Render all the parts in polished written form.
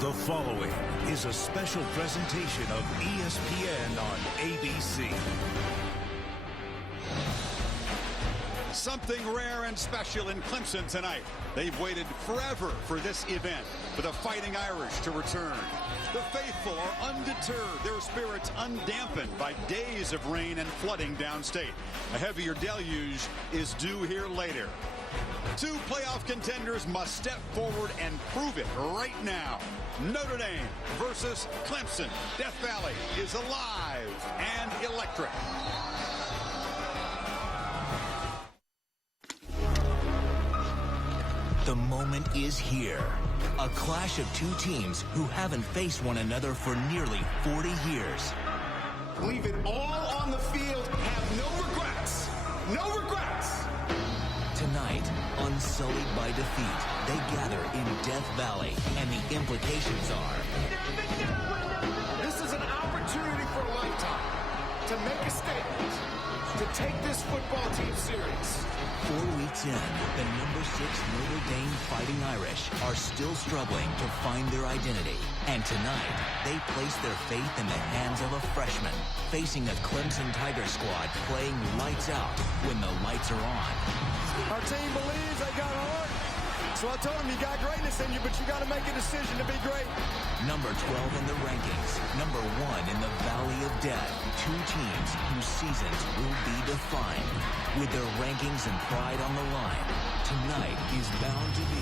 The following is a special presentation of ESPN on ABC. Something rare and special in Clemson tonight. They've waited forever for this event, for the Fighting Irish to return. The faithful are undeterred, their spirits undampened by days of rain and flooding downstate. A heavier deluge is due here later. Two playoff contenders must step forward and prove it right now. Notre Dame versus Clemson. Death Valley is alive and electric. The moment is here. A clash of two teams who haven't faced one another for nearly 40 years. Leave it all on the field. Have no regrets. No regrets. Tonight, unsullied by defeat, they gather in Death Valley, and the implications are... This is an opportunity for a lifetime to make a statement, to take this football team serious. 4 weeks in, the number 6 Notre Dame Fighting Irish are still struggling to find their identity. And tonight, they place their faith in the hands of a freshman, facing a Clemson Tiger squad playing lights out when the lights are on. Our team believes they got heart. So I told them, you got greatness in you, but you got to make a decision to be great. Number 12 in the rankings, number 1 in the Valley of Death. Two teams whose seasons will be defined. With their rankings and pride on the line, tonight is bound to be...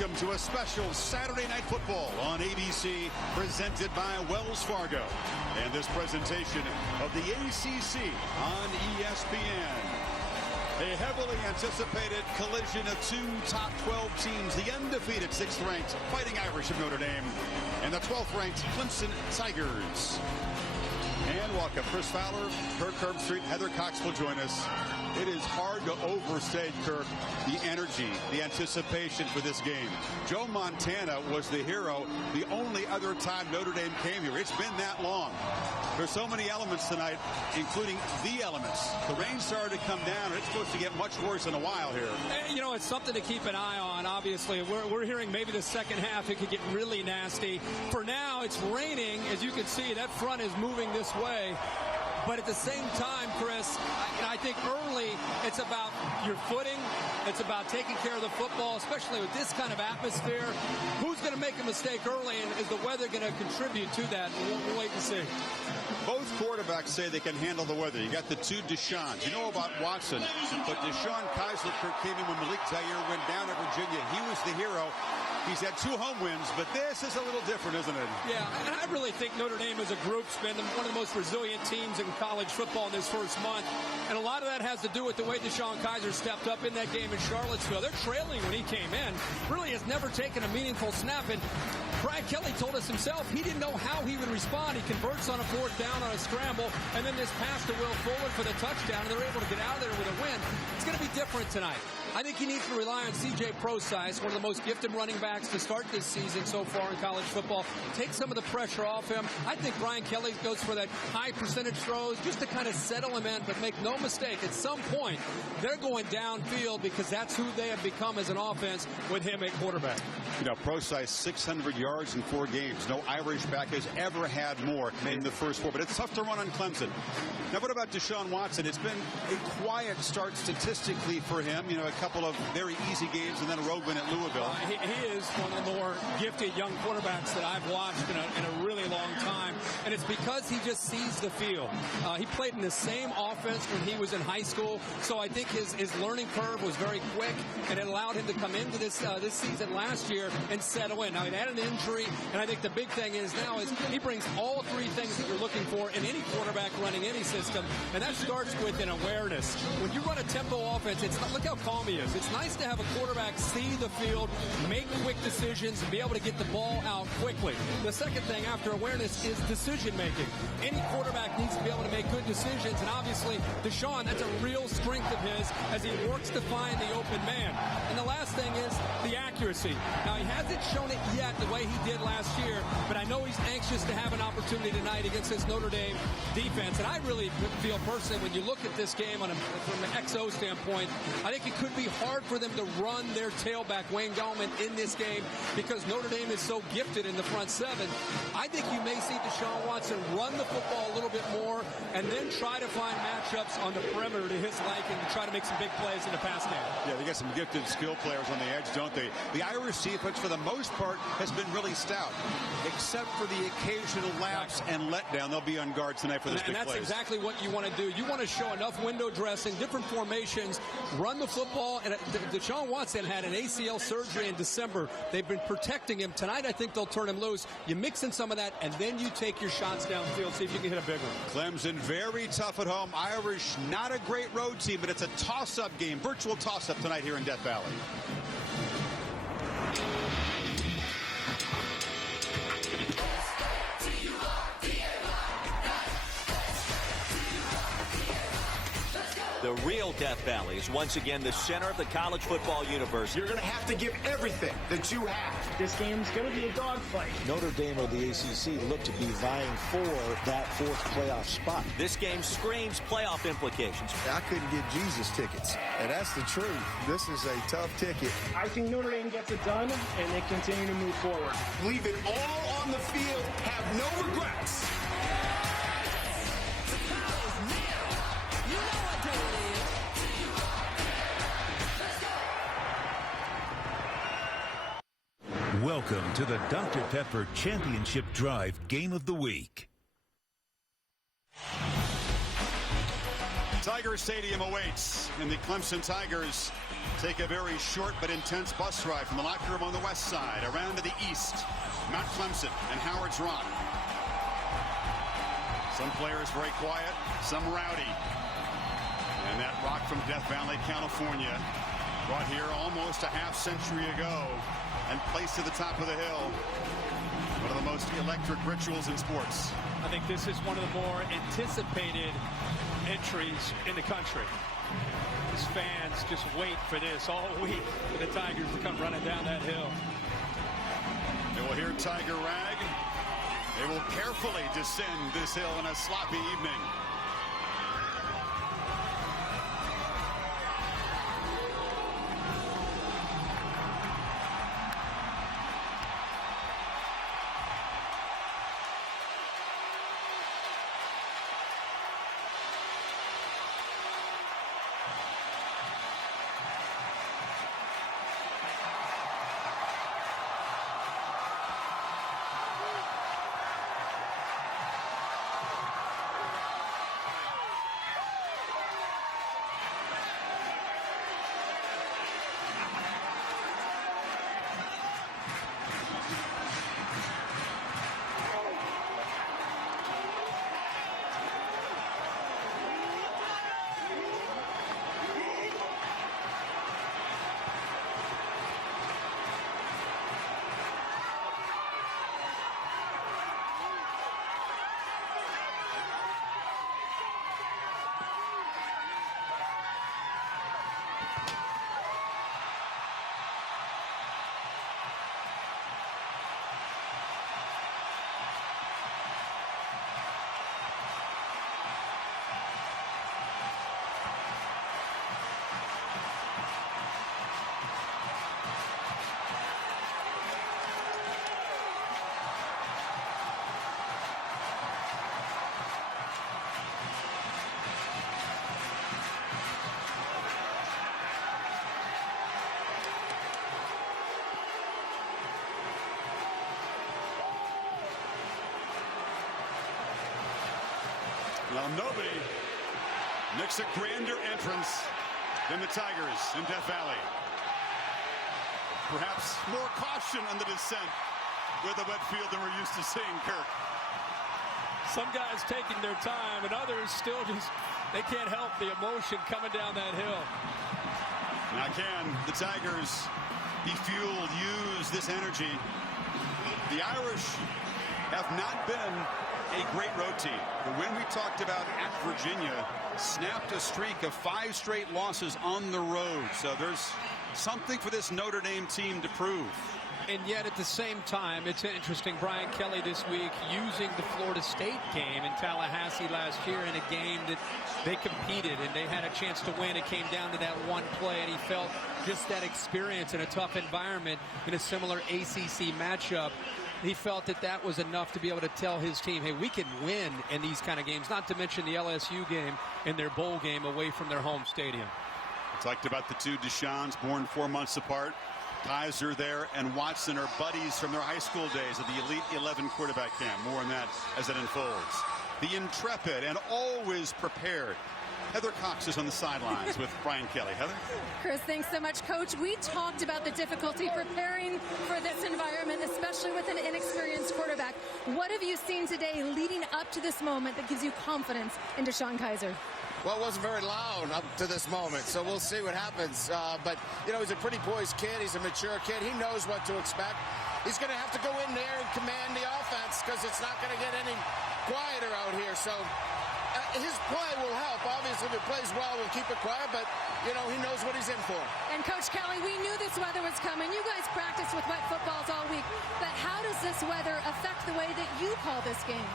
Welcome to a special Saturday Night Football on ABC, presented by Wells Fargo. And this presentation of the ACC on ESPN. A heavily anticipated collision of two top 12 teams, the undefeated 6th-ranked Fighting Irish of Notre Dame and the 12th-ranked Clemson Tigers. And welcome, Chris Fowler, Kirk Herbstreit, Heather Cox will join us. It is hard to overstate, Kirk, the energy, the anticipation for this game. Joe Montana was the hero the only other time Notre Dame came here. It's been that long. There's so many elements tonight, including the elements. The rain started to come down, and it's supposed to get much worse in a while here. You know, it's something to keep an eye on, obviously. We're hearing maybe the second half it could get really nasty. For now, it's raining. As you can see, that front is moving this way. But at the same time, Chris, I think early it's about your footing. It's about taking care of the football, especially with this kind of atmosphere. Who's going to make a mistake early, and is the weather going to contribute to that? We'll wait and see. Both quarterbacks say they can handle the weather. You got the two Deshaun's. You know about Watson, but Deshaun Kaiser came in when Malik Zaire went down at Virginia. He was the hero. He's had 2 home wins, but this is a little different, isn't it? Yeah, and I really think Notre Dame as a group's been one of the most resilient teams in college football in this first month. And a lot of that has to do with the way Deshaun Kaiser stepped up in that game in Charlottesville. They're trailing when he came in. Really has never taken a meaningful snap. And Brian Kelly told us himself he didn't know how he would respond. He converts on a 4th down on a scramble, and then this pass to Will Fuller for the touchdown, and they're able to get out of there with a win. It's going to be different tonight. I think he needs to rely on C.J. Prosise, one of the most gifted running backs to start this season so far in college football. Take some of the pressure off him. I think Brian Kelly goes for that high percentage throws just to kind of settle him in, but make no mistake, at some point, they're going downfield because that's who they have become as an offense with him at quarterback. You know, Prosise, 600 yards in 4 games. No Irish back has ever had more in the first 4, but it's tough to run on Clemson. Now, what about Deshaun Watson? It's been a quiet start statistically for him. You know, a couple of very easy games and then a road win at Louisville. He is one of the more gifted young quarterbacks that I've watched in a really long time, and it's because he just sees the field. He played in the same offense when he was in high school, so I think his learning curve was very quick, and it allowed him to come into this season last year and settle in. Now, he had an injury, and I think the big thing is now is he brings all 3 things that you're looking for in any quarterback running any system, and that starts with an awareness. When you run a tempo offense, look how calm is. It's nice to have a quarterback see the field, make quick decisions, and be able to get the ball out quickly. The second thing after awareness is decision making. Any quarterback needs to be able to make good decisions, and obviously Deshaun, that's a real strength of his as he works to find the open man. And the last thing is the accuracy. Now, he hasn't shown it yet the way he did last year, but I know he's anxious to have an opportunity tonight against this Notre Dame defense. And I really feel personally, when you look at this game from an XO standpoint, I think it could be hard for them to run their tailback, Wayne Gallman, in this game because Notre Dame is so gifted in the front seven. I think you may see Deshaun Watson run the football a little bit more and then try to find matchups on the perimeter to his liking to try to make some big plays in the pass game. Yeah, they got some gifted skill players on the edge, don't they? The Irish defense, for the most part, has been really stout, except for the occasional lapse and letdown. They'll be on guard tonight for this big plays. And that's exactly what you want to do. You want to show enough window dressing, different formations, run the football. And Deshaun Watson had an ACL surgery in December. They've been protecting him. Tonight, I think they'll turn him loose. You mix in some of that, and then you take your shots downfield, see if you can hit a big one. Clemson, very tough at home. Irish, not a great road team, but it's a toss-up game, virtual toss-up tonight here in Death Valley. The real Death Valley is once again the center of the college football universe. You're going to have to give everything that you have. This game's going to be a dogfight. Notre Dame or the ACC look to be vying for that fourth playoff spot. This game screams playoff implications. I couldn't get Jesus tickets, and that's the truth. This is a tough ticket. I think Notre Dame gets it done, and they continue to move forward. Leave it all on the field. Have no regrets. Welcome to the Dr. Pepper Championship Drive Game of the Week. Tiger Stadium awaits, and the Clemson Tigers take a very short but intense bus ride from the locker room on the west side around to the east. Mount Clemson and Howard's Rock. Some players very quiet, some rowdy. And that rock from Death Valley, California, brought here almost a half century ago and placed to the top of the hill. One of the most electric rituals in sports. I think this is one of the more anticipated entries in the country. These fans just wait for this all week for the Tigers to come running down that hill. They will hear Tiger Rag. They will carefully descend this hill on a sloppy evening. Now nobody makes a grander entrance than the Tigers in Death Valley. Perhaps more caution on the descent with the wet field than we're used to seeing, Kirk. Some guys taking their time, and others still just, they can't help the emotion coming down that hill. Now can the Tigers be fueled, use this energy? The Irish have not been a great road team. The win we talked about at Virginia snapped a streak of 5 straight losses on the road. So there's something for this Notre Dame team to prove. And yet at the same time, it's interesting. Brian Kelly this week using the Florida State game in Tallahassee last year in a game that they competed and they had a chance to win. It came down to that one play, and he felt just that experience in a tough environment in a similar ACC matchup. He felt that that was enough to be able to tell his team, hey, we can win in these kind of games, not to mention the LSU game and their bowl game away from their home stadium. We talked about the two Deshaun's born 4 months apart. Kaiser there and Watson are buddies from their high school days at the Elite 11 quarterback camp. More on that as it unfolds. The intrepid and always prepared Heather Cox is on the sidelines with Brian Kelly. Heather? Chris, thanks so much, Coach. We talked about the difficulty preparing for this environment, especially with an inexperienced quarterback. What have you seen today leading up to this moment that gives you confidence in Deshaun Kaiser? Well, it wasn't very loud up to this moment, so we'll see what happens. But, you know, he's a pretty poised kid. He's a mature kid. He knows what to expect. He's going to have to go in there and command the offense because it's not going to get any quieter out here. So his play will help. Obviously, if he plays well, we'll keep it quiet, but, you know, he knows what he's in for. And, Coach Kelly, we knew this weather was coming. You guys practiced with wet footballs all week. But how does this weather affect the way that you call this game?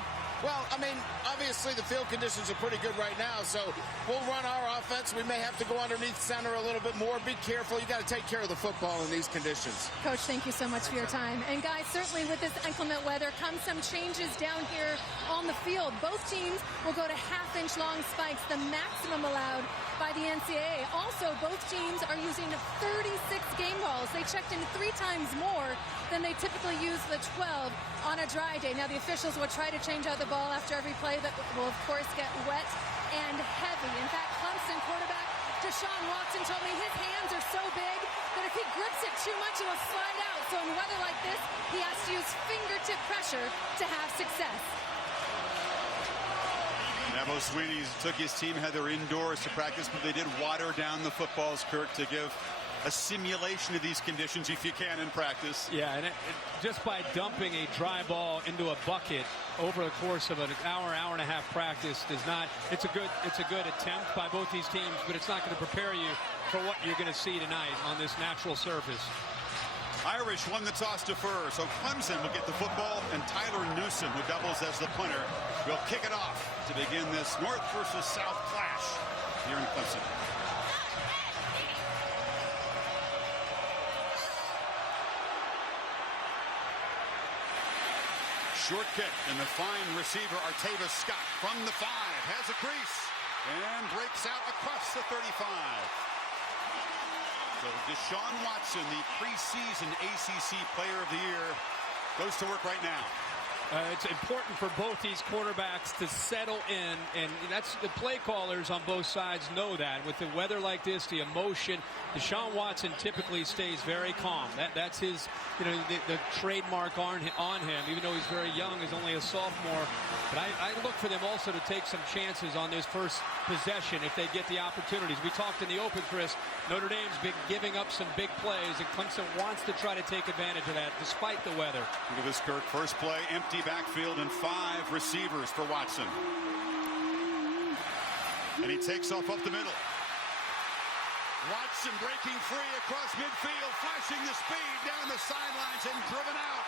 Well, I mean, obviously the field conditions are pretty good right now, so we'll run our offense. We may have to go underneath center a little bit more. Be careful. You got to take care of the football in these conditions. Coach, thank you so much for your time. And, guys, certainly with this inclement weather comes some changes down here on the field. Both teams will go to half-inch long spikes, the maximum allowed by the NCAA. Also, both teams are using 36 game balls. They checked in 3 times more than they typically use the 12 on a dry day. Now, the officials will try to change out the ball after every play that will, of course, get wet and heavy. In fact, Clemson quarterback Deshaun Watson told me his hands are so big that if he grips it too much, it will slide out. So in weather like this, he has to use fingertip pressure to have success. Dabo Swinney took his team, Heather, indoors to practice, but they did water down the footballs, Kirk, to give a simulation of these conditions if you can in practice. Yeah, and just by dumping a dry ball into a bucket over the course of an hour and a half practice does not. It's a good attempt by both these teams, but it's not going to prepare you for what you're going to see tonight on this natural surface. Irish won the toss to first, so Clemson will get the football, and Tyler Newsom, who doubles as the punter, will kick it off to begin this North versus South clash here in Clemson. Short kick, and the fine receiver Artavis Scott from the 5 has a crease and breaks out across the 35. So Deshaun Watson, the preseason ACC Player of the Year, goes to work right now. It's important for both these quarterbacks to settle in, and that's the play callers on both sides know that. With the weather like this, the emotion, Deshaun Watson typically stays very calm. That's his, the trademark on him, even though he's very young, he's only a sophomore. But I look for them also to take some chances on this first possession if they get the opportunities. We talked in the open, Chris, Notre Dame's been giving up some big plays, and Clemson wants to try to take advantage of that despite the weather. Look at this, Kirk. First play, empty backfield and 5 receivers for Watson. And he takes off up the middle. Watson breaking free across midfield, flashing the speed down the sidelines and driven out.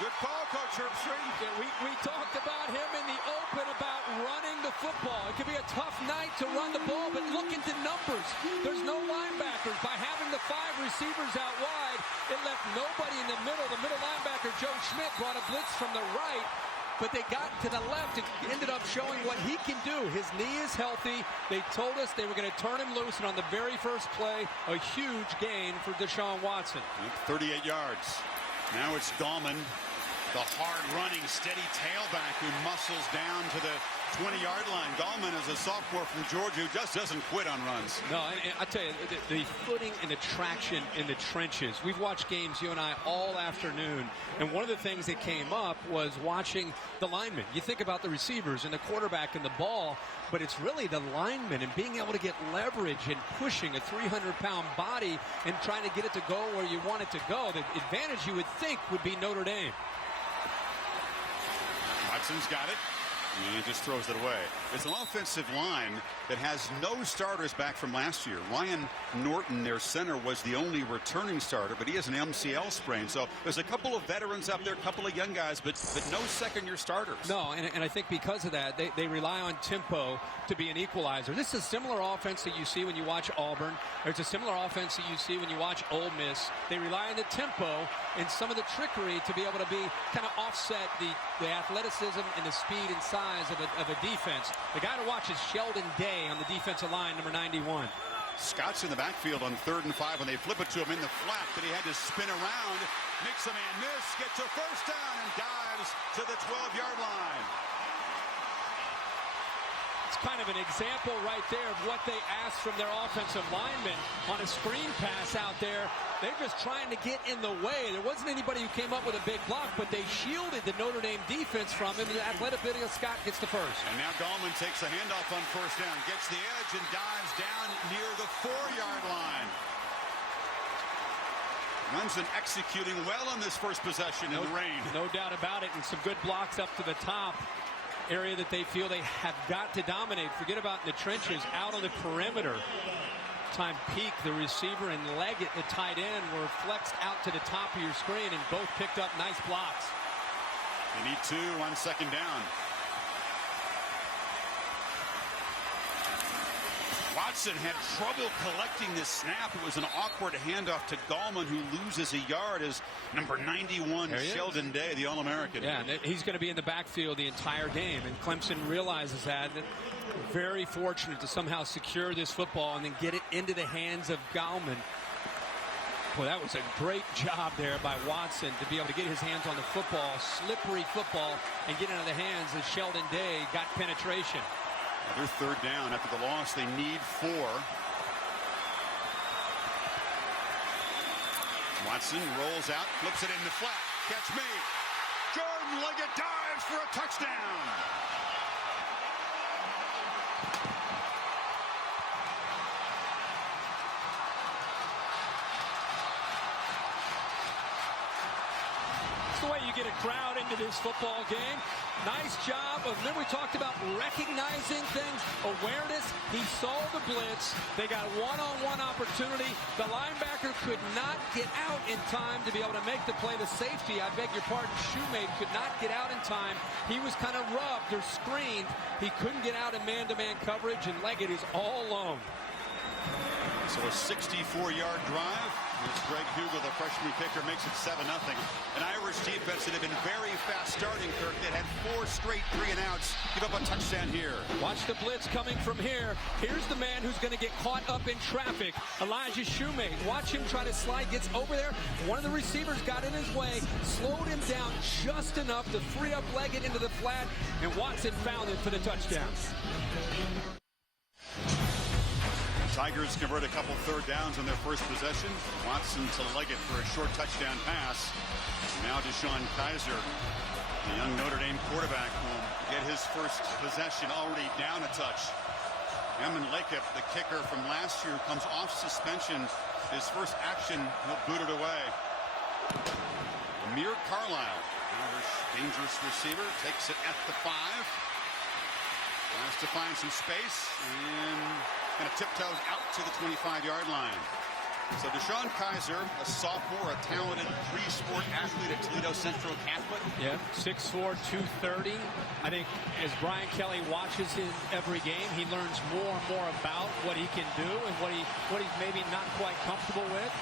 Good call, Coach Herbstreit. Yeah, we talked about him in the open about running the football. It could be a tough night to run the ball, but look at the numbers. There's no linebackers. By having the 5 receivers out wide, it left nobody in the middle. The middle linebacker, Joe Schmidt, brought a blitz from the right, but they got to the left and ended up showing what he can do. His knee is healthy. They told us they were going to turn him loose, and on the very first play, a huge gain for Deshaun Watson. 38 yards. Now it's Dahlman. The hard-running, steady tailback who muscles down to the 20-yard line. Gallman is a sophomore from Georgia who just doesn't quit on runs. No, and I tell you, the footing and the traction in the trenches. We've watched games, you and I, all afternoon, and one of the things that came up was watching the linemen. You think about the receivers and the quarterback and the ball, but it's really the linemen and being able to get leverage and pushing a 300-pound body and trying to get it to go where you want it to go. The advantage you would think would be Notre Dame. Watson's got it. And he just throws it away. It's an offensive line that has no starters back from last year. Ryan Norton, their center, was the only returning starter, but he has an MCL sprain. So there's a couple of veterans out there, a couple of young guys, but no second-year starters. No, and I think because of that, they rely on tempo to be an equalizer. This is a similar offense that you see when you watch Auburn. It's a similar offense that you see when you watch Ole Miss. They rely on the tempo and some of the trickery to be able to be kind of offset the athleticism and the speed and size of a defense. The guy to watch is Sheldon Day on the defensive line, number 91. Scott's in the backfield on 3rd and 5 when they flip it to him in the flat, but he had to spin around, makes a man miss, gets a first down, and dives to the 12-yard line. It's kind of an example right there of what they asked from their offensive linemen on a screen pass out there. They're just trying to get in the way. There wasn't anybody who came up with a big block, but they shielded the Notre Dame defense from him. The athletic video, Scott gets the first. And now Gallman takes a handoff on 1st down, gets the edge, and dives down near the 4-yard line. Clemson executing well on this first possession in the rain. No doubt about it, and some good blocks up to the top. Area that they feel they have got to dominate. Forget about the trenches, out on the perimeter. Time Peak, the receiver, and Leggett, the tight end, were flexed out to the top of your screen and both picked up nice blocks. They need 2 on 2nd down. Watson had trouble collecting this snap. It was an awkward handoff to Gallman, who loses a yard as number 91, Sheldon Day, the All-American. Yeah, and he's going to be in the backfield the entire game, and Clemson realizes that. Very fortunate to somehow secure this football and then get it into the hands of Gallman. Well, that was a great job there by Watson to be able to get his hands on the football, slippery football, and get it into the hands of Sheldon Day. Got penetration. Another 3rd down after the loss. They need 4. Watson rolls out, flips it in the flat. Catch made. Jordan Leggett dives for a touchdown. It's the way you get a crowd into this football game. Nice job of, remember we talked about recognizing things, awareness. He saw the blitz. They got one-on-one opportunity. The linebacker could not get out in time to be able to make the play. The safety, I beg your pardon, Shoemate, could not get out in time. He was kind of rubbed or screened. He couldn't get out in man-to-man coverage, and Leggett is all alone. So a 64-yard drive. It's Greg Hugel, the freshman kicker, makes it 7-0. An Irish defense that had been very fast starting, Kirk, that had 4 straight 3-and-outs. Give up a touchdown here. Watch the blitz coming from here. Here's the man who's going to get caught up in traffic, Elijah Shoemate. Watch him try to slide, gets over there. One of the receivers got in his way, slowed him down just enough to free up Leggett into the flat, and Watson found it for the touchdown. Tigers convert a couple 3rd downs on their first possession. Watson to Leggett for a short touchdown pass. Now DeShone Kizer, the young Notre Dame quarterback, will get his first possession, already down a touch. Eamon Lakeup, the kicker from last year, comes off suspension. His first action, he'll boot it away. Amir Carlisle, Irish dangerous receiver, takes it at the 5. Has to find some space and kind of tiptoes out to the 25-yard line. So DeShone Kizer, a sophomore, a talented 3-sport athlete at Toledo Central Catholic. Yeah, 6'4", 230. I think as Brian Kelly watches him every game, he learns more and more about what he can do and what he's maybe not quite comfortable with.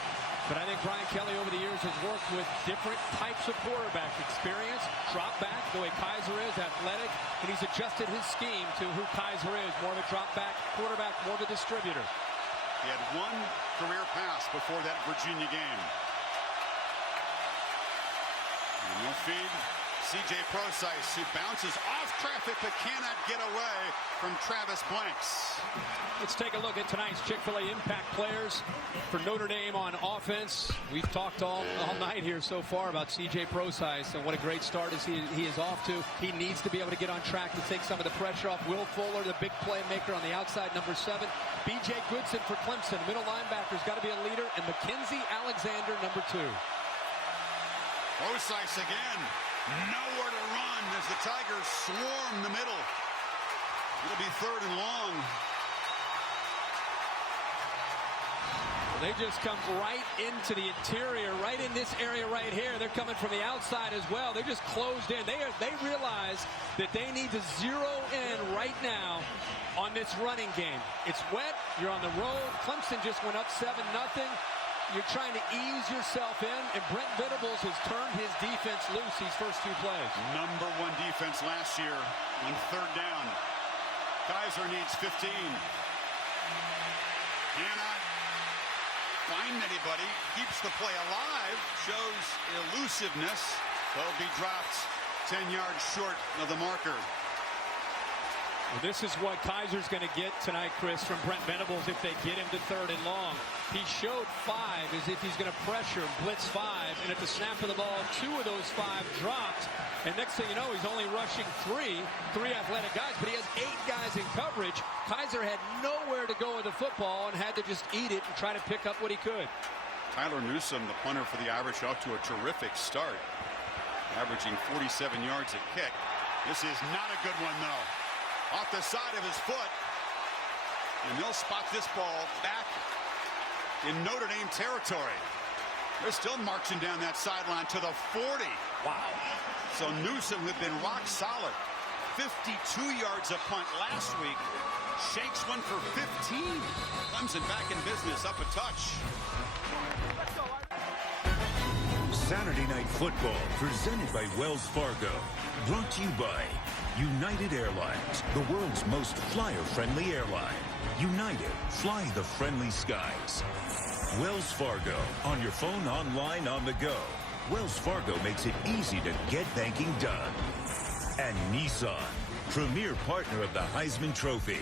But I think Brian Kelly over the years has worked with different types of quarterbacks. Experience, drop back, the way Kizer is, athletic, and he's adjusted his scheme to who Kizer is. More of a drop back quarterback, more of a distributor. He had 1 career pass before that Virginia game. And no feed. C.J. Procise, who bounces off traffic but cannot get away from Travis Blanks. Let's take a look at tonight's Chick-fil-A impact players for Notre Dame on offense. We've talked all night here so far about C.J. Procise and what a great start he is off to. He needs to be able to get on track to take some of the pressure off. Will Fuller, the big playmaker on the outside, number 7. B.J. Goodson for Clemson, middle linebacker's got to be a leader, and Mackenzie Alexander, number 2. Procise again, nowhere to run as the Tigers swarm the middle. It'll be 3rd and long. They just come right into the interior, right in this area right here. They're coming from the outside as well. They're just closed in. They realize that they need to zero in right now on this running game. It's wet. You're on the road. Clemson just went up 7-0. You're trying to ease yourself in, and Brent Venables has turned his defense loose these first 2 plays. Number 1 defense last year on 3rd down. Kaiser needs 15. Cannot find anybody. Keeps the play alive. Shows elusiveness. They'll be dropped 10 yards short of the marker. Well, this is what Kaiser's going to get tonight, Chris, from Brent Venables if they get him to 3rd and long. He showed 5 as if he's going to pressure blitz 5, and at the snap of the ball, 2 of those 5 dropped. And next thing you know, he's only rushing 3 athletic guys, but he has 8 guys in coverage. Kaiser had nowhere to go with the football and had to just eat it and try to pick up what he could. Tyler Newsome, the punter for the Irish, off to a terrific start, averaging 47 yards a kick. This is not a good one, though. Off the side of his foot, and they'll spot this ball back in Notre Dame territory. They're still marching down that sideline to the 40. Wow. So Newsome, who'd been rock solid, 52 yards a punt last week, shakes one for 15. Clemson back in business, up a touch. Saturday Night Football, presented by Wells Fargo. Brought to you by United Airlines, the world's most flyer-friendly airline. United, fly the friendly skies. Wells Fargo, on your phone, online, on the go. Wells Fargo makes it easy to get banking done. And Nissan, premier partner of the Heisman Trophy.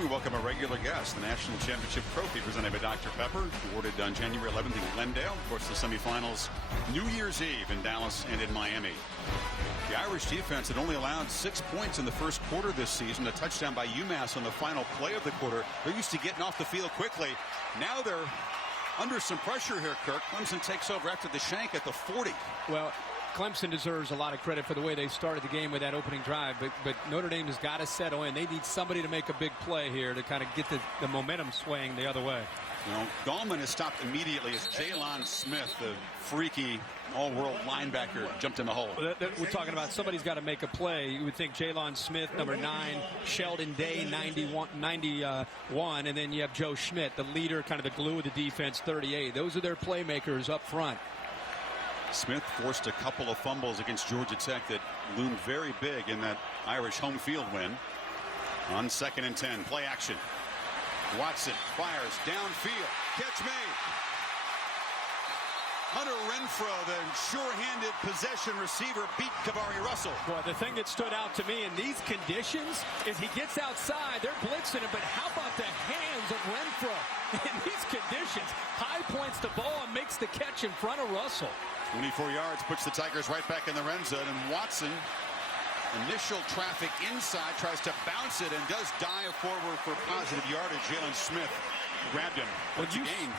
We welcome a regular guest, the National Championship Trophy presented by Dr. Pepper, awarded on January 11th in Glendale. Of course, the semifinals New Year's Eve in Dallas and in Miami. The Irish defense had only allowed 6 points in the first quarter this season, a touchdown by UMass on the final play of the quarter. They're used to getting off the field quickly. Now they're under some pressure here, Kirk. Clemson takes over after the shank at the 40. Well, Clemson deserves a lot of credit for the way they started the game with that opening drive, but Notre Dame has got to settle in. They need somebody to make a big play here to kind of get the momentum swaying the other way. You know, Gallman is stopped immediately as Jalen Smith, the freaky all-world linebacker, jumped in the hole. Well, we're talking about somebody's got to make a play. You would think Jalen Smith, number 9, Sheldon Day, 91, and then you have Joe Schmidt, the leader, kind of the glue of the defense, 38. Those are their playmakers up front. Smith forced a couple of fumbles against Georgia Tech that loomed very big in that Irish home field win. On 2nd and 10, play action. Watson fires downfield. Catch made. Hunter Renfrow, the sure-handed possession receiver, beat Kavari Russell. Boy, the thing that stood out to me in these conditions is he gets outside. They're blitzing him, but how about the hands of Renfrow in these conditions? High points the ball and makes the catch in front of Russell. 24 yards puts the Tigers right back in the red zone, and Watson, initial traffic inside, tries to bounce it and does dive forward for positive yardage. Jalen Smith grabbed him.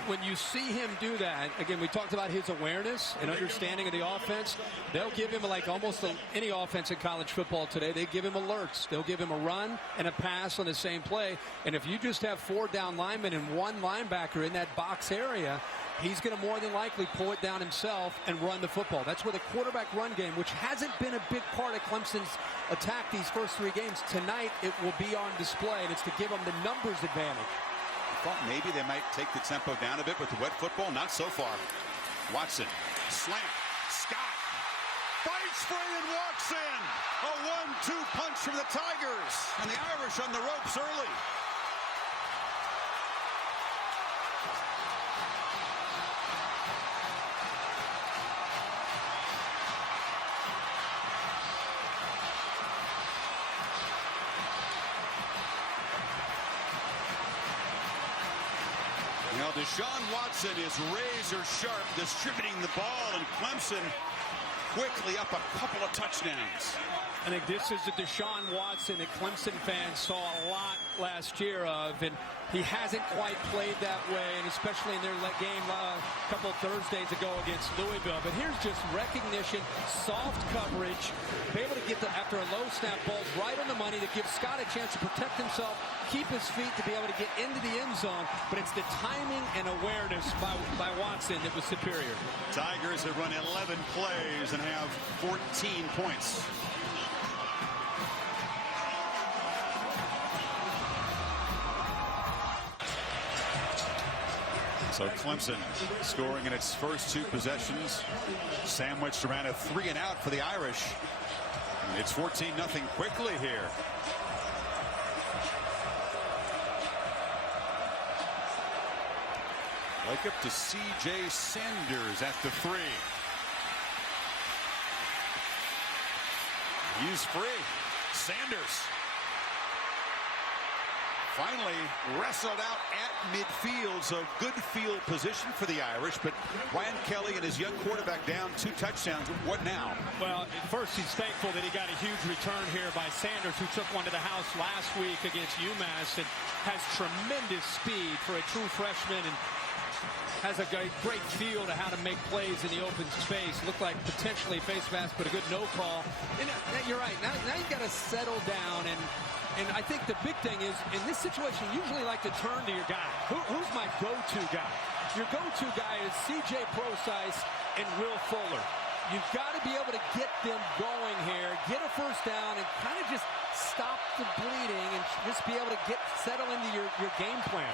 When you see him do that, again, we talked about his awareness and understanding of the offense. They'll give him, like almost any offense in college football today, they give him alerts. They'll give him a run and a pass on the same play. And if you just have 4 down linemen and 1 linebacker in that box area, he's going to more than likely pull it down himself and run the football. That's where the quarterback run game, which hasn't been a big part of Clemson's attack these first 3 games, tonight it will be on display, and it's to give them the numbers advantage. I thought maybe they might take the tempo down a bit with the wet football. Not so far. Watson, slant, Scott, bites free and walks in. A 1-2 punch from the Tigers, and the Irish on the ropes early. Now Deshaun Watson is razor sharp distributing the ball, and Clemson quickly up a couple of touchdowns. I think this is the Deshaun Watson that Clemson fans saw a lot last year of, and he hasn't quite played that way, and especially in their game a couple Thursdays ago against Louisville. But here's just recognition, soft coverage, be able to get after a low snap balls right on the money that gives Scott a chance to protect himself, keep his feet to be able to get into the end zone. But it's the timing and awareness by Watson that was superior. Tigers have run 11 plays and have 14 points. So Clemson scoring in its first two possessions, sandwiched around a 3-and-out for the Irish. It's 14-0 quickly here. Like up to C.J. Sanders at the 3. He's free. Sanders finally wrestled out at midfield, so good field position for the Irish, but Ryan Kelly and his young quarterback down 2 touchdowns. What now? Well, at first he's thankful that he got a huge return here by Sanders, who took one to the house last week against UMass and has tremendous speed for a true freshman and has a great feel to how to make plays in the open space. Looked like potentially face mask, but a good no call. And you're right. Now you got to settle down, and I think the big thing is, in this situation, you usually like to turn to your guy. Who's my go-to guy? Your go-to guy is C.J. Prosise and Will Fuller. You've got to be able to get them going here, get a first down, and kind of just stop the bleeding and just be able to settle into your game plan.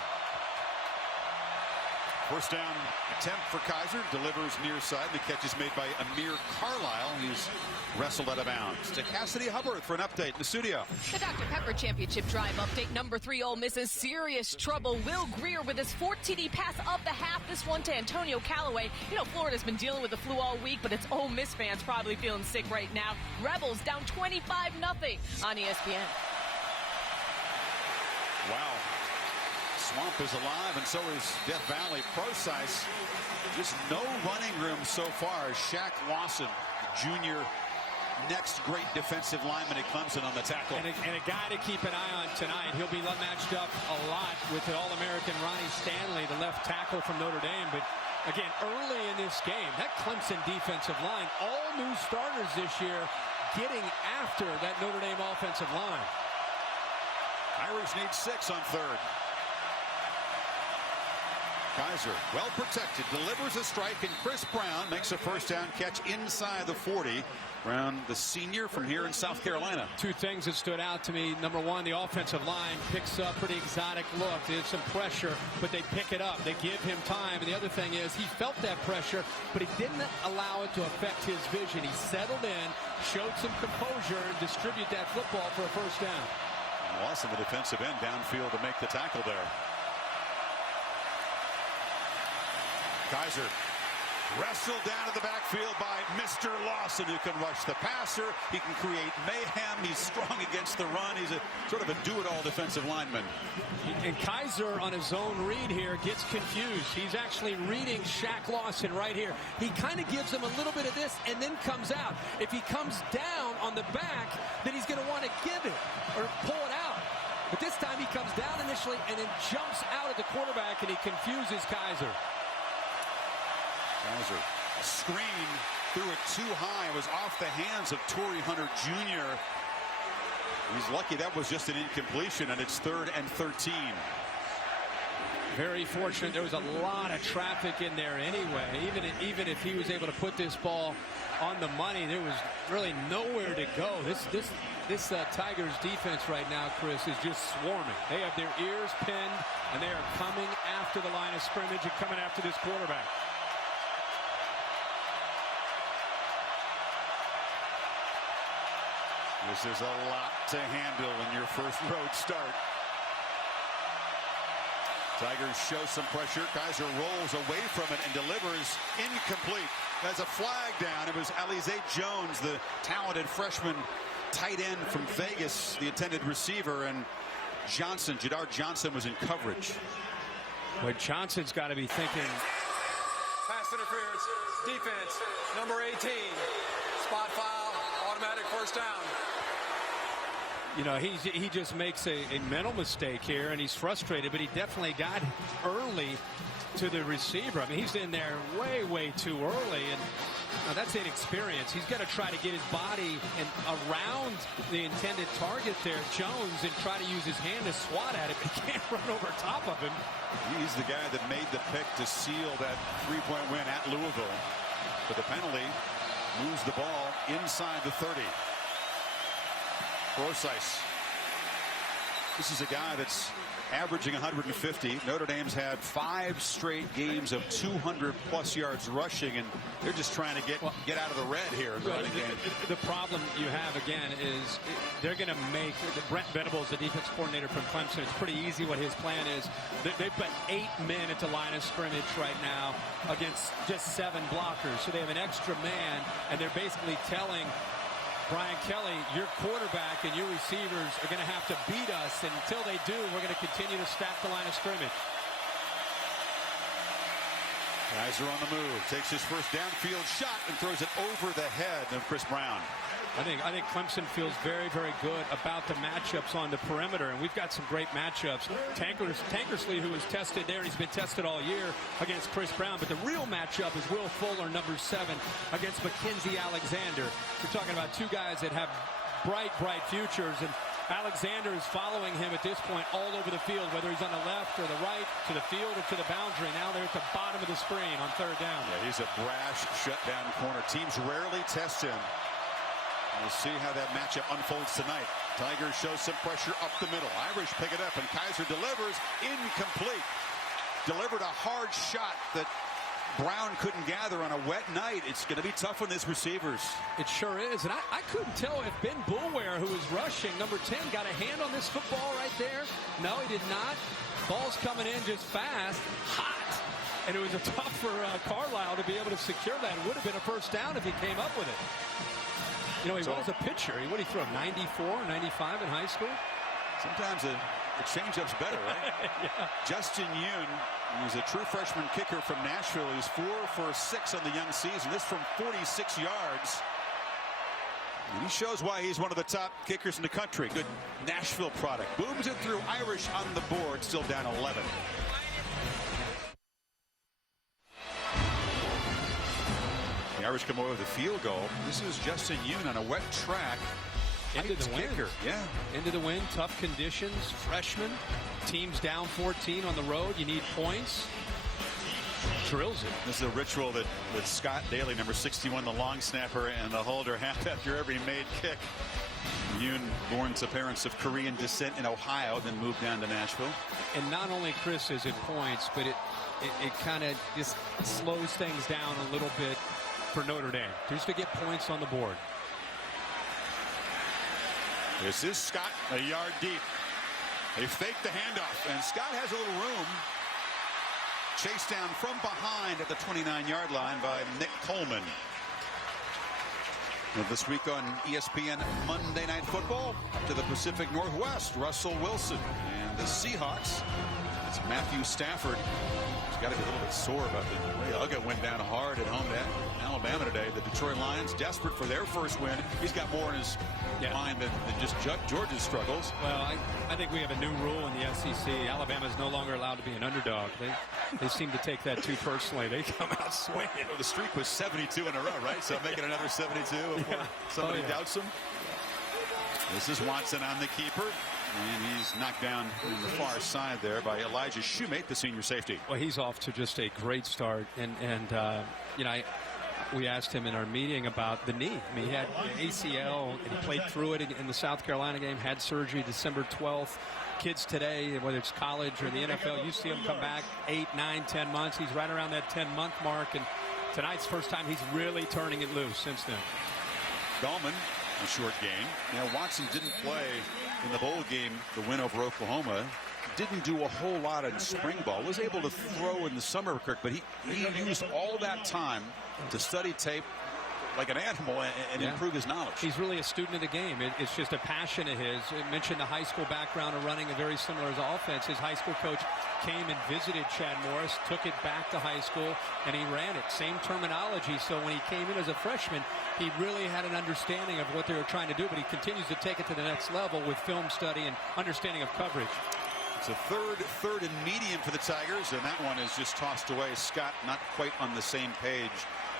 First down attempt for Kaiser, delivers near side. The catch is made by Amir Carlisle. He's wrestled out of bounds. To Cassidy Hubbard for an update in the studio. The Dr. Pepper Championship Drive update. Number 3 Ole Miss is serious trouble. Will Greer with his 4th TD pass of the half. This one to Antonio Callaway. You know, Florida's been dealing with the flu all week, but it's Ole Miss fans probably feeling sick right now. Rebels down 25-0 on ESPN. Wow. Swamp is alive, and so is Death Valley. Prosise, just no running room so far. Shaq Lawson, junior, next great defensive lineman at Clemson on the tackle. And a guy to keep an eye on tonight. He'll be matched up a lot with the All-American Ronnie Stanley, the left tackle from Notre Dame. But again, early in this game, that Clemson defensive line, all new starters this year, getting after that Notre Dame offensive line. Irish need 6 on 3rd. Kaiser, well protected, delivers a strike, and Chris Brown makes a first down catch inside the 40. Brown, the senior from here in South Carolina. 2 things that stood out to me. Number 1, the offensive line picks up pretty exotic look. There's some pressure, but they pick it up. They give him time. And the other thing is he felt that pressure, but he didn't allow it to affect his vision. He settled in, showed some composure, and distributed that football for a first down. Lawson, the defensive end, downfield to make the tackle there. Kaiser wrestled down to the backfield by Mr. Lawson, who can rush the passer. He can create mayhem. He's strong against the run. He's a sort of a do-it-all defensive lineman. And Kaiser on his own read here gets confused. He's actually reading Shaq Lawson right here. He kind of gives him a little bit of this and then comes out. If he comes down on the back, then he's going to want to give it or pull it out. But this time he comes down initially and then jumps out at the quarterback, and he confuses Kaiser. Kaiser, a screen, threw it too high. It was off the hands of Torrey Hunter Jr. He's lucky that was just an incompletion, and it's 3rd and 13. Very fortunate. There was a lot of traffic in there anyway. Even if he was able to put this ball on the money, there was really nowhere to go. This Tigers defense right now, Chris, is just swarming. They have their ears pinned, and they are coming after the line of scrimmage and coming after this quarterback. This is a lot to handle in your first road start. Tigers show some pressure. Kaiser rolls away from it and delivers incomplete. There's a flag down. It was Alize Jones, the talented freshman tight end from Vegas, the intended receiver, and Jadar Johnson was in coverage. Boy, Johnson's got to be thinking. Pass interference, defense, number 18, spot foul, automatic first down. You know, he just makes a mental mistake here, and he's frustrated, but he definitely got early to the receiver. I mean, he's in there way too early, and that's inexperience. He's got to try to get his body and around the intended target there, Jones, and try to use his hand to swat at it, but he can't run over top of him. He's the guy that made the pick to seal that three-point win at Louisville. But the penalty moves the ball inside the 30. Brosice. This is a guy that's averaging 150. Notre Dame's had 5 straight games of 200+ yards rushing, and they're just trying to get out of the red here. The problem you have, again, is they're going to make Brent Venables, the defense coordinator from Clemson. It's pretty easy what his plan is. They've put 8 men at the line of scrimmage right now against just 7 blockers. So they have an extra man, and they're basically telling Brian Kelly, your quarterback and your receivers are going to have to beat us, and until they do, we're going to continue to stack the line of scrimmage. Kaiser on the move, takes his first downfield shot and throws it over the head of Chris Brown. I think Clemson feels very good about the matchups on the perimeter, and we've got some great matchups. Tankersley, who was tested there, and he's been tested all year against Chris Brown, but the real matchup is Will Fuller, number 7, against Mackenzie Alexander. We're talking about 2 guys that have bright futures, and Alexander is following him at this point all over the field, whether he's on the left or the right, to the field or to the boundary. Now they're at the bottom of the screen on 3rd down. Yeah, he's a brash shutdown corner. Teams rarely test him. We'll see how that matchup unfolds tonight. Tigers show some pressure up the middle. Irish pick it up, and Kaiser delivers. Incomplete. Delivered a hard shot that Brown couldn't gather on a wet night. It's going to be tough on his receivers. It sure is. And I couldn't tell if Ben Boulware, who was rushing, number 10, got a hand on this football right there. No, he did not. Ball's coming in just fast. Hot. And it was tough for Carlisle to be able to secure that. It would have been a first down if he came up with it. You know, he was a pitcher. What did he throw, 94, 95 in high school? Sometimes a change-up's better, right? Yeah. Justin Yoon, who's a true freshman kicker from Nashville. He's 4 for 6 on the young season. This from 46 yards. And he shows why he's one of the top kickers in the country. Good Nashville product. Booms it through. Irish on the board, still down 11. The Irish come away with a field goal. This is Justin Yoon on a wet track. Into the wind. Yeah. Into the wind, tough conditions, freshman. Team's down 14 on the road. You need points. Drills it. This is a ritual that Scott Daly, number 61, the long snapper, and the holder have after every made kick. Yoon, born to parents of Korean descent in Ohio, then moved down to Nashville. And not only, Chris, is it points, but it kind of just slows things down a little bit for Notre Dame, just to get points on the board. This is Scott, a yard deep. They fake the handoff, and Scott has a little room. Chased down from behind at the 29-yard line by Nick Coleman. This week on ESPN Monday Night Football, up to the Pacific Northwest, Russell Wilson and the Seahawks. It's Matthew Stafford. He's got to be a little bit sore about the way Uga went down hard at home to Alabama today. The Detroit Lions, desperate for their first win. He's got more in his mind than just Georgia's struggles. Well, I think we have a new rule in the SEC. Alabama is no longer allowed to be an underdog. They seem to take that too personally. They come out swinging. The streak was 72 in a row, right? So making another 72 before somebody doubts him. This is Watson on the keeper. And he's knocked down in the far side there by Elijah Shoemate, the senior safety. Well, he's off to just a great start. And you know, we asked him in our meeting about the knee. I mean, he had ACL, and he played through it in the South Carolina game, had surgery December 12th. Kids today, whether it's college or the NFL, you see them come back 8, 9, 10 months. He's right around that 10-month mark, and tonight's first time he's really turning it loose since then. Gallman, a short gain. You know, Watson didn't play in the bowl game, the win over Oklahoma. Didn't do a whole lot in spring ball. Was able to throw in the summer, Kirk, but he used all that time to study tape like an animal and improve his knowledge. He's really a student of the game. It's just a passion of his. I mentioned the high school background of running a very similar as offense. His high school coach came and visited Chad Morris, took it back to high school, and he ran it. Same terminology. So when he came in as a freshman, he really had an understanding of what they were trying to do, but he continues to take it to the next level with film study and understanding of coverage. It's a third and medium for the Tigers, and that one is just tossed away. Scott not quite on the same page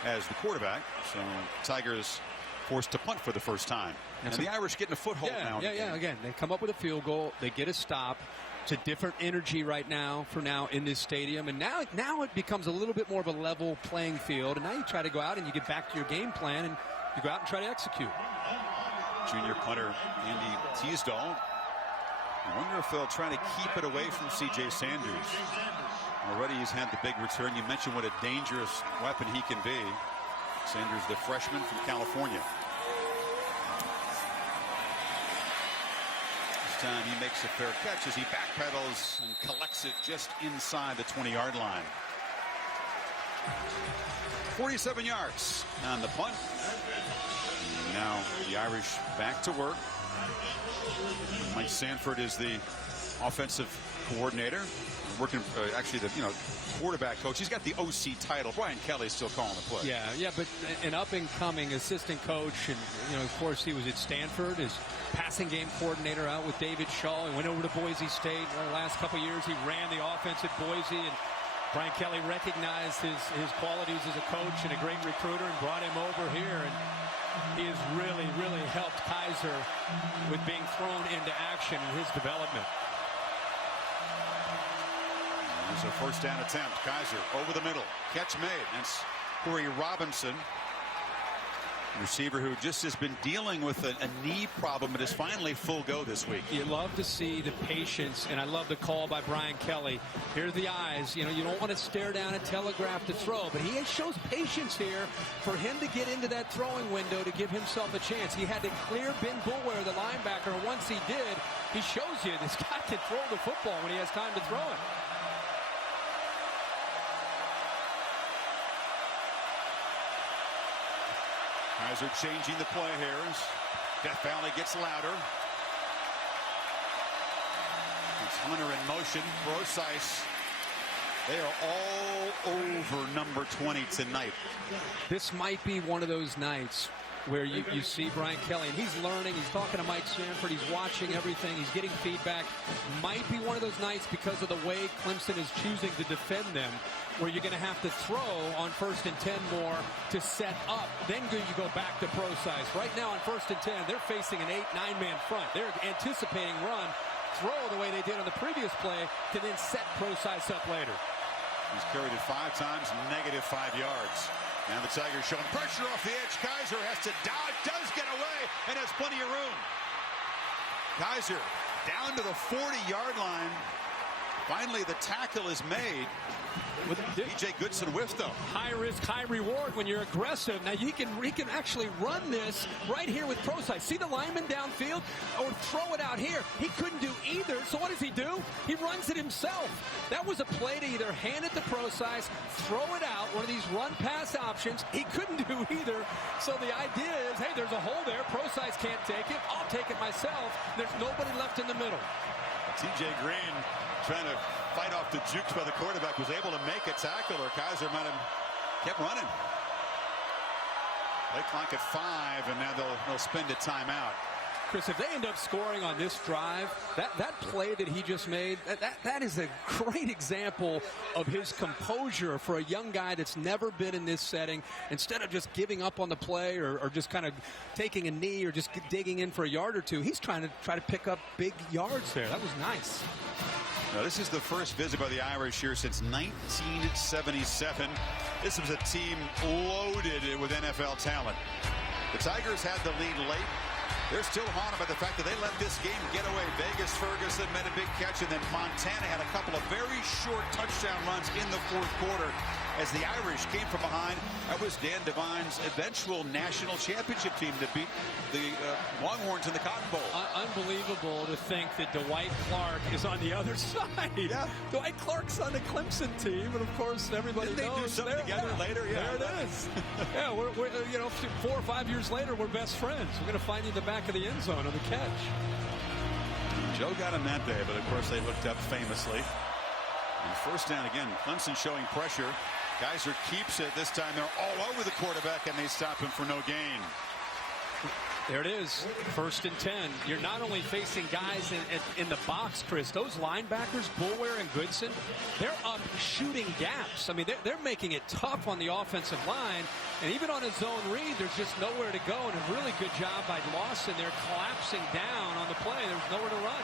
as the quarterback, so Tigers forced to punt for the first time. And the Irish getting a foothold now. Yeah. Again, they come up with a field goal. They get a stop. It's a different energy right now in this stadium, and now it becomes a little bit more of a level playing field, and now you try to go out and you get back to your game plan and you go out and try to execute. Junior punter Andy Teasdall. I wonder if they'll try to keep it away from C.J. Sanders. Already he's had the big return. You mentioned what a dangerous weapon he can be. Sanders, the freshman from California. This time he makes a fair catch as he backpedals and collects it just inside the 20-yard line. 47 yards on the punt. Now the Irish back to work. Mike Sanford is the offensive coordinator, working actually the quarterback coach. He's got the OC title. Brian Kelly's still calling the play. Yeah, but an up-and-coming assistant coach, and of course he was at Stanford as passing game coordinator out with David Shaw. He went over to Boise State. The last couple years he ran the offense at Boise, and Brian Kelly recognized his qualities as a coach and a great recruiter and brought him over here. And he has really helped Kaiser with being thrown into action in his development. There's a first down attempt. Kaiser over the middle. Catch made. That's Corey Robinson, receiver who just has been dealing with a knee problem, but is finally full go this week. You love to see the patience, and I love the call by Brian Kelly. Here's the eyes. You don't want to stare down and telegraph the throw, but he shows patience here for him to get into that throwing window to give himself a chance. He had to clear Ben Boulware, the linebacker, and once he did, he shows you this guy can throw the football when he has time to throw it. Kaiser changing the play here as Death Valley gets louder. It's Hunter in motion. Brosice. They are all over number 20 tonight. This might be one of those nights where you see Brian Kelly, and he's learning. He's talking to Mike Sanford. He's watching everything. He's getting feedback. Might be one of those nights because of the way Clemson is choosing to defend them, where you're going to have to throw on 1st and 10 more to set up. Then you go back to Brosice. Right now on 1st and 10, they're facing an 8-9-man front. They're anticipating run, throw the way they did on the previous play to then set Brosice up later. He's carried it 5 times, -5 yards. Now the Tigers showing pressure off the edge. Kaiser has to dodge, does get away, and has plenty of room. Kaiser down to the 40-yard line. Finally, the tackle is made. With DJ Goodson whiffs though. High risk, high reward when you're aggressive. Now he can actually run this right here with Brosice. See the lineman downfield or throw it out here. He couldn't do either. So what does he do? He runs it himself. That was a play to either hand it to Brosice, throw it out, one of these run pass options. He couldn't do either. So the idea is, hey, there's a hole there. Brosice can't take it. I'll take it myself. There's nobody left in the middle. TJ Green trying to fight off the jukes by the quarterback, was able to make a tackle, or Kaiser might have kept running. Play clock at 5, and now they'll spend a timeout. Chris, if they end up scoring on this drive, that play that he just made, that is a great example of his composure for a young guy that's never been in this setting. Instead of just giving up on the play or just kind of taking a knee or just digging in for a yard or two, he's trying to pick up big yards there. That was nice. Now, this is the first visit by the Irish here since 1977. This was a team loaded with NFL talent. The Tigers had the lead late. They're still haunted by the fact that they let this game get away. Vegas Ferguson made a big catch, and then Montana had a couple of very short touchdown runs in the fourth quarter as the Irish came from behind. That was Dan Devine's eventual national championship team that beat the Longhorns in the Cotton Bowl. Unbelievable to think that Dwight Clark is on the other side. Yeah. Dwight Clark's on the Clemson team, and of course everybody Didn't knows. They do something together later? Yeah, there it is. Yeah, we're 4 or 5 years later, we're best friends. We're going to find you in the back of the end zone on the catch. Joe got him that day, but of course they looked up famously. And first down again, Clemson showing pressure. Geiser keeps it. This time they're all over the quarterback, and they stop him for no gain. There it is, 1st and 10. You're not only facing guys in the box, Chris. Those linebackers, Boulware and Goodson, they're up shooting gaps. I mean, they're making it tough on the offensive line. And even on a zone read, there's just nowhere to go. And a really good job by Lawson. They're collapsing down on the play. There's nowhere to run.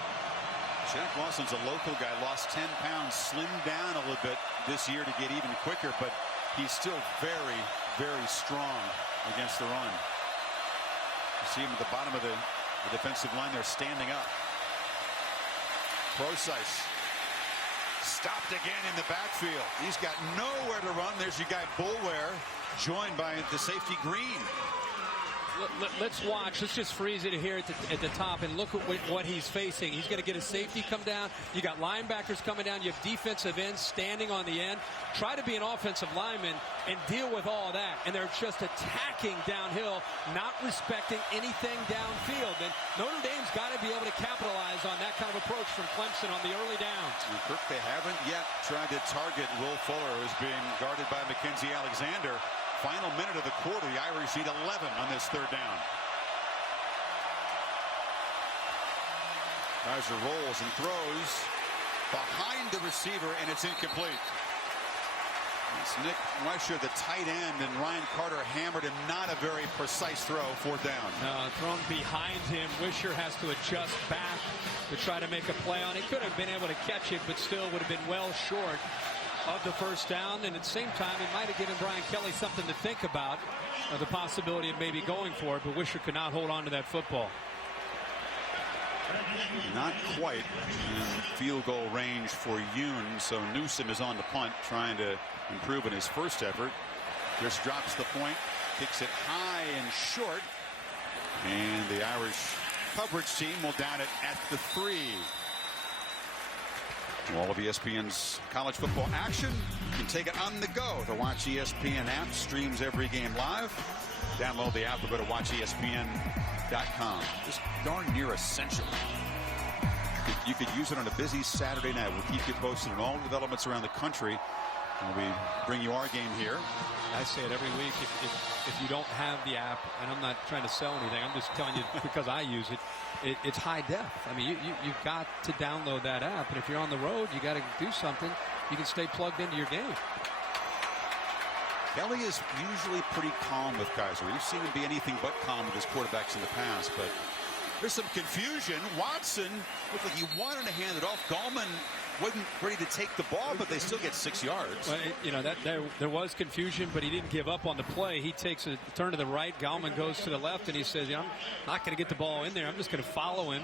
Jack Lawson's a local guy, lost 10 pounds, slimmed down a little bit this year to get even quicker, but he's still very, very strong against the run. You see him at the bottom of the defensive line there, standing up. Procise stopped again in the backfield. He's got nowhere to run. There's your guy Boulware, joined by the safety Green. Let's watch. Let's just freeze it here at the top and look at what he's facing. He's going to get a safety come down. You got linebackers coming down. You have defensive ends standing on the end. Try to be an offensive lineman and deal with all that. And they're just attacking downhill, not respecting anything downfield. And Notre Dame's got to be able to capitalize on that kind of approach from Clemson on the early downs. Kirk, they haven't yet tried to target Will Fuller, who's being guarded by Mackenzie Alexander. Final minute of the quarter, the Irish need 11 on this third down. Geiser rolls and throws behind the receiver, and it's incomplete. It's Nick Weisher, the tight end, and Ryan Carter hammered him. Not a very precise throw, 4th down. Thrown behind him. Weisher has to adjust back to try to make a play on it. Could have been able to catch it, but still would have been well short of the first down, and at the same time it might have given Brian Kelly something to think about, the possibility of maybe going for it, but Weisher could not hold on to that football. Not quite in field goal range for Yoon, so Newsom is on the punt, trying to improve in his first effort. Chris drops the point, kicks it high and short, and the Irish coverage team will down it at the 3. All of ESPN's college football action, you can take it on the go. The Watch ESPN app streams every game live. Download the app or go to watchespn.com. Just darn near essential. You could use it on a busy Saturday night. We'll keep you posted on all the developments around the country. And we bring you our game here. I say it every week. If you don't have the app, and I'm not trying to sell anything, I'm just telling you because I use it. It's high def. I mean, you've got to download that app, and if you're on the road, you got to do something. You can stay plugged into your game. Kelly is usually pretty calm with Kaiser. We've seen him be anything but calm with his quarterbacks in the past, but there's some confusion. Watson looked like he wanted to hand it off. Gallman wasn't ready to take the ball, but they still get 6 yards. Well, there was confusion, but he didn't give up on the play. He takes a turn to the right. Gallman goes to the left, and he says, I'm not going to get the ball in there. I'm just going to follow him.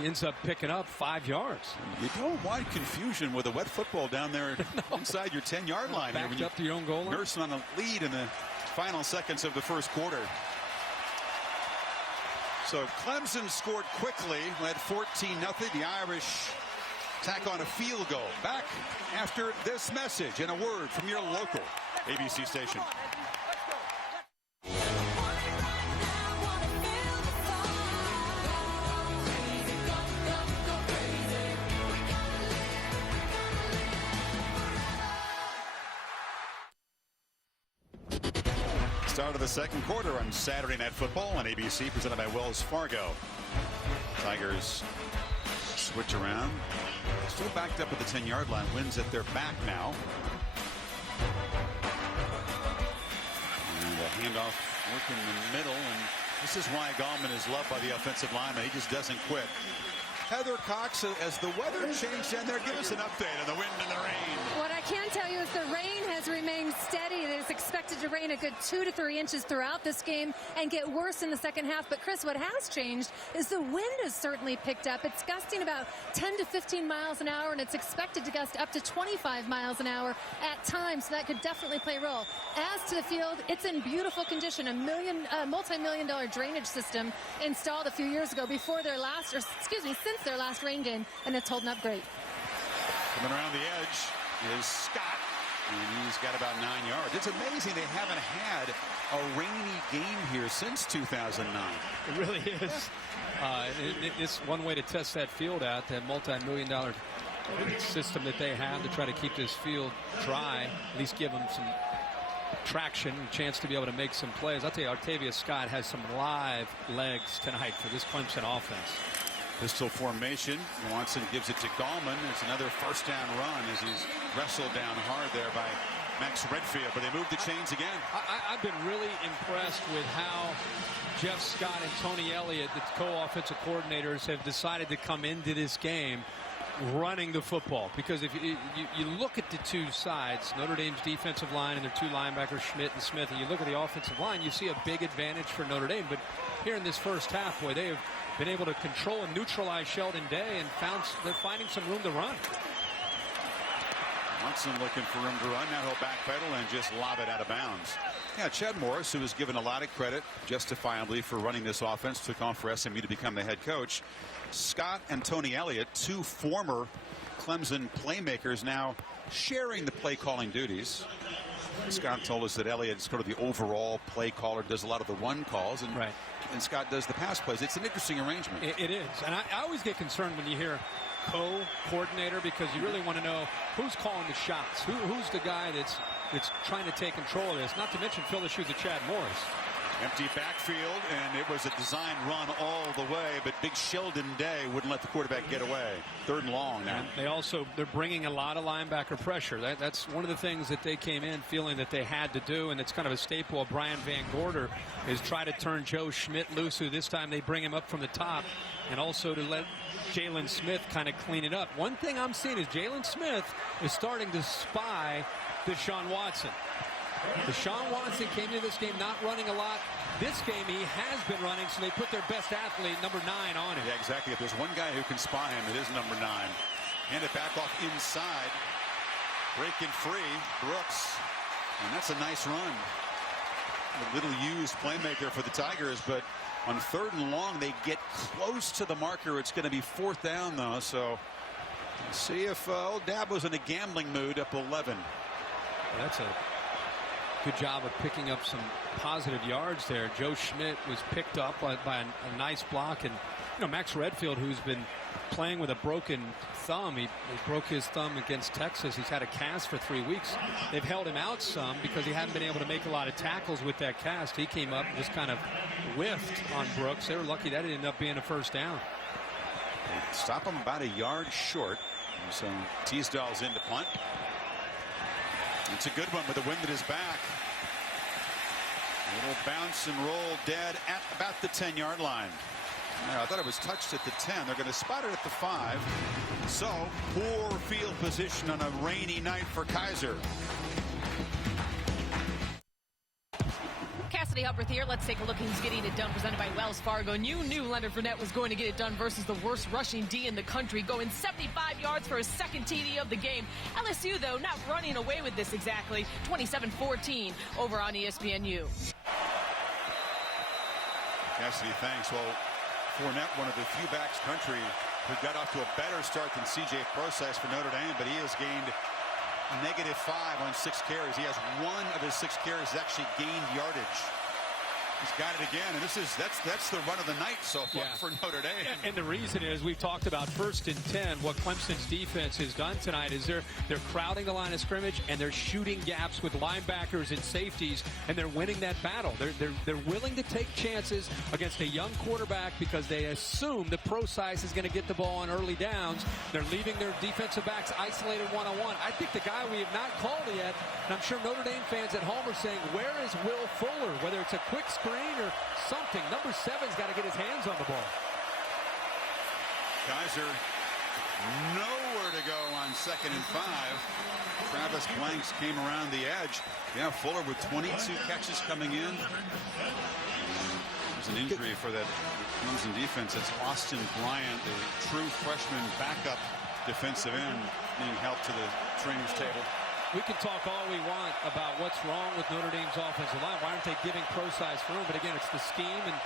He ends up picking up 5 yards. You don't want confusion with a wet football down there inside your 10-yard line. Backed up to your own goal line. Nursing on a lead in the final seconds of the first quarter. So Clemson scored quickly, led 14-0. The Irish tack on a field goal. Back after this message and a word from your local ABC station. Start of the second quarter on Saturday Night Football on ABC, presented by Wells Fargo. Tigers switch around. Still backed up at the 10-yard line. Wins at their back now. And a handoff work in the middle. And this is why Gallman is loved by the offensive lineman. He just doesn't quit. Heather Cox, as the weather changed down there, give us an update on the wind and the rain. What I can tell you is the rain has remained steady. It is expected expected to rain a good 2 to 3 inches throughout this game and get worse in the second half. But, Chris, what has changed is the wind has certainly picked up. It's gusting about 10 to 15 miles an hour, and it's expected to gust up to 25 miles an hour at times. So that could definitely play a role. As to the field, it's in beautiful condition. A multi-million-dollar drainage system installed a few years ago since their last rain game, and it's holding up great. Coming around the edge is Scott, and he's got about 9 yards. It's amazing they haven't had a rainy game here since 2009. It really is. It's one way to test that field out, that multi-million-dollar system that they have to try to keep this field dry, at least give them some traction, a chance to be able to make some plays. I'll tell you, Artavius Scott has some live legs tonight for this Clemson offense. Pistol formation. Watson gives it to Gallman. It's another first down run as he's wrestled down hard there by Max Redfield, but they moved the chains again. I've been really impressed with how Jeff Scott and Tony Elliott, the co-offensive coordinators, have decided to come into this game running the football, because if you look at the two sides, Notre Dame's defensive line and their two linebackers, Schmidt and Smith, and you look at the offensive line, you see a big advantage for Notre Dame. But here in this first half, boy, they have been able to control and neutralize Sheldon Day, and they're finding some room to run. Watson looking for room to run. Now he'll backpedal and just lob it out of bounds. Yeah, Chad Morris, who was given a lot of credit justifiably for running this offense, took on for SMU to become the head coach. Scott and Tony Elliott, two former Clemson playmakers, now sharing the play calling duties. Scott told us that Elliott is sort of the overall play caller, does a lot of the run calls, and Scott does the pass plays. It's an interesting arrangement. It is, and I always get concerned when you hear co-coordinator, because you really want to know who's calling the shots, who's the guy that's trying to take control of this. Not to mention fill the shoes of Chad Morris. Empty backfield, and it was a design run all the way, but big Sheldon Day wouldn't let the quarterback get away. 3rd and long now. And they're bringing a lot of linebacker pressure. That's one of the things that they came in feeling that they had to do, and it's kind of a staple of Brian Van Gorder, is try to turn Joe Schmidt loose, who this time they bring him up from the top, and also to let Jalen Smith kind of clean it up. One thing I'm seeing is Jalen Smith is starting to spy Deshaun Watson. Deshaun Watson came into this game not running a lot. This game he has been running, so they put their best athlete, number 9, on him. Yeah, exactly. If there's one guy who can spy him, it is number 9. Hand it back off inside. Breaking free, Brooks. And that's a nice run. A little used playmaker for the Tigers, but on 3rd and long, they get close to the marker. It's going to be 4th down, though, so let's see if old Dab was in a gambling mood up 11. That's a good job of picking up some positive yards there. Joe Schmidt was picked up by a nice block, and Max Redfield, who's been playing with a broken thumb, he broke his thumb against Texas. He's had a cast for 3 weeks. They've held him out some because he hadn't been able to make a lot of tackles with that cast. He came up and just kind of whiffed on Brooks. They were lucky that ended up being a first down. Stop him about a yard short. So Teasdale's in to punt. It's a good one with the wind at his back. A little bounce and roll dead at about the 10-yard line. I thought it was touched at the 10. They're going to spot it at the 5. So poor field position on a rainy night for Kaiser. Cassidy Hubbard here. Let's take a look at who's getting it done, presented by Wells Fargo. And you knew Leonard Fournette was going to get it done versus the worst rushing D in the country, going 75 yards for his second TD of the game. LSU, though, not running away with this exactly. 27-14 over on ESPNU. Cassidy, thanks. Well, Fournette, one of the few backs country who got off to a better start than C.J. Process for Notre Dame, but he has gained -5 on 6 carries. He has 1 of his 6 carries actually gained yardage. He's got it again, and that's the run of the night so far for Notre Dame. And the reason is, we've talked about 1st and 10. What Clemson's defense has done tonight is they're crowding the line of scrimmage, and they're shooting gaps with linebackers and safeties, and they're winning that battle. They're willing to take chances against a young quarterback because they assume that Procise is going to get the ball on early downs. They're leaving their defensive backs isolated one-on-one. I think the guy we have not called yet, and I'm sure Notre Dame fans at home are saying, where is Will Fuller? Whether it's a quick screen or something. Number 7's got to get his hands on the ball. Kaiser nowhere to go on 2nd and 5. Travis Blanks came around the edge. Yeah, Fuller with 22 catches coming in. There's an injury for that Clemson defense. It's Austin Bryant, the true freshman backup defensive end, being helped to the trainer's table. We can talk all we want about what's wrong with Notre Dame's offensive line. Why aren't they giving pro-size room? But again, it's the scheme, and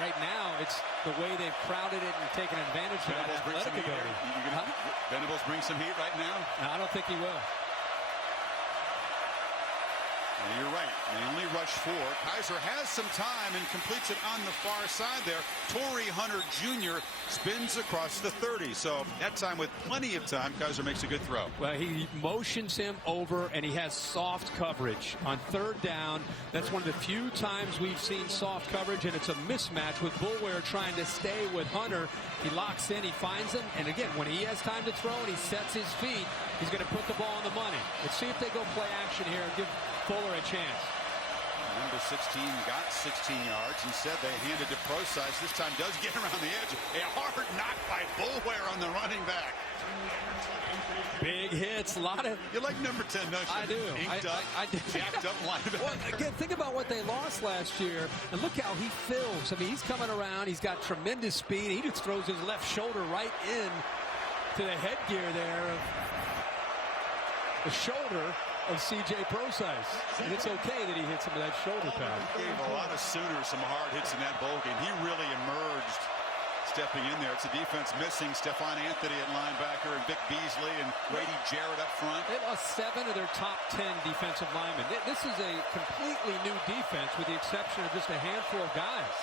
right now it's the way they've crowded it and taken advantage of that athletic ability. Venables bring some heat right now? No, I don't think he will. You're right. They only rush 4. Kaiser has some time and completes it on the far side there. Torrey Hunter Jr. spins across the 30. So that time, with plenty of time, Kaiser makes a good throw. Well, he motions him over, and he has soft coverage on 3rd down. That's one of the few times we've seen soft coverage, and it's a mismatch with Boulware trying to stay with Hunter. He locks in, he finds him, and again, when he has time to throw and he sets his feet, he's going to put the ball on the money. Let's see if they go play action here and give Fuller a chance. Number 16 got 16 yards. Instead, they handed to Pro-Size. This time does get around the edge. A hard knock by Boulware on the running back. Big hits, a lot of... You like number 10, don't you? I do. I do. Jacked up linebacker. Well, again, think about what they lost last year, and look how he fills. I mean, he's coming around. He's got tremendous speed. He just throws his left shoulder right in to the headgear there of the shoulder of C.J. Pro-Size. And it's okay that he hits him with that shoulder pad. He gave a lot of Sooners some hard hits in that bowl game. He really emerged stepping in there. It's a defense missing Stephon Anthony at linebacker and Vic Beasley and Grady Jarrett up front. They lost 7 of their top 10 defensive linemen. This is a completely new defense with the exception of just a handful of guys.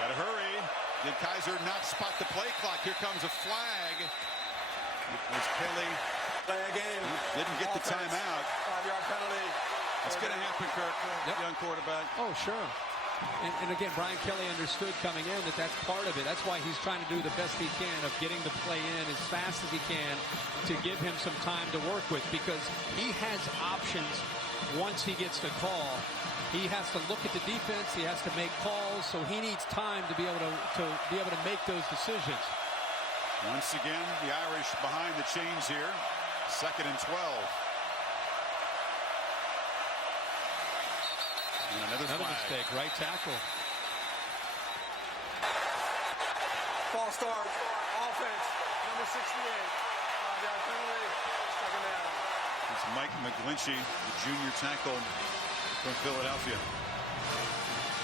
Got to hurry. Did Kaiser not spot the play clock? Here comes a flag. It was Kelly. Play again. Didn't get the timeout. 5-yard penalty. It's going to happen, Kirk. Yep. Young quarterback. Oh, sure. And again, Brian Kelly understood coming in that that's part of it. That's why he's trying to do the best he can of getting the play in as fast as he can to give him some time to work with, because he has options once he gets the call. He has to look at the defense. He has to make calls, so he needs time to be able to make those decisions. Once again, the Irish behind the chains here. 2nd and 12. And another mistake, right tackle. False start. Offense. Number 68. 5-yard penalty. 2nd down. It's Mike McGlinchey, the junior tackle from Philadelphia.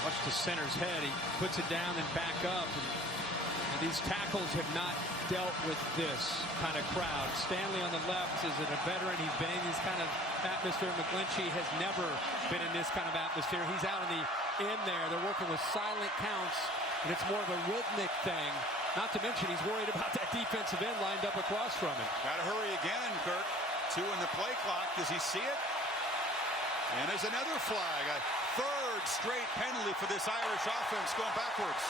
Watch the center's head. He puts it down and back up. And these tackles have not dealt with this kind of crowd. Stanley on the left is a veteran. He's been in this kind of atmosphere. McGlinchey has never been in this kind of atmosphere. He's out in the end there. They're working with silent counts, and it's more of a rhythmic thing. Not to mention he's worried about that defensive end lined up across from him. Got to hurry again, Kirk. 2 in the play clock. Does he see it? And there's another flag. A 3rd straight penalty for this Irish offense going backwards.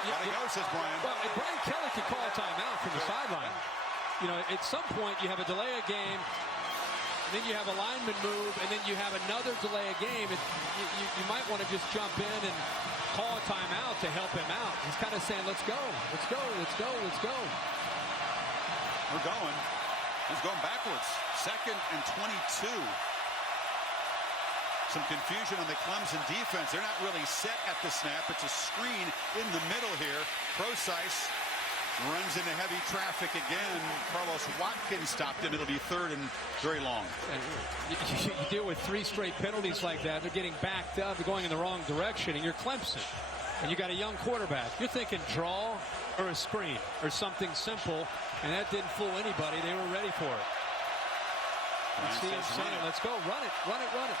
Gotta go, says Brian. Well, Brian Kelly can call a timeout from the sideline. You know, at some point you have a delay of game, and then you have a lineman move, and then you have another delay of game. You might want to just jump in and call a timeout to help him out. He's kind of saying, let's go, let's go, let's go, let's go. We're going. He's going backwards. 2nd and 22. Some confusion on the Clemson defense. They're not really set at the snap. It's a screen in the middle here. Pro-Size runs into heavy traffic again. Carlos Watkins stopped him. It'll be 3rd and very long. And you deal with 3 straight penalties like that. They're getting backed up. They're going in the wrong direction. And you're Clemson. And you got a young quarterback. You're thinking draw or a screen or something simple. And that didn't fool anybody. They were ready for it. Let's see him saying, let's go. Run it, run it, run it.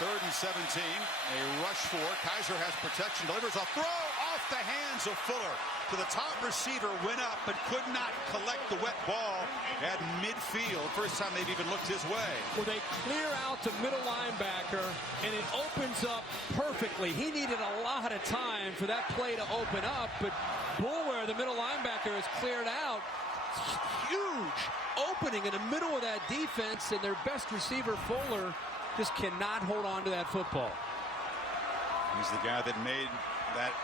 3rd and 17, a rush for. Kaiser has protection, delivers a throw off the hands of Fuller to the top receiver, went up but could not collect the wet ball at midfield. First time they've even looked his way. Well, they clear out to middle linebacker, and it opens up perfectly. He needed a lot of time for that play to open up, but Boulware, the middle linebacker, is cleared out. Huge opening in the middle of that defense, and their best receiver, Fuller, just cannot hold on to that football. He's the guy that made that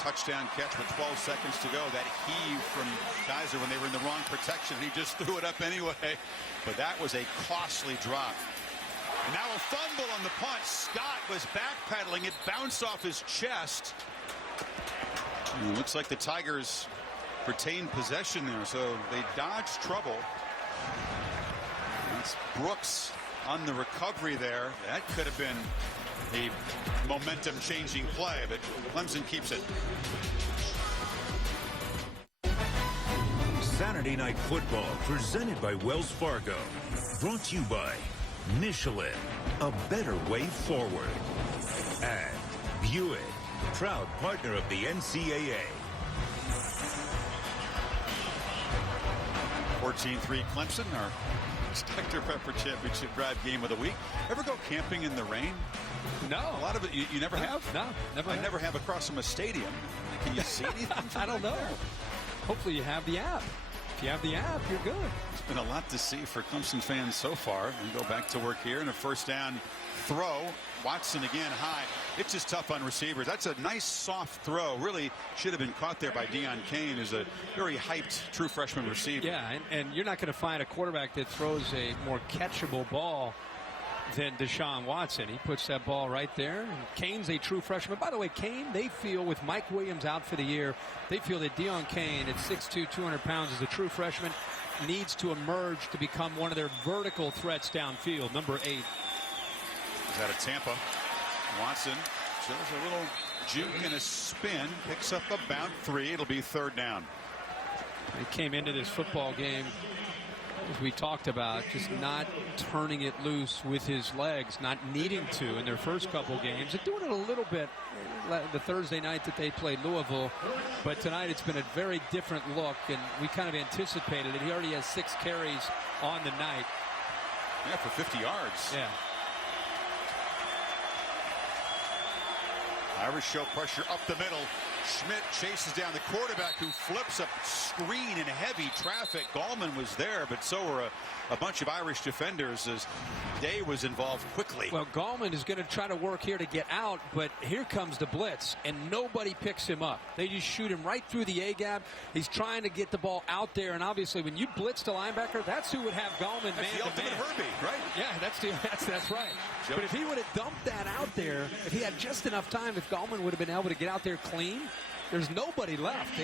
touchdown catch with 12 seconds to go. That heave from Kaiser when they were in the wrong protection. He just threw it up anyway. But that was a costly drop. And now a fumble on the punt. Scott was backpedaling. It bounced off his chest. And it looks like the Tigers retained possession there, so they dodged trouble. That's Brooks on the recovery there. That could have been a momentum-changing play, but Clemson keeps it. Saturday Night Football presented by Wells Fargo. Brought to you by Michelin, a better way forward. And Buick, proud partner of the NCAA. 14-3 Clemson, our Dr. Pepper Championship Drive game of the week. Ever go camping in the rain? No. A lot of it, you never have? No, never. I never have across from a stadium. Can you see anything? I don't know. Hopefully you have the app. If you have the app, you're good. It's been a lot to see for Clemson fans so far. We go back to work here, and a first down throw. Watson again high. It's just tough on receivers. That's a nice soft throw. Really should have been caught there by Deion Kane, who's a very hyped true freshman receiver. Yeah, and you're not going to find a quarterback that throws a more catchable ball than Deshaun Watson. He puts that ball right there. And Kane's a true freshman. By the way, Kane, they feel with Mike Williams out for the year, they feel that Deion Kane at 6'2", 200 pounds as a true freshman needs to emerge to become one of their vertical threats downfield. Number 8. He's out of Tampa. Watson shows a little juke and a spin. Picks up about 3. It'll be third down. He came into this football game, as we talked about, just not turning it loose with his legs, not needing to in their first couple games. They're doing it a little bit the Thursday night that they played Louisville, but tonight it's been a very different look, and we kind of anticipated it. He already has 6 carries on the night. Yeah, for 50 yards. Yeah. Irish show pressure up the middle. Schmidt chases down the quarterback, who flips a screen in heavy traffic. Gallman was there, but so were a bunch of Irish defenders as Day was involved quickly. Well, Gallman is going to try to work here to get out, but here comes the blitz, and nobody picks him up. They just shoot him right through the A-gap. He's trying to get the ball out there, and obviously when you blitz the linebacker, that's who would have Gallman man-to-man. That's the ultimate Herbie, right? Yeah, that's right. But if he would have dumped that out there, if he had just enough time, if Gallman would have been able to get out there clean, there's nobody left.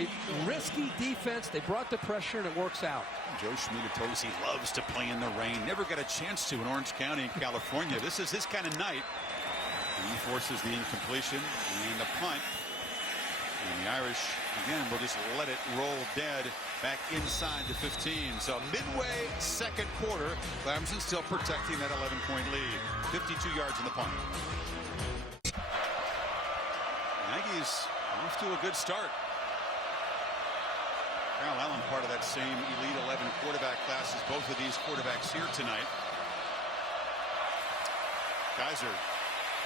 Risky defense. They brought the pressure, and it works out. Joe Schmidt he loves to play in the rain. Never got a chance to in Orange County in California. This is his kind of night. And he forces the incompletion and the punt. And the Irish, again, will just let it roll dead back inside the 15. So midway second quarter, Clemson still protecting that 11-point lead. 52 yards in the punt. Aggies off to a good start. Kyle Allen, part of that same Elite 11 quarterback class as both of these quarterbacks here tonight. Kaiser,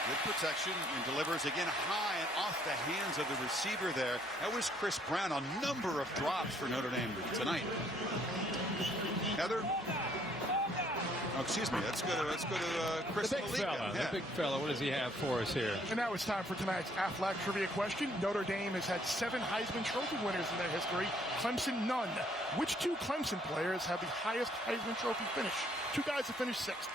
good protection, and delivers again high and off the hands of the receiver there. That was Chris Brown. A number of drops for Notre Dame tonight. Heather. Oh, excuse me. Let's go to Chris. The big fella. Yeah. The big fella. What does he have for us here? And now it's time for tonight's Aflac trivia question. Notre Dame has had 7 Heisman Trophy winners in their history. Clemson, none. Which 2 Clemson players have the highest Heisman Trophy finish? 2 guys have finished 6th.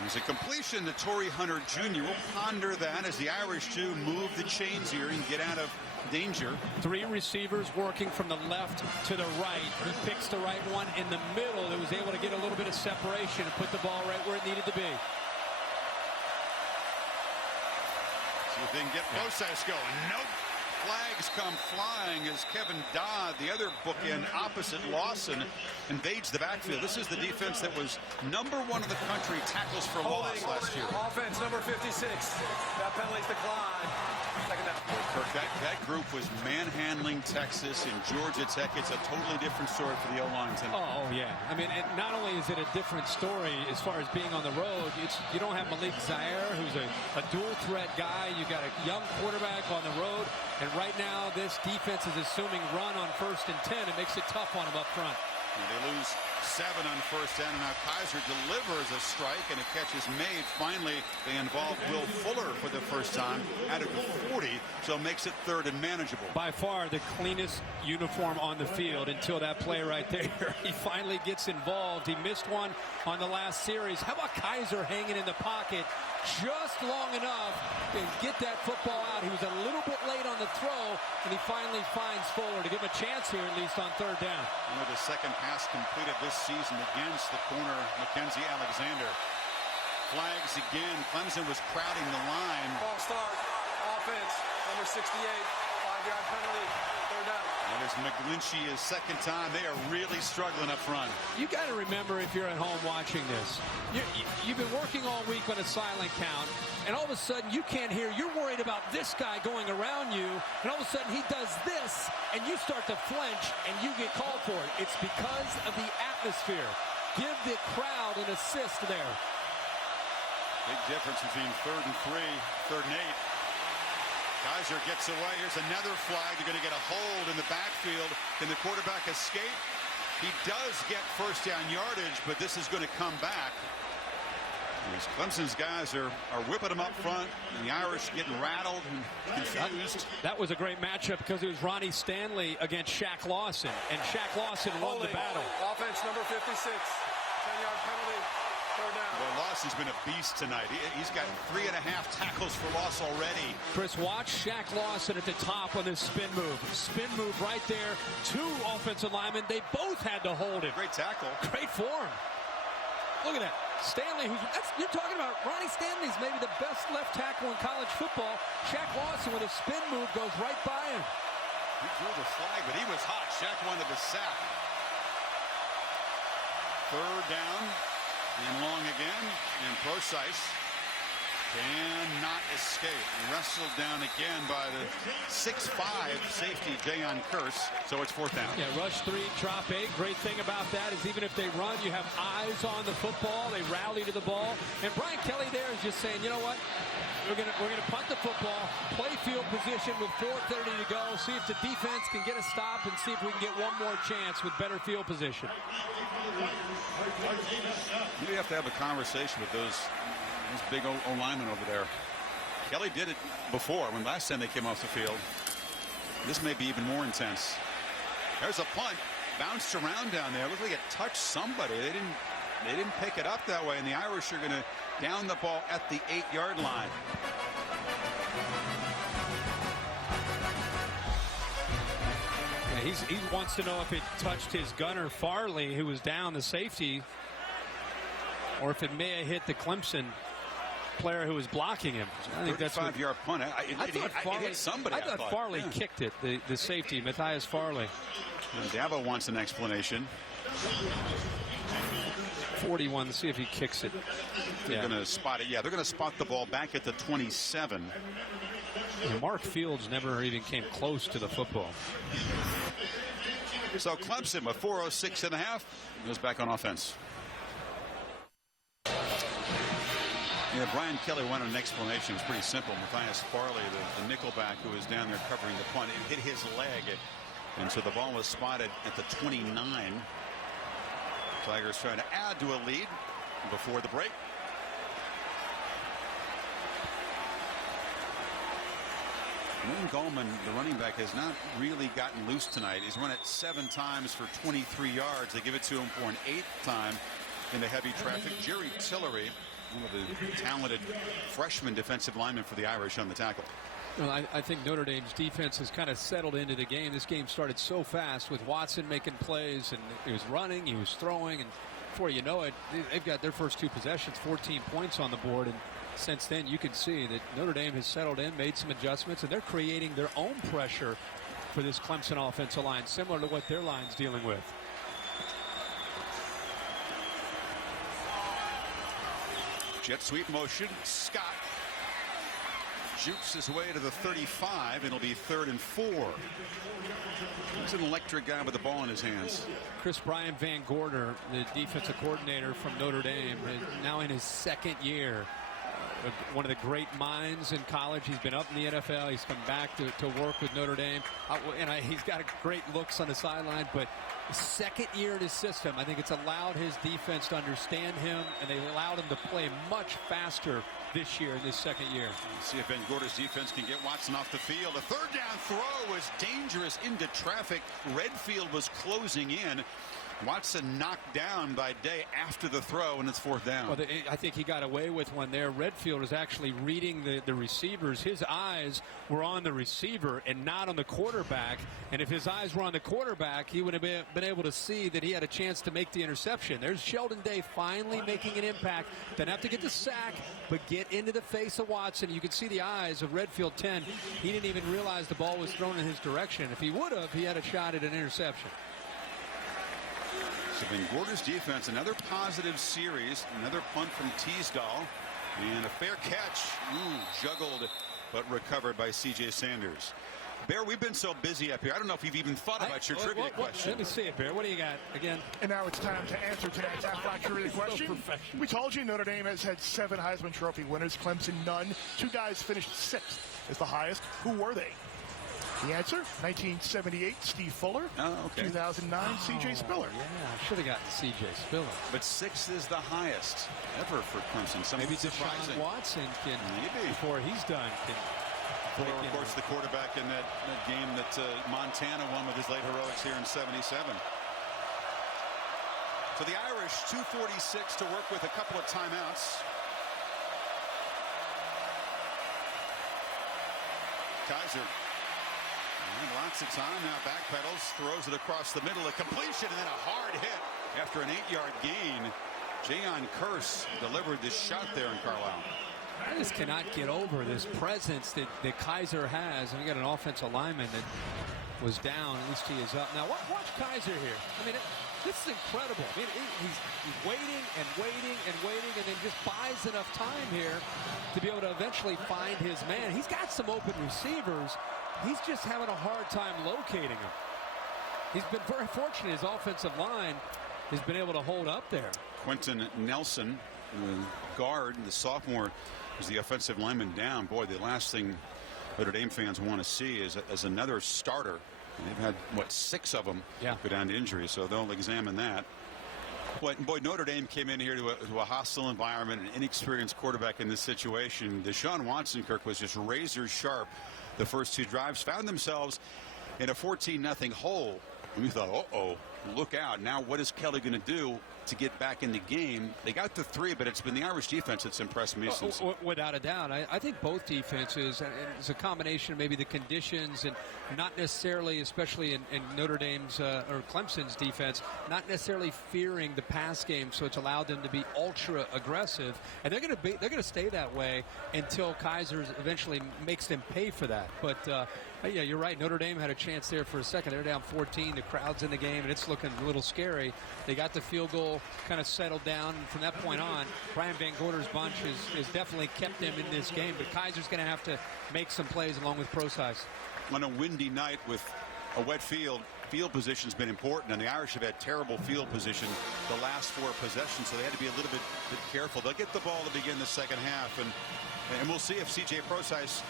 There's a completion to Torrey Hunter Jr. We'll ponder that as the Irish too move the chains here and get out of danger. 3 receivers working from the left to the right. He picks the right one in the middle that was able to get a little bit of separation and put the ball right where it needed to be. See if they can get Bosas going. Nope. Flags come flying as Kevin Dodd, the other bookend opposite Lawson, invades the backfield. This is the defense that was #1 in the country tackles for loss last year. Offense number 56. That penalty's declined. Second down. Kirk, that group was manhandling Texas and Georgia Tech. It's a totally different story for the O-line tonight. Oh, yeah. I mean, not only is it a different story as far as being on the road, you don't have Malik Zaire, who's a dual threat guy. You got a young quarterback on the road. And right now, this defense is assuming run on 1st and 10. It makes it tough on him up front. And they lose 7 on first down, and now Kaiser delivers a strike, and a catch is made. Finally, they involve Will Fuller for the first time out of the 40, so it makes it 3rd and manageable. By far the cleanest uniform on the field until that play right there. He finally gets involved. He missed one on the last series. How about Kaiser hanging in the pocket just long enough to get that football out? He was a little bit late on the throw, and he finally finds Fuller to give him a chance here, at least on 3rd down. Only the second pass completed this season against the corner, Mackenzie Alexander. Flags again. Clemson was crowding the line. Ball start. Offense. Number 68. 5-yard penalty. 3rd down. And as McGlinchey is second time, they are really struggling up front. You got to remember, if you're at home watching this, you've been working all week on a silent count, and all of a sudden you can't hear. You're worried about this guy going around you, and all of a sudden he does this, and you start to flinch, and you get called for it. It's because of the atmosphere. Give the crowd an assist there. Big difference between 3rd and 3, 3rd and 8. Kaiser gets away. Here's another flag. They're going to get a hold in the backfield. Can the quarterback escape? He does get first down yardage, but this is going to come back. As Clemson's guys are whipping them up front, and the Irish getting rattled and confused. That was a great matchup because it was Ronnie Stanley against Shaq Lawson, and Shaq Lawson won the battle. Offense number 56. 10-yard penalty. 3rd down. Well, Lawson's been a beast tonight. He's got 3.5 tackles for loss already. Chris, watch Shaq Lawson at the top on this spin move. Spin move right there. 2 offensive linemen. They both had to hold him. Great tackle. Great form. Look at that. Stanley, you're talking about Ronnie Stanley's maybe the best left tackle in college football. Shaq Lawson with a spin move goes right by him. He threw the flag, but he was hot. Shaq wanted the sack. 3rd down. And long again, and Procise cannot escape. Wrestled down again by the 6'5" safety, Jayon Curse, so it's 4th down. Yeah, rush 3, drop 8. Great thing about that is even if they run, you have eyes on the football. They rally to the ball. And Brian Kelly there is just saying, you know what? We're gonna punt the football, play field position with 4:30 to go, see if the defense can get a stop, and see if we can get one more chance with better field position. You have to have a conversation with those big O linemen over there. Kelly did it before when last time they came off the field. This may be even more intense. There's a punt, bounced around down there. Looked like it touched somebody. They didn't pick it up that way, and the Irish are going to down the ball at the 8-yard line. Yeah, he wants to know if it touched his gunner Farley, who was down, the safety, or if it may have hit the Clemson player who was blocking him. I think that's 35-yard punt. It hit somebody. I thought Farley kicked it, the safety, Matthias Farley. And Dabo wants an explanation. 41, see if he kicks it. They're going to spot it. Yeah, they're going to spot the ball back at the 27. And Mark Fields never even came close to the football. So Clemson with 4:06.5 goes back on offense. Yeah, Brian Kelly wanted an explanation. It was pretty simple. Matthias Farley, the nickelback who was down there covering the punt, it hit his leg. And so the ball was spotted at the 29. Tigers trying to add to a lead before the break. Wayne Gallman, the running back, has not really gotten loose tonight. He's run it 7 times for 23 yards. They give it to him for an 8th time in the heavy traffic. Jerry Tillery, one of the talented freshman defensive linemen for the Irish, on the tackle. Well, I think Notre Dame's defense has kind of settled into the game. This game started so fast with Watson making plays, and he was running, he was throwing, and before you know it, they've got their first 2 possessions, 14 points on the board, and since then you can see that Notre Dame has settled in, made some adjustments, and they're creating their own pressure for this Clemson offensive line, similar to what their line's dealing with. Jet sweep motion. Scott jukes his way to the 35. It'll be 3rd and 4. He's an electric guy with the ball in his hands. Chris Brian Van Gorder, the defensive coordinator from Notre Dame, now in his 2nd year. One of the great minds in college. He's been up in the NFL. He's come back to work with Notre Dame. And he's got great looks on the sideline, but second year in his system. I think it's allowed his defense to understand him, and they allowed him to play much faster this year in this second year. See if Van Gorder's defense can get Watson off the field. A third down throw was dangerous into traffic. Redfield was closing in. Watson knocked down by Day after the throw, and it's fourth down. Well, I think he got away with one there. Redfield was actually reading the receivers. His eyes were on the receiver and not on the quarterback. And if his eyes were on the quarterback, he would have been able to see that he had a chance to make the interception. There's Sheldon Day finally making an impact. Didn't have to get the sack, but get into the face of Watson. You can see the eyes of Redfield 10. He didn't even realize the ball was thrown in his direction. If he would have, he had a shot at an interception. So Van Gorder's defense, another positive series, another punt from Teasdall, and a fair catch. Juggled, but recovered by C.J. Sanders. Bear, we've been so busy up here. I don't know if you've even thought about your trivia question. Let me see it, Bear. What do you got again? And now it's time to answer tonight's Aflac trivia question. We told you Notre Dame has had 7 Heisman Trophy winners. Clemson, none. 2 guys finished 6th is the highest. Who were they? The answer, 1978, Steve Fuller. 2009, C.J. Spiller. Yeah, I should have gotten C.J. Spiller. But 6 is the highest ever for Clemson. Maybe Deshaun Watson can, before he's done, can. Fuller, of course, the quarterback in that game that Montana won with his late heroics here in '77. So the Irish, 2:46 to work with, a couple of timeouts. Kaiser. Lots of time now, backpedals, throws it across the middle, a completion, and then a hard hit after an 8-yard gain. Jayon Kearse delivered this shot there in Carlisle. I just cannot get over this presence that Kaiser has. And we got an offensive lineman that was down. At least he is up. Now, watch Kaiser here. I mean, this is incredible. I mean, he's waiting and waiting and waiting, and then just buys enough time here to be able to eventually find his man. He's got some open receivers. He's just having a hard time locating them. He's been very fortunate. His offensive line has been able to hold up there. Quentin Nelson, the guard, the sophomore, is the offensive lineman down. Boy, the last thing Notre Dame fans want to see is another starter. And they've had, what, 6 of them go down to injury, so they'll examine that. Boy, Notre Dame came in here to a hostile environment, an inexperienced quarterback in this situation. Deshaun Watson, Kirk, was just razor sharp the first 2 drives, found themselves in a 14-0 hole. And we thought, uh-oh, look out. Now what is Kelly going to do to get back in the game? They got to 3, but it's been the Irish defense that's impressed me since. Without a doubt. I think both defenses, it's a combination of maybe the conditions and not necessarily, especially in Notre Dame's or Clemson's defense, not necessarily fearing the pass game, so it's allowed them to be ultra aggressive, and they're going to stay that way until Kaiser eventually makes them pay for that. But yeah, you're right. Notre Dame had a chance there for a second. They're down 14. The crowd's in the game, and it's looking a little scary. They got the field goal kind of settled down. And from that point on, Brian Van Gorder's bunch has definitely kept them in this game. But Kaiser's going to have to make some plays along with Procise. On a windy night with a wet field position's been important, and the Irish have had terrible field position the last 4 possessions, so they had to be a little bit careful. They'll get the ball to begin the second half, and we'll see if C.J. Procise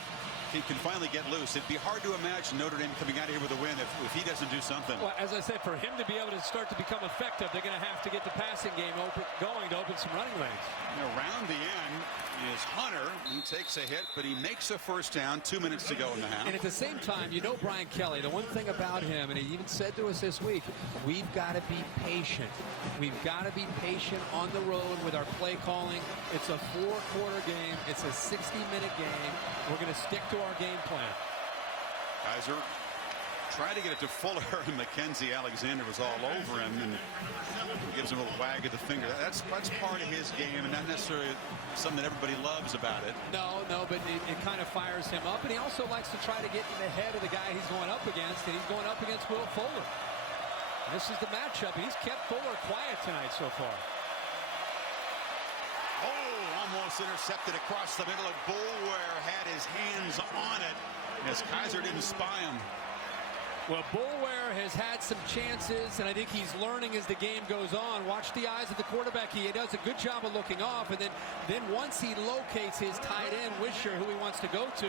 can finally get loose. It'd be hard to imagine Notre Dame coming out of here with a win if he doesn't do something. Well, as I said, for him to be able to start to become effective, they're going to have to get the passing game going to open some running lanes. And around the end is Hunter. He takes a hit, but he makes a first down. 2 minutes to go in the half. And at the same time, you know Brian Kelly, the one thing about him, and he even said to us this week, we've got to be patient. We've got to be patient on the road with our play calling. It's a 4-quarter game. It's a 60-minute game. We're going to stick to our game plan. Kaiser tried to get it to Fuller, and Mackenzie Alexander was all over him, and gives him a little wag of the finger. That's part of his game, and not necessarily something that everybody loves about it. No, but it kind of fires him up, and he also likes to try to get in the head of the guy he's going up against, and he's going up against Will Fuller. This is the matchup. He's kept Fuller quiet tonight so far. Almost intercepted across the middle, and Boulware had his hands on it as Kaiser didn't spy him. Well, Boulware has had some chances, and I think he's learning as the game goes on. Watch the eyes of the quarterback. He does a good job of looking off, and then once he locates his tight end, Wisher, who he wants to go to,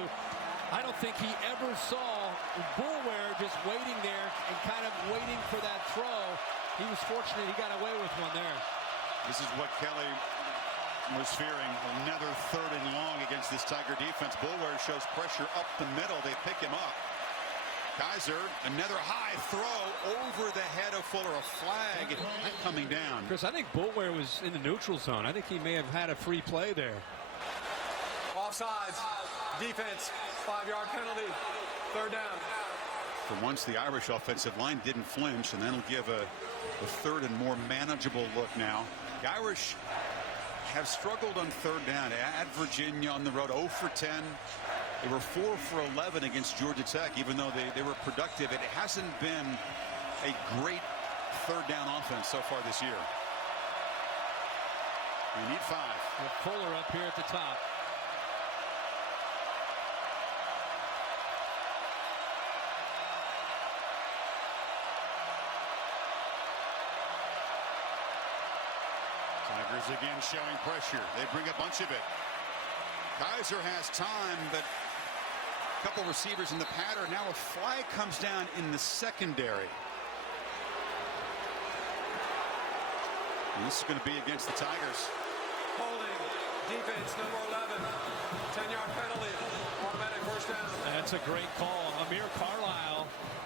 I don't think he ever saw Boulware just waiting there and kind of waiting for that throw. He was fortunate he got away with one there. This is what Kelly was fearing. Another 3rd and long against this Tiger defense. Boulware shows pressure up the middle. They pick him up. Kaiser, another high throw over the head of Fuller. A flag coming down. Chris, I think Boulware was in the neutral zone. I think he may have had a free play there. Offsides. Defense. 5-yard penalty. 3rd down. For once, the Irish offensive line didn't flinch, and that'll give a 3rd and more manageable look now. The Irish have struggled on 3rd down at Virginia on the road, 0 for 10. They were 4 for 11 against Georgia Tech, even though they were productive. It hasn't been a great 3rd down offense so far this year. We need 5. With Fuller up here at the top. Tigers again showing pressure. They bring a bunch of it. Kaiser has time, but a couple receivers in the pattern. Now a flag comes down in the secondary. And this is going to be against the Tigers. Holding. Defense, number 11. 10-yard penalty. Automatic 1st down. That's a great call. Amir Carlisle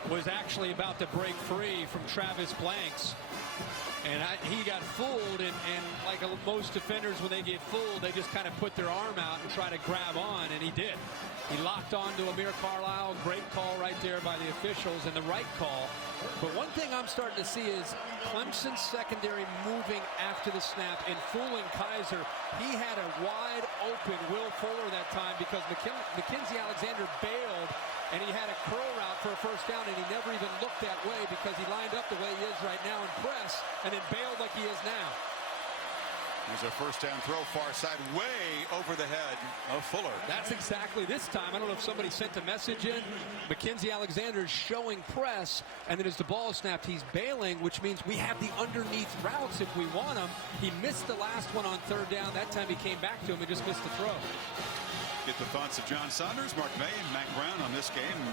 was actually about to break free from Travis Blanks. And he got fooled, and like most defenders, when they get fooled, they just kind of put their arm out and try to grab on, and he did. He locked on to Amir Carlisle. Great call right there by the officials, and the right call. But one thing I'm starting to see is Clemson's secondary moving after the snap and fooling Kaiser. He had a wide open Will Fuller that time because Mackenzie Alexander bailed, and he had a curl route for a 1st down, and he never even looked that way because he lined up the way he is right now in press and then bailed like he is now. There's a 1st down throw, far side, way over the head of Fuller. That's exactly this time. I don't know if somebody sent a message in. Mackenzie Alexander is showing press, and then as the ball is snapped, he's bailing, which means we have the underneath routes if we want them. He missed the last one on 3rd down. That time he came back to him and just missed the throw. Get the thoughts of John Saunders, Mark May, and Mac Brown on this game.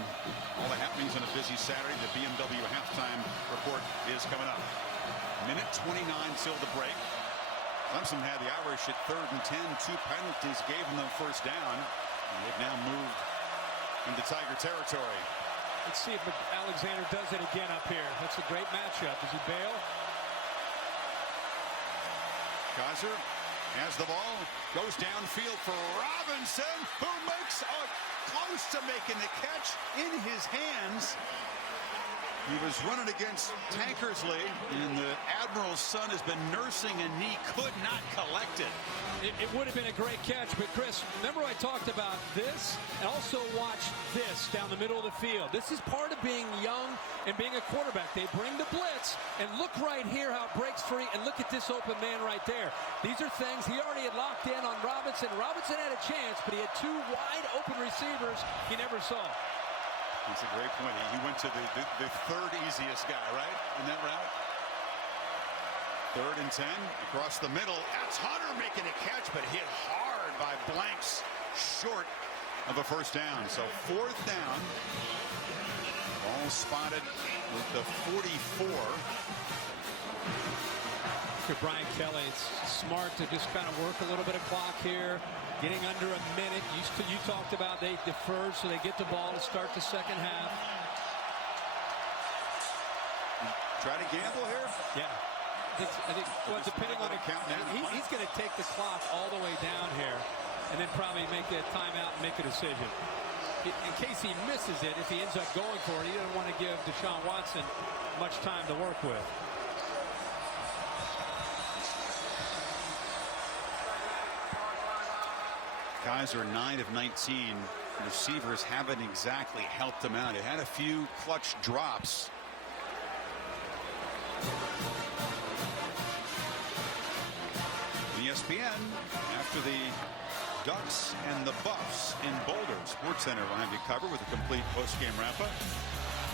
All the happenings on a busy Saturday. The BMW halftime report is coming up. Minute 29 till the break. Clemson had the Irish at 3rd and 10. 2 penalties gave them the 1st down. And they've now moved into Tiger territory. Let's see if Alexander does it again up here. That's a great matchup. Does he bail? Kaiser has the ball, goes downfield for Robinson, who makes close to making the catch in his hands. He was running against Tankersley, and the Admiral's son has been nursing a knee, could not collect it. It would have been a great catch, but Chris, remember I talked about this, and also watch this down the middle of the field. This is part of being young and being a quarterback. They bring the blitz, and look right here how it breaks free, and look at this open man right there. These are things he already had locked in on Robinson. Robinson had a chance, but he had 2 wide open receivers he never saw. That's a great point. He went to the 3rd easiest guy, right, in that route? 3rd and 10 across the middle. That's Hunter making a catch, but hit hard by Blanks, short of a 1st down. So 4th down. Ball spotted with the 44. Brian Kelly, it's smart to just kind of work a little bit of clock here. Getting under a minute. You talked about they defer so they get the ball to start the 2nd half. Try to gamble here? Yeah. I think well, depending on the count, he's going to take the clock all the way down here and then probably make a timeout and make a decision. In case he misses it, if he ends up going for it, he doesn't want to give Deshaun Watson much time to work with. Kaiser 9 of 19. Receivers haven't exactly helped him out. It had a few clutch drops. ESPN after the Ducks and the Buffs in Boulder. SportsCenter will have you covered with a complete post-game wrap-up.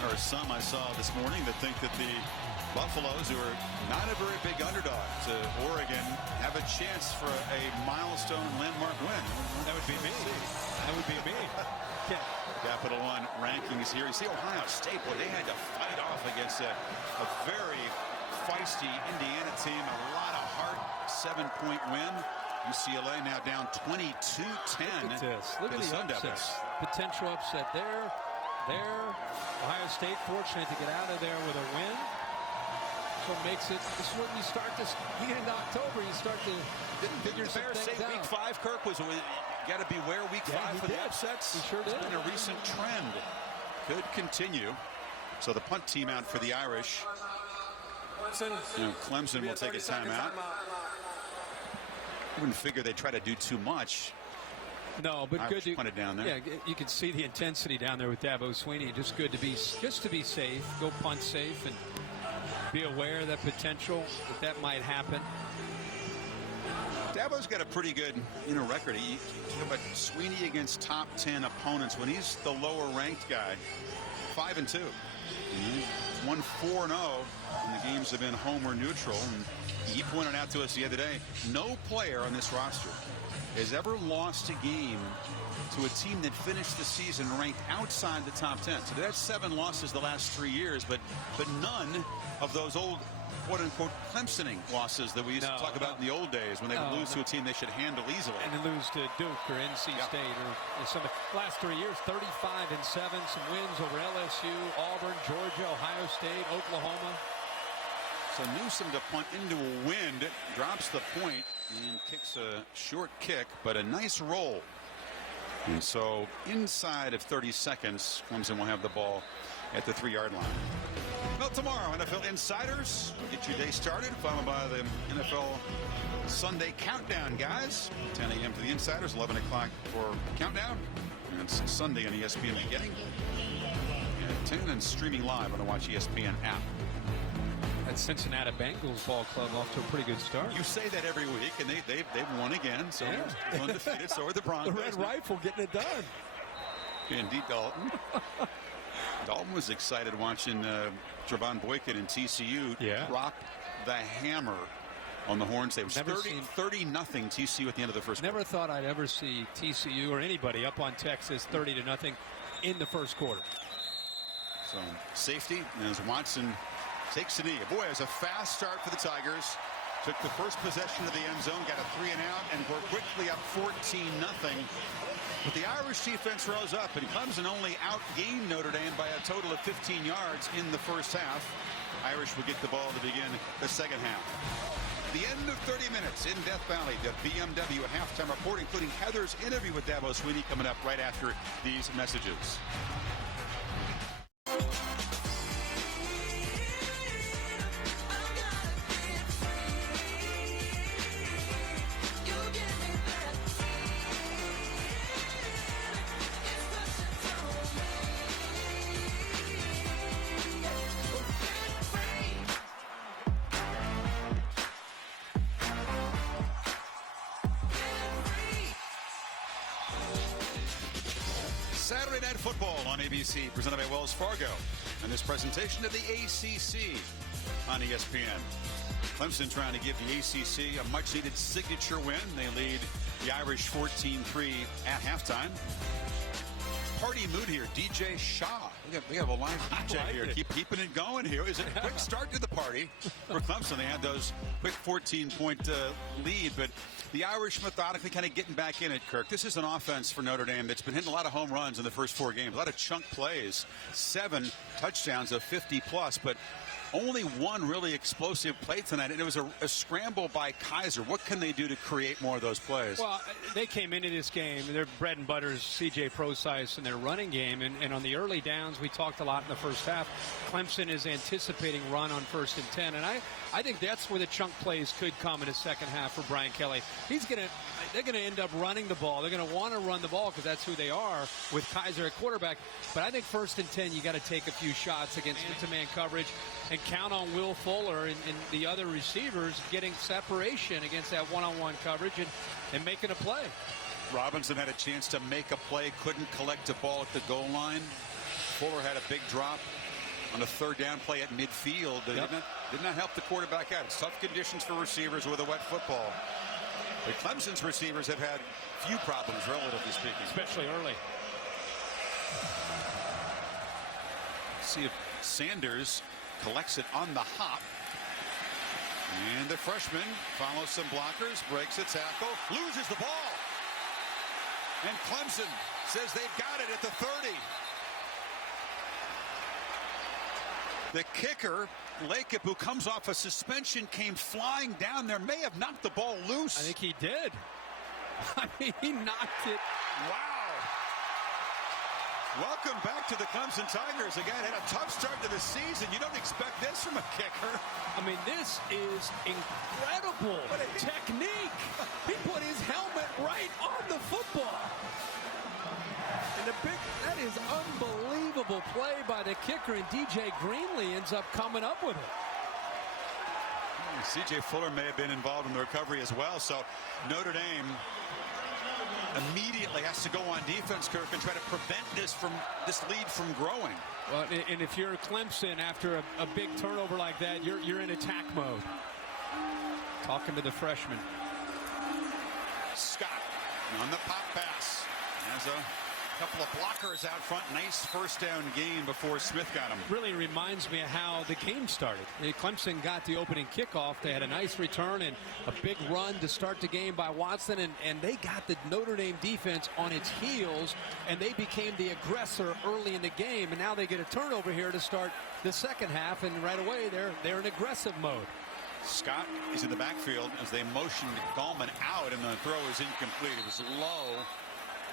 There are some I saw this morning that think that the Buffaloes, who are not a very big underdog to Oregon, have a chance for a milestone landmark win. That would be me. That would be me. Yeah. Capital One rankings here. You see Ohio State, boy, they had to fight off against a very nasty Indiana team. A lot of heart. 7-point win. UCLA now down 22-10. Look at this. Look at the upset. Potential upset there. Ohio State fortunate to get out of there with a win. So it makes it, this is when you start to get into October, you start to figure some things out. Week 5, Kirk, was got to beware week 5 for the upsets. He sure did. It's been a recent trend. Could continue. So the punt team out for the Irish. Clemson will take a timeout. I wouldn't figure they'd try to do too much. No, but Irish good. Punt it down there. Yeah, you can see the intensity down there with Dabo Swinney. Just good to be safe. Go punt safe and be aware of that potential that might happen. Dabo's got a pretty good record. You know about Swinney against top 10 opponents when he's the lower ranked guy. 5-2. He's won 4-0 when the games have been home or neutral. And he pointed out to us the other day, no player on this roster has ever lost a game to a team that finished the season ranked outside the top 10. So that's 7 losses the last 3 years, but none of those old quote-unquote Clemsoning losses that we used to talk about in the old days when they would lose to a team they should handle easily. And then lose to Duke or NC State or some of the last 3 years, 35-7, some wins over LSU, Auburn, Georgia, Ohio State, Oklahoma. So Newsom to punt into a wind, drops the point and kicks a short kick, but a nice roll. And so inside of 30 seconds, Clemson will have the ball at the 3-yard line. Well, tomorrow, NFL Insiders get your day started, followed by the NFL Sunday Countdown, guys. 10 a.m. for the Insiders, 11 o'clock for Countdown. And it's Sunday on ESPN beginning at 10 and streaming live on the Watch ESPN app. That Cincinnati Bengals ball club off to a pretty good start. You say that every week, and they've won again. So they're undefeated. So are the Broncos. The Red Rifle getting it done. Indeed, Dalton. Dalton was excited watching Trevon Boykin and TCU rock the hammer on the Horns. They was 30-0 TCU at the end of the first quarter. Never thought I'd ever see TCU or anybody up on Texas 30-0 in the first quarter. So safety as Watson takes a knee. Boy, it was a fast start for the Tigers. Took the first possession of the end zone, got a 3-and-out, and we're quickly up 14-0. But the Irish defense rose up, and Clemson only outgained Notre Dame by a total of 15 yards in the first half. Irish will get the ball to begin the second half. The end of 30 minutes in Death Valley. The BMW halftime report, including Heather's interview with Dabo Swinney, coming up right after these messages. Saturday Night Football on ABC, presented by Wells Fargo. And this presentation of the ACC on ESPN. Clemson trying to give the ACC a much-needed signature win. They lead the Irish 14-3 at halftime. Party mood here. DJ Shaw. We have a live DJ here. Keeping it going here. Is it a quick start to the party for Clemson? They had those quick 14-point lead, but the Irish methodically kind of getting back in it, Kirk. This is an offense for Notre Dame that's been hitting a lot of home runs in the first 4 games. A lot of chunk plays. 7 touchdowns of 50-plus, but only one really explosive play tonight, and it was a scramble by Kaiser. What can they do to create more of those plays? Well, they came into this game, their bread and butter is C.J. Prosise in their running game, and on the early downs, we talked a lot in the first half. Clemson is anticipating run on 1st and 10, and I think that's where the chunk plays could come in the second half for Brian Kelly. They're going to end up running the ball. They're going to want to run the ball because that's who they are with Kaiser at quarterback. But I think 1st and 10, you got to take a few shots against man-to-man coverage and count on Will Fuller and the other receivers getting separation against that one-on-one coverage and making a play. Robinson had a chance to make a play, couldn't collect a ball at the goal line. Fuller had a big drop on a 3rd down play at midfield that did not help the quarterback out. It's tough conditions for receivers with a wet football. But Clemson's receivers have had few problems, relatively speaking. Especially early. See if Sanders collects it on the hop. And the freshman follows some blockers, breaks a tackle, loses the ball. And Clemson says they've got it at the 30. The kicker, Lakeup, who comes off a suspension, came flying down there, may have knocked the ball loose. I think he did. I mean, he knocked it. Wow. Welcome back to the Clemson Tigers. Again, had a tough start to the season. You don't expect this from a kicker. I mean, this is incredible technique. He put his helmet right on the football. And that is unbelievable play by the kicker, and DJ Greenlee ends up coming up with it. C.J. Fuller may have been involved in the recovery as well, so Notre Dame immediately has to go on defense, Kirk, and try to prevent this lead from growing. Well, and if you're Clemson after a big turnover like that, you're in attack mode. Talking to the freshman. Scott on the pop pass. Has a couple of blockers out front. Nice first down gain before Smith got him. Really reminds me of how the game started. Clemson got the opening kickoff. They had a nice return and a big run to start the game by Watson, and they got the Notre Dame defense on its heels, and they became the aggressor early in the game, and now they get a turnover here to start the second half, and right away they're in aggressive mode. Scott is in the backfield as they motioned Gallman out, and the throw is incomplete. It was low.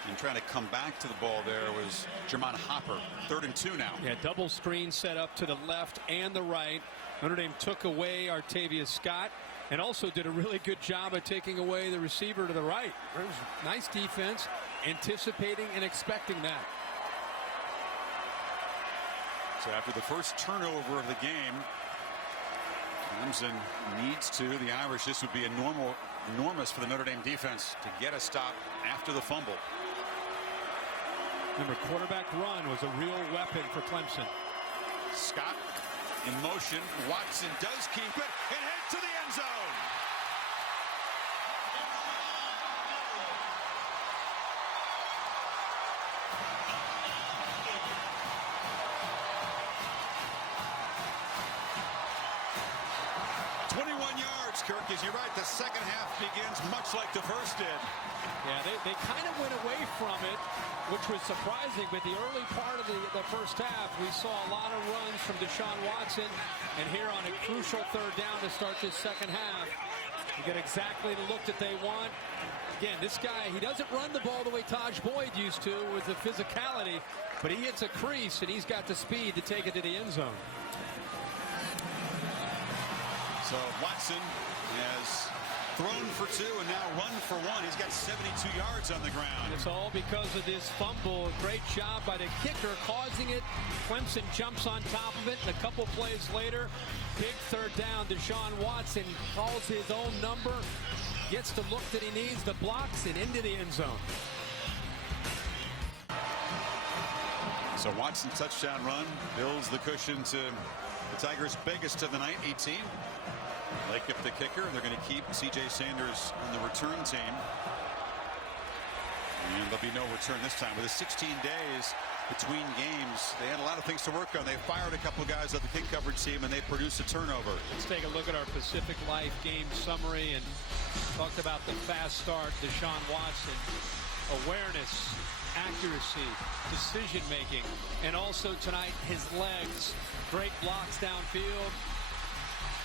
And trying to come back to the ball there was Jermon Hopper. 3rd and 2 now. Yeah, double screen set up to the left and the right. Notre Dame took away Artavius Scott and also did a really good job of taking away the receiver to the right. It was nice defense, anticipating and expecting that. So after the first turnover of the game, Clemson needs to. The Irish, this would be enormous for the Notre Dame defense to get a stop after the fumble. Remember, quarterback run was a real weapon for Clemson. Scott in motion. Watson does keep it and head to the end zone. Kirk, as you're right, the second half begins much like the first did. Yeah, they kind of went away from it, which was surprising, but the early part of the first half, we saw a lot of runs from Deshaun Watson, and here on a crucial 3rd down to start this second half, you get exactly the look that they want. Again, this guy, he doesn't run the ball the way Taj Boyd used to with the physicality, but he hits a crease, and he's got the speed to take it to the end zone. So Watson has thrown for 2 and now run for 1. He's got 72 yards on the ground. It's all because of this fumble. Great job by the kicker causing it. Clemson jumps on top of it. And a couple plays later, big 3rd down. Deshaun Watson calls his own number, gets the look that he needs, the blocks, and into the end zone. So Watson's touchdown run builds the cushion to the Tigers' biggest of the night, 18. Lakeup the kicker. They're going to keep C.J. Sanders on the return team. And there'll be no return this time. With the 16 days between games, they had a lot of things to work on. They fired a couple guys on the kick coverage team, and they produced a turnover. Let's take a look at our Pacific Life game summary and talked about the fast start. Deshaun Watson, awareness, accuracy, decision-making, and also tonight his legs. Great blocks downfield.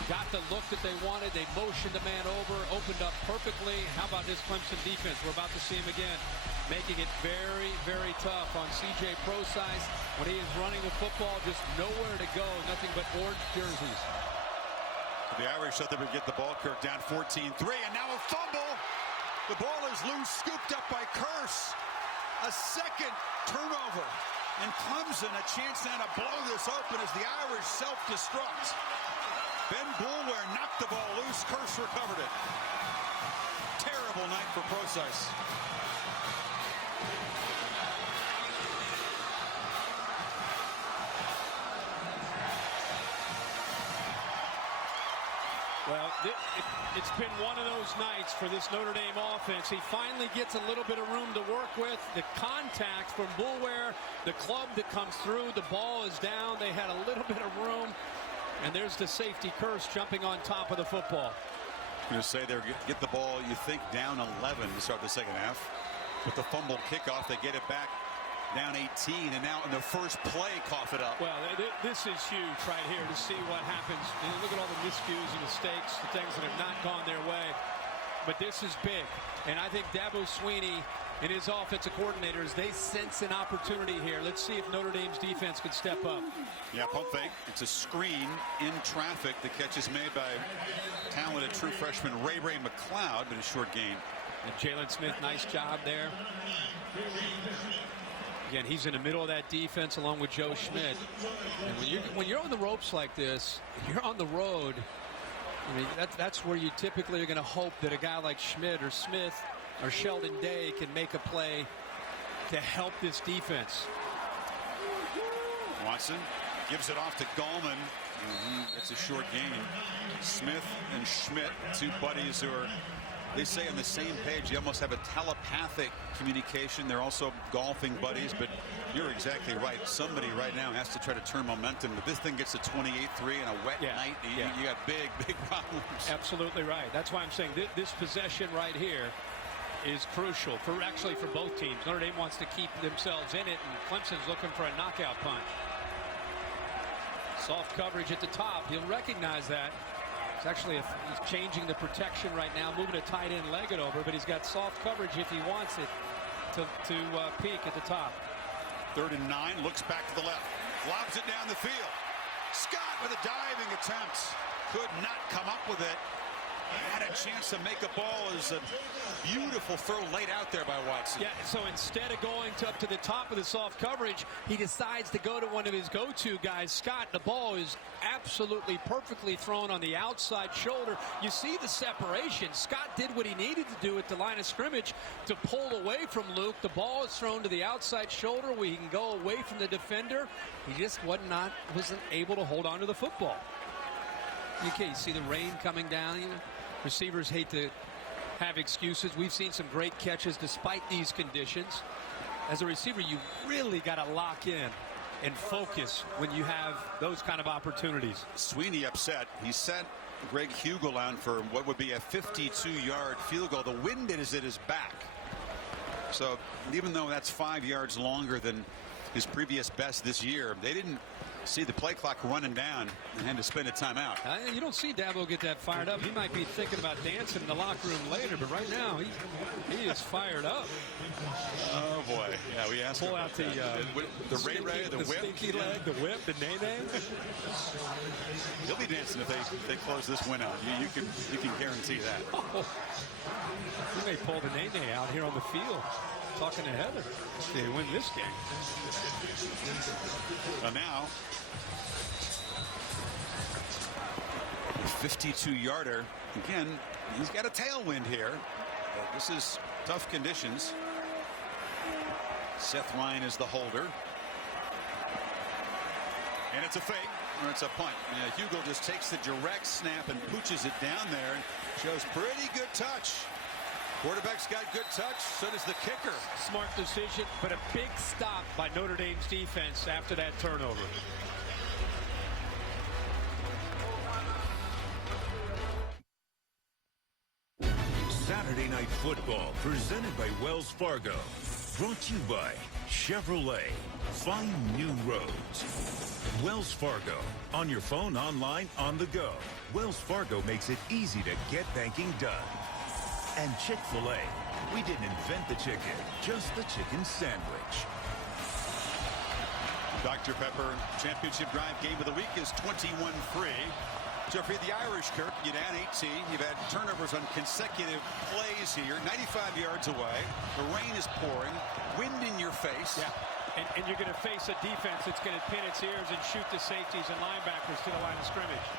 Got the look that they wanted. They motioned the man over, opened up perfectly. How about this Clemson defense? We're about to see him again, making it very, very tough on C.J. Prosise when he is running the football. Just nowhere to go. Nothing but orange jerseys. The Irish thought they would get the ball, Kirk, down 14-3, and now a fumble. The ball is loose, scooped up by Curse. A second turnover. And Clemson a chance now to blow this open as the Irish self-destruct. Ben Boulware knocked the ball loose. Curse recovered it. Terrible night for Prosise. Well, it's been one of those nights for this Notre Dame offense. He finally gets a little bit of room to work with. The contact from Boulware, the club that comes through, the ball is down. They had a little bit of room. And there's the safety curse jumping on top of the football. I'm going to say they get the ball, you think, down 11 to start the second half. With the fumble kickoff, they get it back down 18, and now in the first play, cough it up. Well, this is huge right here to see what happens. Look at all the miscues and mistakes, the things that have not gone their way. But this is big. And I think Dabo Swinney and his offensive coordinators, they sense an opportunity here. Let's see if Notre Dame's defense can step up. Yeah, pump fake. It's a screen in traffic. The catch is made by talented true freshman Ray McLeod, but a short gain. And Jalen Smith, nice job there. Again, he's in the middle of that defense along with Joe Schmidt. And when you're on the ropes like this, you're on the road. I mean, that's where you typically are going to hope that a guy like Schmidt or Smith or Sheldon Day can make a play to help this defense. Watson gives it off to Gallman. It's a short gain. Smith and Schmidt, two buddies who are, they say, on the same page. You almost have a telepathic communication. They're also golfing buddies, but you're exactly right. Somebody right now has to try to turn momentum. If this thing gets to 28-3 and a wet night, you got big problems. Absolutely right. That's why I'm saying this possession right here is crucial for both teams. Notre Dame wants to keep themselves in it, and Clemson's looking for a knockout punch. Soft coverage at the top. He'll recognize that. It's actually he's changing the protection right now, moving a tight end leg it over, but he's got soft coverage if he wants it to peak at the top. 3rd and 9, looks back to the left, lobs it down the field. Scott with a diving attempt, could not come up with it. Had a chance to make a ball. Is a beautiful throw laid out there by Watson. Yeah, so instead of going up to the top of the soft coverage, he decides to go to one of his go-to guys, Scott. The ball is absolutely perfectly thrown on the outside shoulder. You see the separation. Scott did what he needed to do at the line of scrimmage to pull away from Luke. The ball is thrown to the outside shoulder where he can go away from the defender. He just wasn't able to hold on to the football. Okay, you see the rain coming down. Receivers hate to have excuses. We've seen some great catches despite these conditions. As a receiver, you really got to lock in and focus when you have those kind of opportunities. Swinney upset. He set Greg Hugel on for what would be a 52-yard field goal. The wind is at his back. So even though that's 5 yards longer than his previous best this year, they didn't see the play clock running down and had to spend a timeout. You don't see Dabo get that fired up. He might be thinking about dancing in the locker room later, but right now he is fired up. Oh boy! Yeah, we asked. Pull out the Ray, the whip, stinky leg, the whip, the nay-nay. He'll be dancing if they close this win out. You can guarantee that. Oh, he may pull the nay-nay out here on the field. Talking to Heather if they win this game. And now, a 52-yarder. Again, he's got a tailwind here. But this is tough conditions. Seth Ryan is the holder. And it's a fake, or it's a punt. Hugel just takes the direct snap and pooches it down there. Shows pretty good touch. Quarterback's got good touch, so does the kicker. Smart decision, but a big stop by Notre Dame's defense after that turnover. Saturday Night Football, presented by Wells Fargo. Brought to you by Chevrolet. Find new roads. Wells Fargo. On your phone, online, on the go. Wells Fargo makes it easy to get banking done. And Chick-fil-A. We didn't invent the chicken, just the chicken sandwich. Dr. Pepper Championship Drive Game of the Week is 21-3. Jeffrey, the Irish, Kirk, you're down 18. You've had turnovers on consecutive plays here, 95 yards away. The rain is pouring, wind in your face. Yeah, and you're going to face a defense that's going to pin its ears and shoot the safeties and linebackers to the line of scrimmage.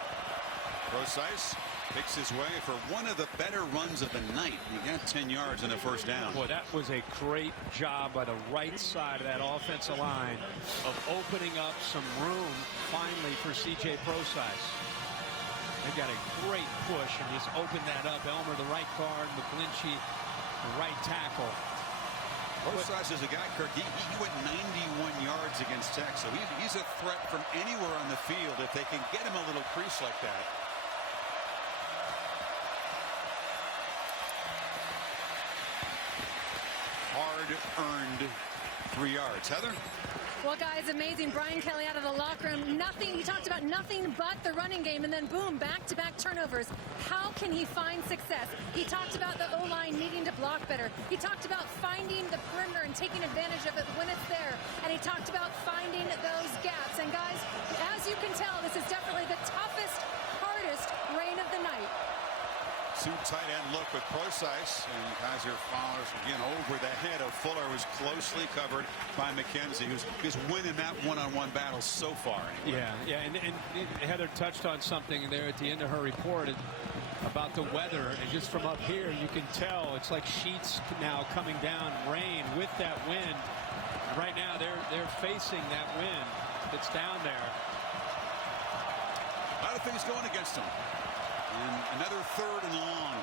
Rosice picks his way for one of the better runs of the night. He got 10 yards in the first down. Boy, that was a great job by the right side of that offensive line of opening up some room finally for C.J. Rosice. They got a great push and just opened that up. Elmer, the right guard, McGlinchey, the right tackle. Rosas is a guy, Kirk, he went 91 yards against Tech, so he's a threat from anywhere on the field if they can get him a little crease like that. Hard-earned 3 yards. Heather? Well, guys, amazing. Brian Kelly out of the locker room. Nothing. He talked about nothing but the running game, and then boom, back-to-back turnovers. How can he find success? He talked about the O-line needing to block better. He talked about finding the perimeter and taking advantage of it when it's there. And he talked about finding those gaps. And guys, as you can tell, this is definitely the toughest, hardest rain of the night. Two tight end look with Procise, and Kaiser fires again over the head of Fuller, who's closely covered by McKenzie, who's winning that one-on-one battle so far. Anyway. Yeah, and Heather touched on something there at the end of her report about the weather, and just from up here you can tell it's like sheets now coming down, rain with that wind. Right now they're facing that wind that's down there. A lot of things going against them. And another 3rd and long.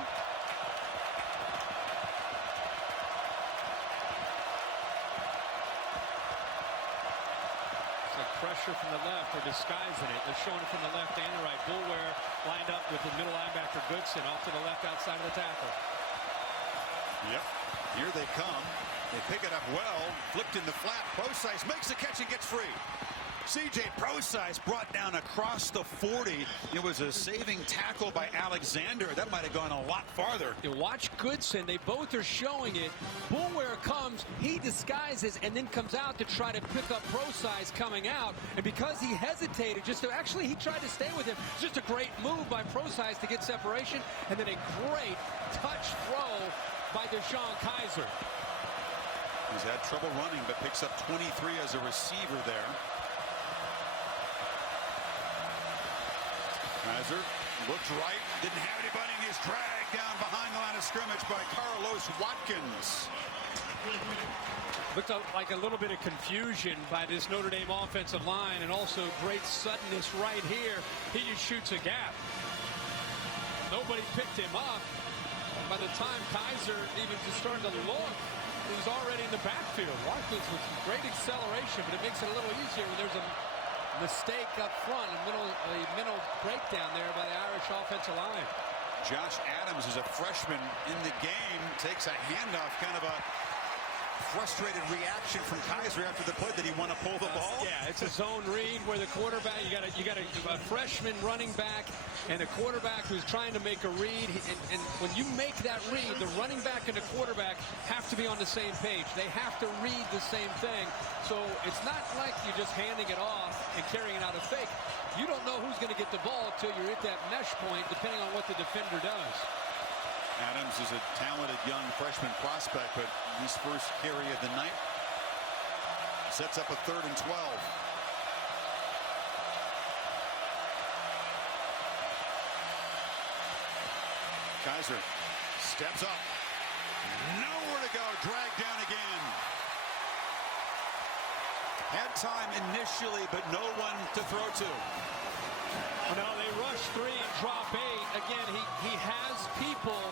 It's like pressure from the left. They're disguising it. They're showing it from the left and the right. Bullware lined up with the middle linebacker Goodson off to the left outside of the tackle. Yep. Here they come. They pick it up well. Flipped in the flat. Procise makes the catch and gets free. C.J. Procise brought down across the 40. It was a saving tackle by Alexander. That might have gone a lot farther. You watch Goodson. They both are showing it. Bullware comes. He disguises and then comes out to try to pick up Procise coming out. And because he hesitated, he tried to stay with him. It's just a great move by Procise to get separation. And then a great touch throw by Deshaun Kaiser. He's had trouble running, but picks up 23 as a receiver there. Kaiser looked right, didn't have anybody, and he's dragged down behind the line of scrimmage by Carlos Watkins. Looked like a little bit of confusion by this Notre Dame offensive line, and also great suddenness right here. He just shoots a gap. Nobody picked him up. By the time Kaiser even just started to look, he was already in the backfield. Watkins with great acceleration, but it makes it a little easier when there's a mistake up front, a mental breakdown there by the Irish offensive line. Josh Adams is a freshman in the game, takes a handoff, kind of a frustrated reaction from Kaiser after the play. Did he want to pull the ball? Yeah, it's a zone read where the quarterback, you got a freshman running back and a quarterback who's trying to make a read. And when you make that read, the running back and the quarterback have to be on the same page. They have to read the same thing. So it's not like you're just handing it off and carrying out a fake. You don't know who's going to get the ball until you're at that mesh point, depending on what the defender does. Adams is a talented young freshman prospect, but his first carry of the night sets up a 3rd and 12. Kaiser steps up. Nowhere to go. Dragged down again. Had time initially, but no one to throw to. No, they rush 3 and drop 8. Again, he has people,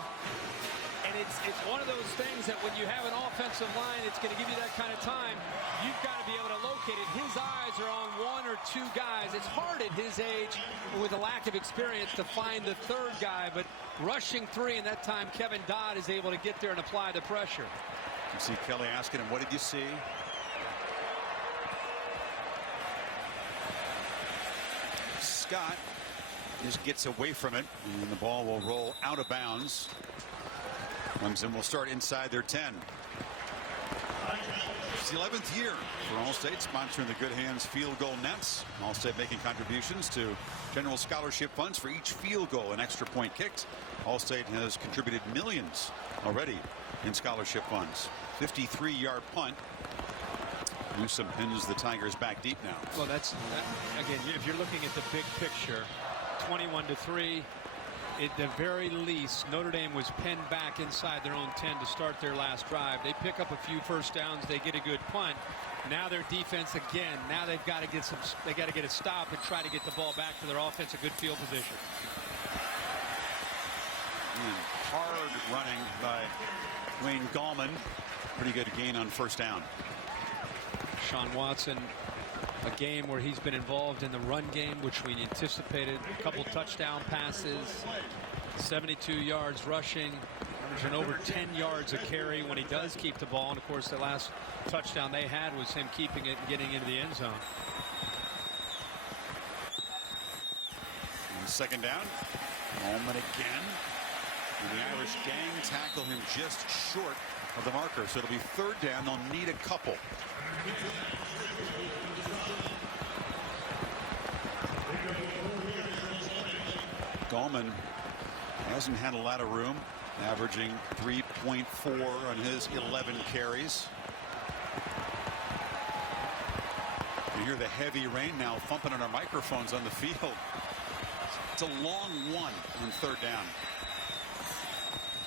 and it's one of those things that when you have an offensive line, it's going to give you that kind of time. You've got to be able to locate it. His eyes are on 1 or 2 guys. It's hard at his age, with a lack of experience, to find the 3rd guy, but rushing 3, and that time Kevin Dodd is able to get there and apply the pressure. You see Kelly asking him, what did you see? Scott just gets away from it, and the ball will roll out of bounds. Clemson will start inside their 10. It's the 11th year for Allstate, sponsoring the Good Hands Field Goal Nets. Allstate making contributions to general scholarship funds for each field goal and extra point kicked. Allstate has contributed millions already in scholarship funds. 53-yard punt. Newsom pins the Tigers back deep now. Well, again, if you're looking at the big picture, 21-3, at the very least, Notre Dame was pinned back inside their own 10 to start their last drive. They pick up a few first downs. They get a good punt. Now their defense again. Now they've got to get They got to get a stop and try to get the ball back to their offense. A good field position. Hard running by Wayne Gallman. Pretty good gain on first down. Sean Watson, a game where he's been involved in the run game, which we anticipated. A couple touchdown passes, 72 yards rushing, averaging over 10 yards a carry when he does keep the ball. And of course, the last touchdown they had was him keeping it and getting into the end zone. And second down. Gallman again. And the Irish gang tackle him just short of the marker. So it'll be third down. They'll need a couple. Gallman hasn't had a lot of room, averaging 3.4 on his 11 carries. You hear the heavy rain now thumping on our microphones on the field. It's a long one on third down.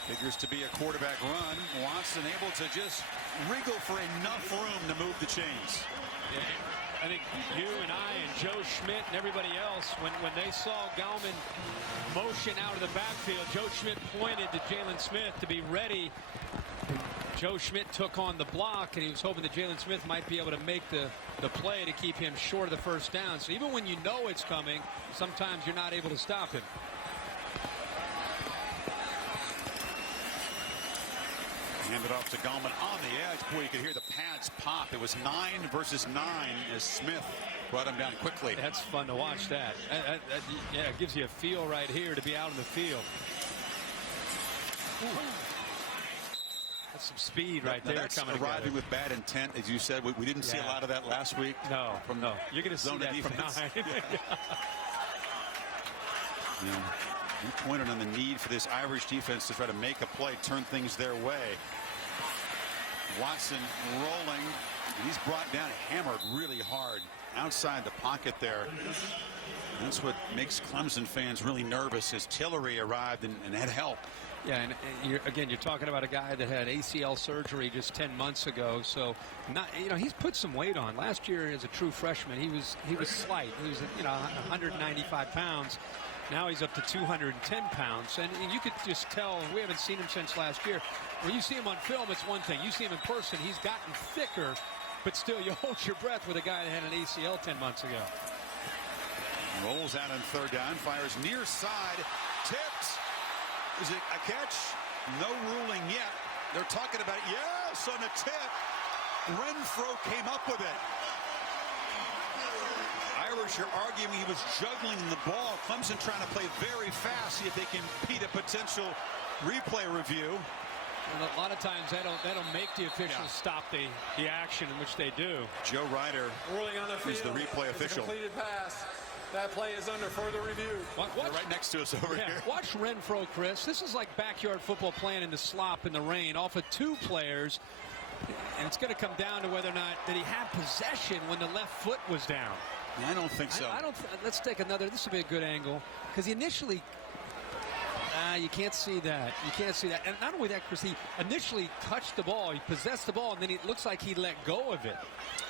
Figures to be a quarterback run. Watson able to just wriggle for enough room to move the chains. Yeah, I think you and I and Joe Schmidt and everybody else, when they saw Gallman motion out of the backfield, Joe Schmidt pointed to Jalen Smith to be ready. Joe Schmidt took on the block, and he was hoping that Jalen Smith might be able to make the play to keep him short of the first down. So even when you know it's coming, sometimes you're not able to stop him. Hand it off to Gallman on the edge. Boy, you could hear the pads pop. It was 9 versus 9 as Smith brought him down quickly. That's fun to watch that. Yeah, it gives you a feel right here to be out in the field. Ooh. That's some speed right there coming together. Arriving with bad intent, as you said. We didn't see a lot of that last week. No, you're going to see that defense. From 9. You pointed on the need for this Irish defense to try to make a play, turn things their way. Watson rolling. He's brought down, hammered really hard outside the pocket there. That's what makes Clemson fans really nervous as Tillery arrived and had help. Yeah, and you're talking about a guy that had ACL surgery just 10 months ago. So, he's put some weight on. Last year, as a true freshman, he was slight. He was 195 pounds. Now he's up to 210 pounds, and you could just tell. We haven't seen him since last year. When you see him on film, it's one thing. You see him in person, he's gotten thicker, but still, you hold your breath with a guy that had an ACL 10 months ago. Rolls out on third down, fires near side, tipped. Is it a catch? No ruling yet. They're talking about it. Yes, on the tip. Renfro came up with it. Irish are arguing he was juggling the ball. Clemson trying to play very fast, see if they can beat a potential replay review. And a lot of times they don't make the officials stop the action, in which they do. Joe Ryder is the replay official. Completed pass. That play is under further review. They're right next to us over here. Watch Renfro, Chris. This is like backyard football playing in the slop in the rain off of 2 players. And it's going to come down to whether or not did he have possession when the left foot was down. I don't think so. Let's take another. This would be a good angle because he initially. You can't see that. You can't see that. And not only that, Chris, he initially touched the ball. He possessed the ball, and then it looks like he let go of it.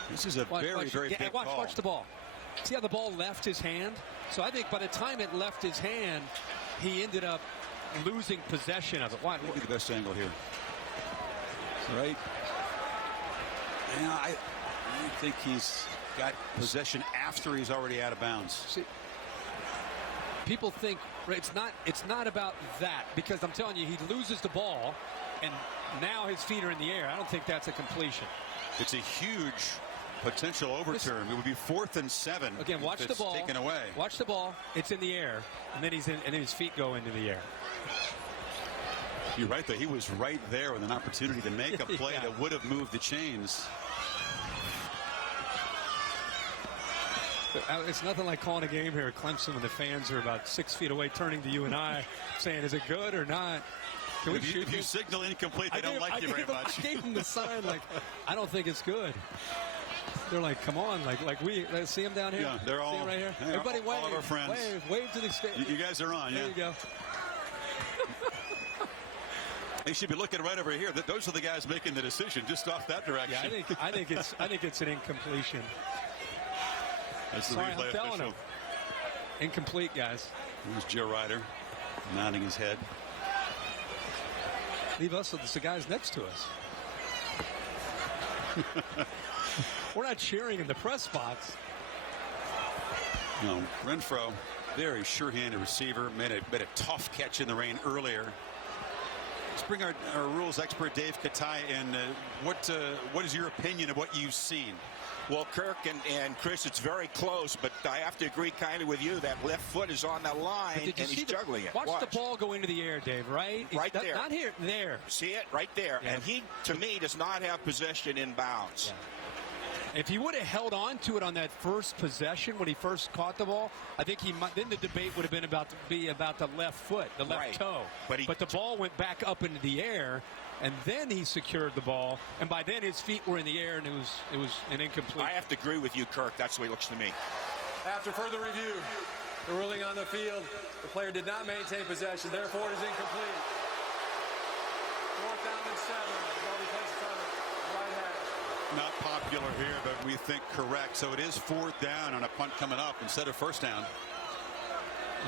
This is a very big ball. Watch the ball. See how the ball left his hand? So I think by the time it left his hand, he ended up losing possession of it. Why? Maybe the best angle here. Right. Yeah, I think he's got possession after he's already out of bounds. See, people think it's not about that, because I'm telling you, he loses the ball and now his feet are in the air. I don't think that's a completion. It's a huge potential overturn. It would be 4th and 7. Again, watch the ball. Taken away. Watch the ball. It's in the air, and then his feet go into the air. You're right, though. He was right there with an opportunity to make a play that would have moved the chains. It's nothing like calling a game here at Clemson when the fans are about 6 feet away, turning to you and I, saying, "Is it good or not?" Can we shoot? If you signal incomplete, they don't like you very much. I gave them the sign like, "I don't think it's good." They're like, "Come on!" Like we see them down here. Yeah, they're all right here. Yeah, Everybody wave. All of our friends. Wave to the stage. You guys are on. There you go. They should be looking right over here. Those are the guys making the decision, just off that direction. Yeah, I think it's an incompletion. That's the Sorry, replay I'm telling official. him. Incomplete, guys. There's Joe Ryder nodding his head. Leave us with the guys next to us. We're not cheering in the press box. No, Renfro, very sure-handed receiver, made a tough catch in the rain earlier. Let's bring our rules expert Dave Katai in. What is your opinion of what you've seen? Well, Kirk and Chris, it's very close, but I have to agree kind of with you. That left foot is on the line, and he's juggling it. Watch the ball go into the air, Dave, right? Right there. Not here, there. See it? Right there. Yeah. And he, to me, does not have possession in bounds. Yeah. If he would have held on to it on that first possession when he first caught the ball, I think then the debate would have been about the left foot, the left toe. But the ball went back up into the air, and then he secured the ball, and by then his feet were in the air, and it was an incomplete. I have to agree with you, Kirk. That's the way it looks to me. After further review, the ruling on the field, the player did not maintain possession, therefore it is incomplete. 4th down and 7. Not popular here, but we think correct. So it is 4th down on a punt coming up instead of 1st down.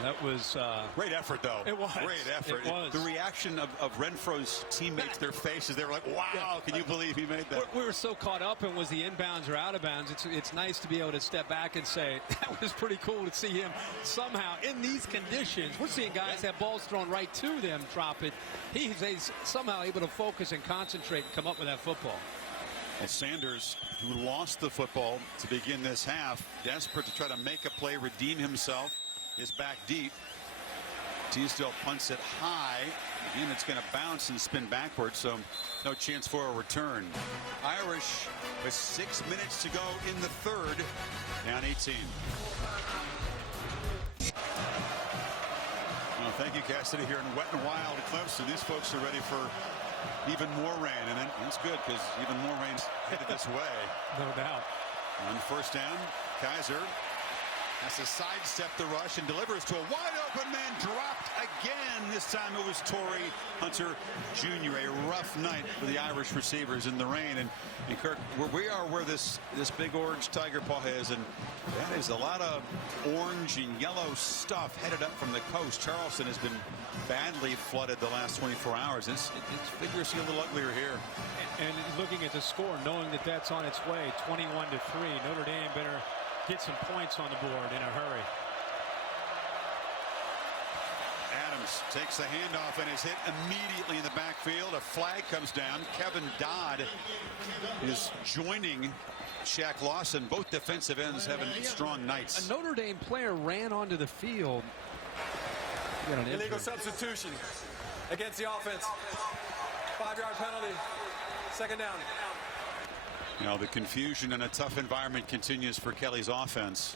That was great effort, though. It was. Great effort. It was. The reaction of Renfro's teammates, their faces, they were like, wow, can you believe he made that? We were so caught up in was the inbounds or out of bounds. It's nice to be able to step back and say, that was pretty cool to see him somehow in these conditions. We're seeing guys have balls thrown right to them, drop it. He's somehow able to focus and concentrate and come up with that football. Well, Sanders, who lost the football to begin this half, desperate to try to make a play, redeem himself, is back deep. Teasdale punts it high. Again, it's going to bounce and spin backwards, so no chance for a return. Irish with 6 minutes to go in the 3rd, down 18. Well, thank you, Cassidy, here in wet and wild Clemson. These folks are ready for even more rain, and that's good because even more rain's headed this way. No doubt. On 1st down, Kaiser has to sidestep the rush and delivers to a wide open man, dropped again. This time it was Torrey Hunter Jr. A rough night for the Irish receivers in the rain. And Kirk, we are where this big orange tiger paw is, and that is a lot of orange and yellow stuff headed up from the coast. Charleston has been badly flooded the last 24 hours. It's vigorously a little uglier here. And looking at the score, knowing that that's on its way, 21-3, Notre Dame better get some points on the board in a hurry. Adams takes the handoff and is hit immediately in the backfield. A flag comes down. Kevin Dodd is joining Shaq Lawson. Both defensive ends having strong nights. A Notre Dame player ran onto the field. Illegal substitution against the offense. 5-yard penalty. 2nd down. Now the confusion in a tough environment continues for Kelly's offense.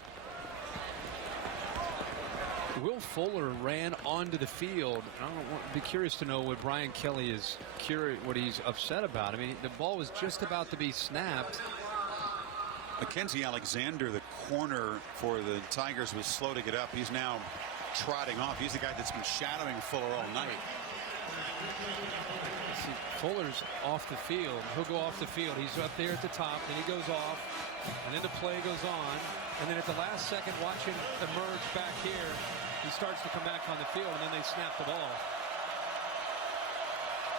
Will Fuller ran onto the field. I'd be curious to know what Brian Kelly is what he's upset about. I mean, the ball was just about to be snapped. Mackenzie Alexander, the corner for the Tigers, was slow to get up. He's now trotting off. He's the guy that's been shadowing Fuller all night. See, Fuller's off the field. He'll go off the field. He's up there at the top, then he goes off, and then the play goes on. And then at the last second, watch him emerge back here. He starts to come back on the field, and then they snap the ball.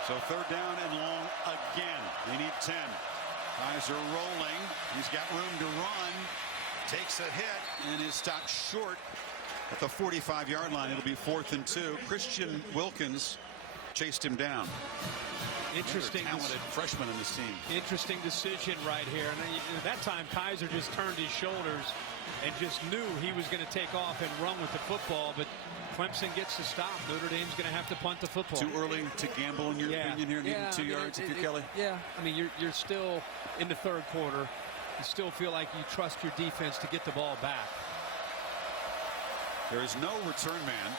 So 3rd down and long again. They need 10. Kaiser rolling. He's got room to run. Takes a hit and is stopped short at the 45-yard line. It'll be 4th and 2. Christian Wilkins chased him down. Interesting. Talented freshman in this team. Interesting decision right here. And at that time, Kaiser just turned his shoulders and just knew he was going to take off and run with the football. But Clemson gets the stop. Notre Dame's going to have to punt the football. Too early to gamble, in your opinion, here? Needing 2 yards if you're Kelly? Yeah. I mean, you're still in the 3rd quarter. You still feel like you trust your defense to get the ball back. There is no return man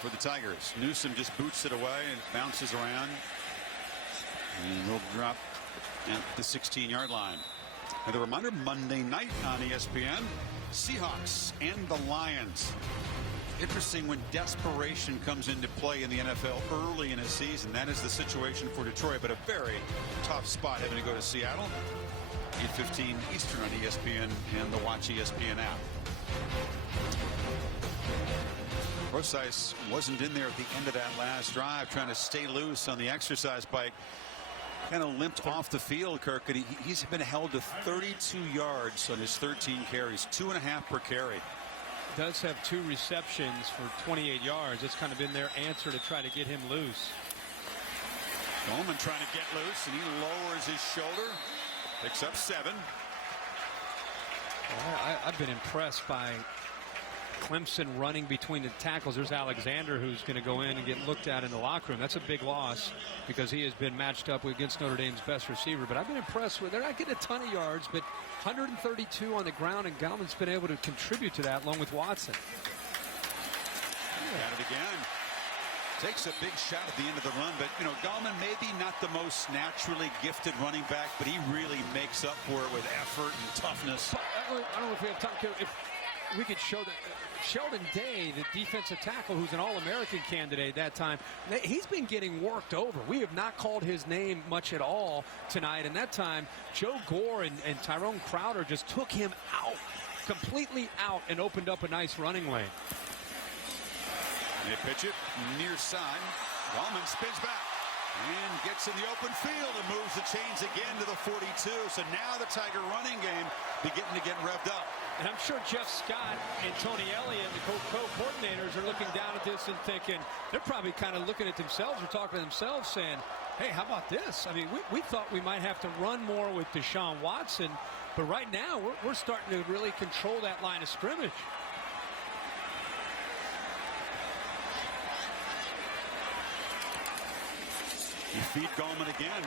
for the Tigers. Newsom just boots it away and bounces around. And will drop at the 16-yard line. And a reminder, Monday night on ESPN, Seahawks and the Lions. Interesting when desperation comes into play in the NFL early in a season. That is the situation for Detroit, but a very tough spot having to go to Seattle. 8:15 Eastern on ESPN and the Watch ESPN app. Rosice wasn't in there at the end of that last drive, trying to stay loose on the exercise bike. Kind of limped off the field, Kirk, and he's been held to 32 yards on his 13 carries, 2.5 per carry. Does have 2 receptions for 28 yards. It's kind of been their answer to try to get him loose. Bowman trying to get loose, and he lowers his shoulder. Picks up 7. I've been impressed by Clemson running between the tackles. There's Alexander, who's going to go in and get looked at in the locker room. That's a big loss because he has been matched up against Notre Dame's best receiver. But I've been impressed with, they're not getting a ton of yards, but 132 on the ground, and Gallman's been able to contribute to that along with Watson. Got it again. Takes a big shot at the end of the run, but, you know, Gallman maybe not the most naturally gifted running back, but he really makes up for it with effort and toughness. I don't know if we have time. If we could show that Sheldon Day, the defensive tackle, who's an All-American candidate that time, he's been getting worked over. We have not called his name much at all tonight, and that time, Joe Gore and Tyrone Crowder just took him out, completely out, and opened up a nice running lane. They pitch it near side. Gallman spins back and gets in the open field and moves the chains again to the 42. So now the Tiger running game beginning to get revved up. And I'm sure Jeff Scott and Tony Elliott, the co-coordinators, are looking down at this and thinking, they're probably kind of looking at themselves or talking to themselves saying, hey, how about this? I mean, we thought we might have to run more with Deshaun Watson, but right now we're starting to really control that line of scrimmage. You feed Gallman again.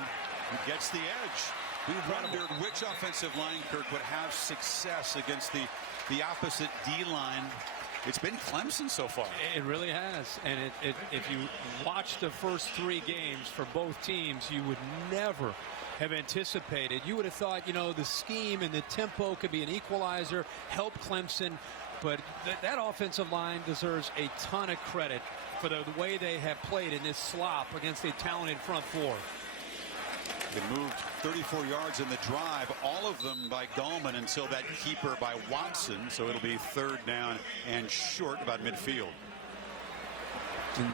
He gets the edge. We wondered which offensive line, Kirk, would have success against the opposite D-line. It's been Clemson so far. It really has. And if you watch the first 3 games for both teams, you would never have anticipated. You would have thought, you know, the scheme and the tempo could be an equalizer, help Clemson. But that offensive line deserves a ton of credit for the way they have played in this slop against a talented front 4. They moved 34 yards in the drive, all of them by Gallman until that keeper by Watson. So it'll be 3rd down and short about midfield.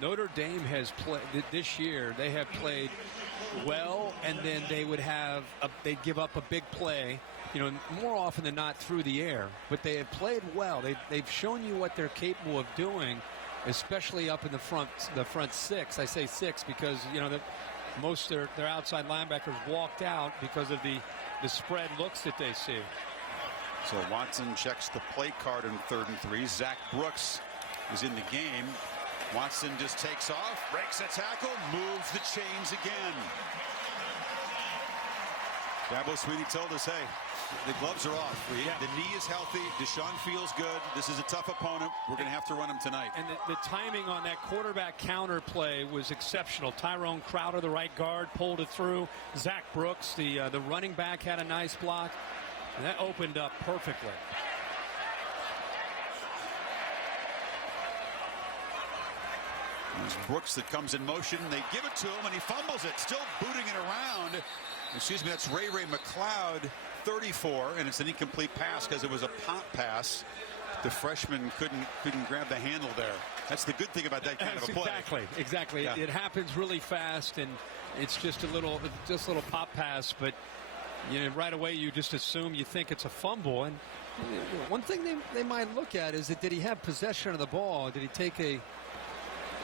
Notre Dame has played this year. They have played well, and then they'd give up a big play, you know, more often than not through the air. But they have played well. They've shown you what they're capable of doing, especially up in the front 6. I say 6 because, you know, most of their outside linebackers walked out because of the spread looks that they see. So Watson checks the play card in 3rd and 3. Zach Brooks is in the game. Watson just takes off, breaks a tackle, moves the chains again. Dabo Swinney told us, hey, the gloves are off. The knee is healthy. Deshaun feels good. This is a tough opponent. We're going to have to run him tonight. And the timing on that quarterback counter play was exceptional. Tyrone Crowder, the right guard, pulled it through. Zach Brooks, the running back, had a nice block. And that opened up perfectly. There's Brooks that comes in motion. They give it to him, and he fumbles it, still booting it around. Excuse me, that's Ray McLeod, 34, and it's an incomplete pass because it was a pop pass. The freshman couldn't grab the handle there. That's the good thing about that kind of a play. Exactly. Yeah. It happens really fast, and it's just a little pop pass. But you know, right away you just assume, you think it's a fumble. And one thing they might look at is that, did he have possession of the ball? Did he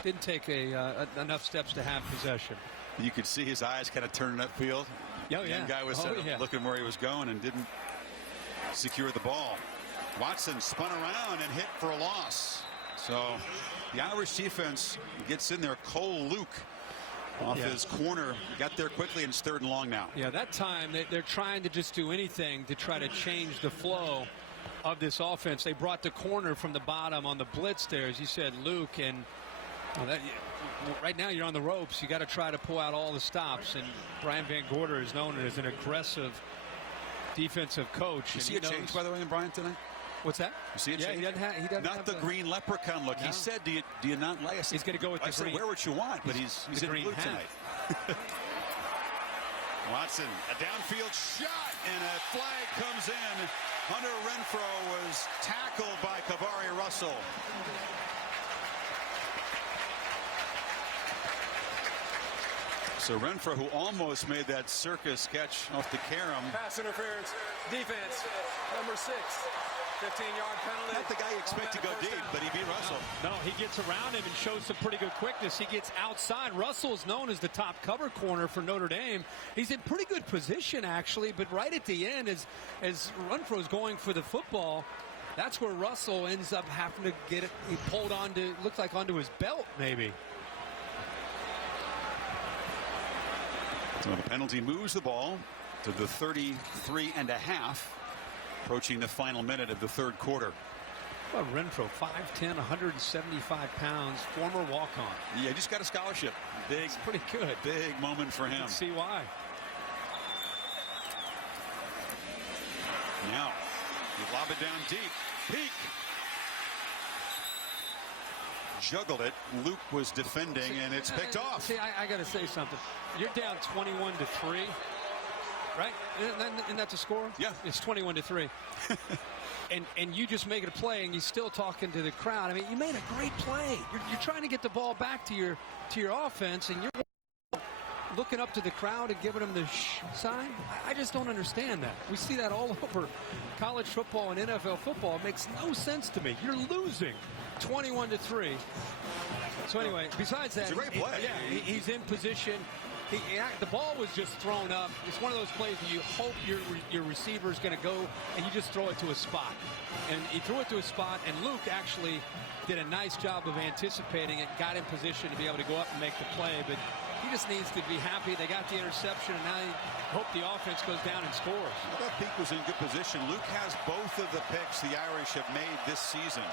didn't take enough steps to have possession? You could see his eyes kind of turning upfield. The young guy was looking where he was going and didn't secure the ball. Watson spun around and hit for a loss. So the Irish defense gets in there. Cole Luke off his corner, got there quickly, and it's 3rd and long now. Yeah, that time they're trying to just do anything to try to change the flow of this offense. They brought the corner from the bottom on the blitz there, as you said, Luke, and right now you're on the ropes. You got to try to pull out all the stops, and Brian Van Gorder is known as an aggressive defensive coach. You see a change, by the way, in Brian tonight? What's that? You see a change? He doesn't not have the green leprechaun look. No. He said, do you not like us? He's going to go with the green. I said, wear what you want, but he's in green blue tonight. Watson, a downfield shot, and a flag comes in. Hunter Renfrow was tackled by Kavari Russell. So Renfro, who almost made that circus catch off the carom. Pass interference. Defense. Number 6. 15-yard penalty. Not the guy you expect to go deep, but he beat Russell. No, he gets around him and shows some pretty good quickness. He gets outside. Russell is known as the top cover corner for Notre Dame. He's in pretty good position, actually, but right at the end, as Renfro's going for the football, that's where Russell ends up having to get it. He pulled onto, looks like onto his belt, maybe. So the penalty moves the ball to the 33.5. Approaching the final minute of the third quarter. Well, Renfro, 5'10", 175 pounds, former walk-on. Yeah, just got a scholarship. Big, it's pretty good. Big moment for him. You can see why. Now, he lob it down deep. Peak. Juggled it. Luke was defending, and it's picked off. See, I got to say something. You're down 21-3. Right? Isn't that the score? Yeah. It's 21-3. and you just make it a play, and you're still talking to the crowd. I mean, you made a great play. You're trying to get the ball back to your offense, and you're looking up to the crowd and giving them the sign. I just don't understand that. We see that all over college football and NFL football. It makes no sense to me. You're losing 21-3. So anyway, besides that, it's a great play. He's in position. The ball was just thrown up. It's one of those plays where you hope your receiver is going to go, and you just throw it to a spot. And he threw it to a spot, and Luke actually did a nice job of anticipating it, got in position to be able to go up and make the play. But he just needs to be happy. They got the interception, and now he hope the offense goes down and scores. Well, that Peak was in good position. Luke has both of the picks the Irish have made this season.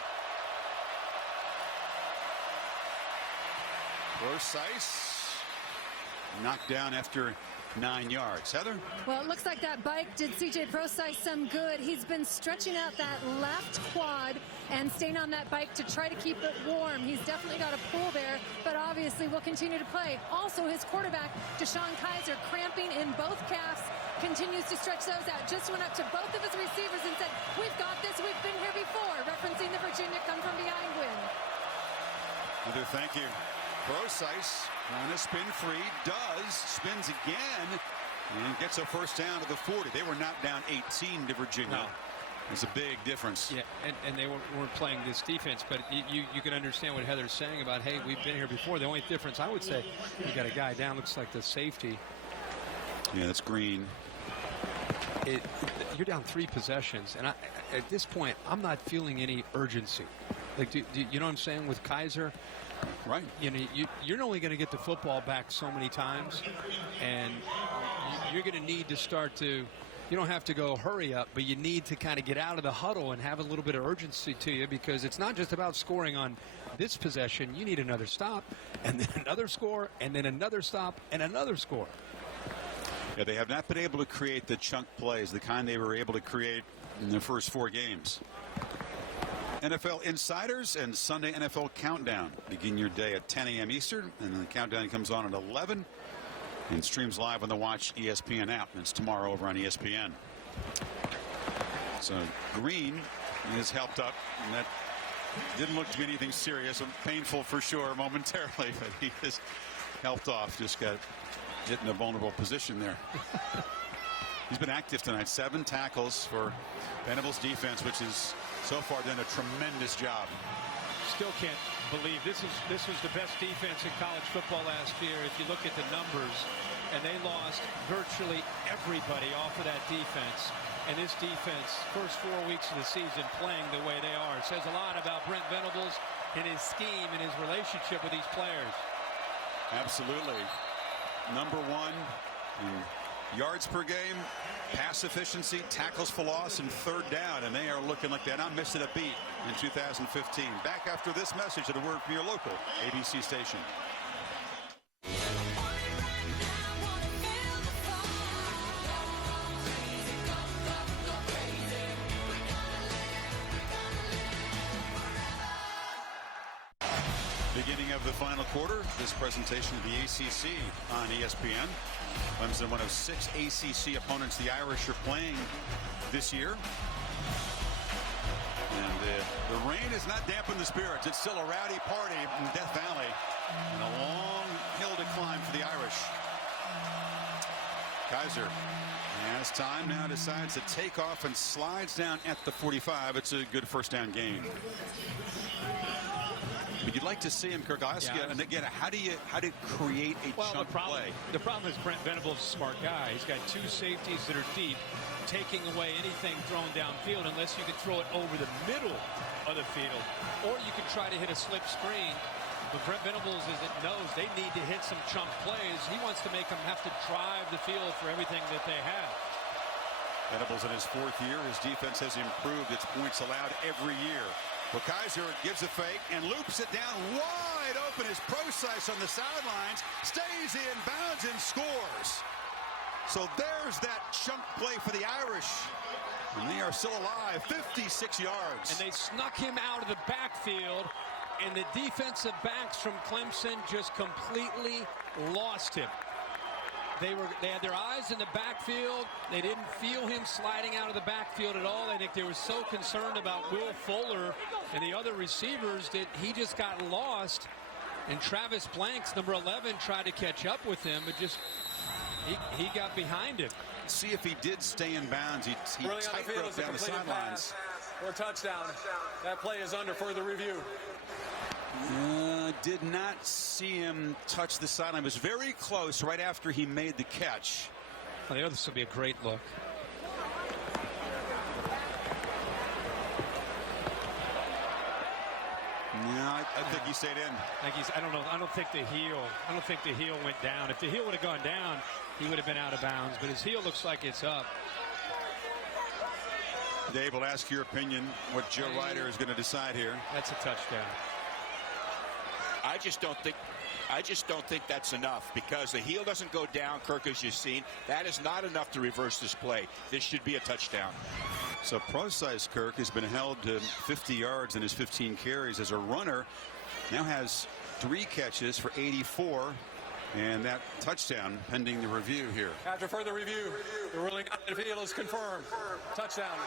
Procise knocked down after 9 yards. Heather? Well, it looks like that bike did C.J. Procise some good. He's been stretching out that left quad and staying on that bike to try to keep it warm. He's definitely got a pull there, but obviously will continue to play. Also, his quarterback, DeShone Kizer, cramping in both calves, continues to stretch those out. Just went up to both of his receivers and said, "We've got this. We've been here before," referencing the Virginia come from behind win. Heather, thank you. Procise on a spin free, spins again, and gets a first down to the 40. They were knocked down 18 to Virginia. No. It's a big difference. Yeah, and they weren't playing this defense, but you can understand what Heather's saying about, hey, we've been here before. The only difference, I would say, you got a guy down, looks like the safety. Yeah, that's Green. You're down 3 possessions, and at this point, I'm not feeling any urgency. Like, do you know what I'm saying with Kizer? Right. You know, you're only going to get the football back so many times, and you're going to need to start to. You don't have to go hurry up, but you need to kind of get out of the huddle and have a little bit of urgency to you, because it's not just about scoring on this possession. You need another stop, and then another score, and then another stop, and another score. Yeah, they have not been able to create the chunk plays, the kind they were able to create in the first 4 games. NFL Insiders and Sunday NFL Countdown. Begin your day at 10 a.m. Eastern, and then the countdown comes on at 11 and streams live on the Watch ESPN app. And it's tomorrow over on ESPN. So Green is helped up, and that didn't look to be anything serious. Painful for sure momentarily, but he is helped off. Just got hit in a vulnerable position there. He's been active tonight. 7 tackles for Venables defense, which is so far done a tremendous job. Still can't believe this was the best defense in college football last year. If you look at the numbers, and they lost virtually everybody off of that defense. And this defense, first 4 weeks of the season, playing the way they are. It says a lot about Brent Venables and his scheme and his relationship with these players. Absolutely. Number 1 in yards per game, pass efficiency, tackles for loss, and third down, and they are looking like they're not missing a beat in 2015. Back after this message, a word from your local ABC station. Beginning of the final quarter, this presentation of the ACC on ESPN. Clemson, one of 6 ACC opponents the Irish are playing this year. And the rain has not dampened the spirits. It's still a rowdy party in Death Valley. And a long hill to climb for the Irish. Kaiser has time now, decides to take off and slides down at the 45. It's a good first down gain. But you'd like to see him, Kirk. I'll ask you, and again, how do you create a chunk play? The problem is Brent Venables is a smart guy. He's got two safeties that are deep, taking away anything thrown downfield unless you can throw it over the middle of the field, or you can try to hit a slip screen. But Brent Venables knows they need to hit some chunk plays. He wants to make them have to drive the field for everything that they have. Venables in his 4th year. His defense has improved its points allowed every year. Well, Kaiser gives a fake and loops it down wide open. His Procise on the sidelines stays in bounds and scores. So there's that chunk play for the Irish. And they are still alive, 56 yards. And they snuck him out of the backfield, and the defensive backs from Clemson just completely lost him. They had their eyes in the backfield. They didn't feel him sliding out of the backfield at all. I think they were so concerned about Will Fuller and the other receivers that he just got lost. And Travis Blanks, number 11, tried to catch up with him, but just he got behind him. See if he did stay in bounds. He tightrope down the sidelines. Or touchdown. That play is under further review. Did not see him touch the sideline. It was very close right after he made the catch. Well, this will be a great look. No, I think he stayed in. I don't know. I don't think the heel went down. If the heel would have gone down, he would have been out of bounds. But his heel looks like it's up. Dave, will ask your opinion what Joe Ryder is going to decide here. That's a touchdown. I just don't think that's enough, because the heel doesn't go down, Kirk, as you've seen. That is not enough to reverse this play. This should be a touchdown. So Procise, Kirk, has been held to 50 yards in his 15 carries as a runner. Now has 3 catches for 84. And that touchdown pending the review here. After further review, the ruling on the field is confirmed. Touchdown.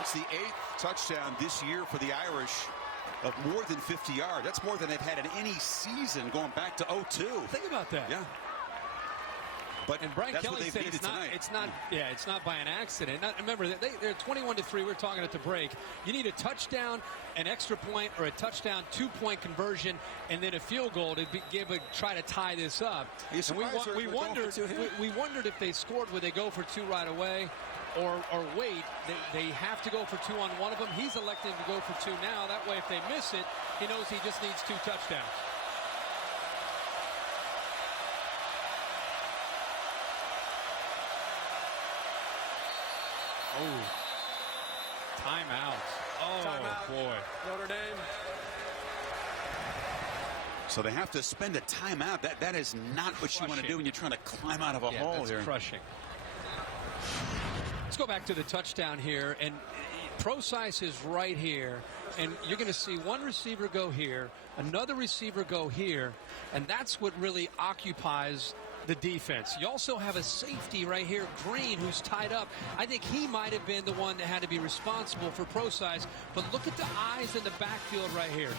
It's the 8th touchdown this year for the Irish of more than 50 yards. That's more than they've had in any season going back to 02. Think about that. Yeah. But and Brian that's Kelly what said it's not by an accident. Remember, they're 21-3. We were talking at the break. You need a touchdown, an extra point, or a touchdown 2-point conversion, and then a field goal to try to tie this up. And we wondered if they scored, would they go for 2 right away, or wait. They have to go for 2 on one of them. He's elected to go for 2 now. That way, if they miss it, he knows he just needs 2 touchdowns. Oh, timeout. Oh, timeout. Boy. Notre Dame. So they have to spend a timeout. That is not what you want to do when you're trying to climb out of a hole here. Crushing. Let's go back to the touchdown here. And Procise is right here. And you're going to see one receiver go here, another receiver go here. And that's what really occupies the defense. You also have a safety right here, Green, who's tied up. I think he might have been the one that had to be responsible for Procise. But look at the eyes in the backfield right here.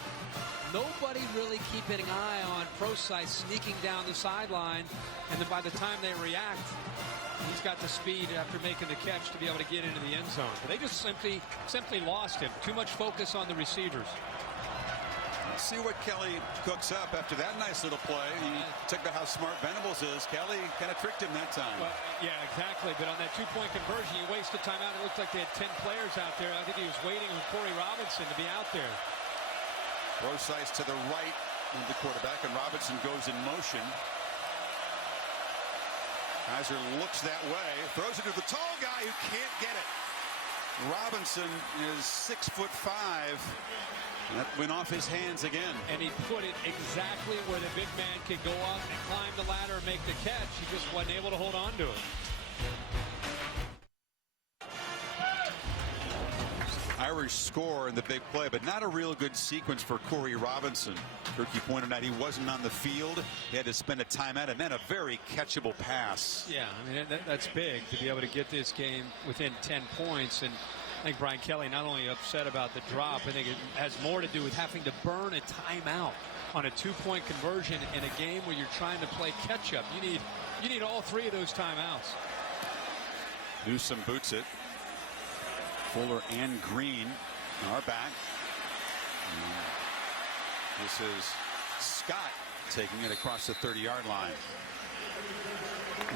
Nobody really keeping an eye on Procise sneaking down the sideline. And then by the time they react, he's got the speed after making the catch to be able to get into the end zone. But they just simply lost him. Too much focus on the receivers. Let's see what Kelly cooks up after that nice little play. You talk about how smart Venables is. Kelly kind of tricked him that time. Well, yeah, exactly. But on that 2-point conversion, you wasted timeout. It looked like they had 10 players out there. I think he was waiting for Corey Robinson to be out there. Procise to the right of the quarterback, and Robinson goes in motion. Kaiser looks that way, throws it to the tall guy who can't get it. Robinson is 6'5". That went off his hands again. And he put it exactly where the big man could go up and climb the ladder and make the catch. He just wasn't able to hold on to it. Irish score in the big play, but not a real good sequence for Corey Robinson. Kirky pointed out he wasn't on the field. He had to spend a timeout, and then a very catchable pass. Yeah, I mean, that's big to be able to get this game within 10 points. And I think Brian Kelly not only upset about the drop, I think it has more to do with having to burn a timeout. on a 2-point conversion in a game where you're trying to play catch-up. You need all 3 of those timeouts. Newsome boots it. Fuller and Green are back. This is Scott taking it across the 30-yard line.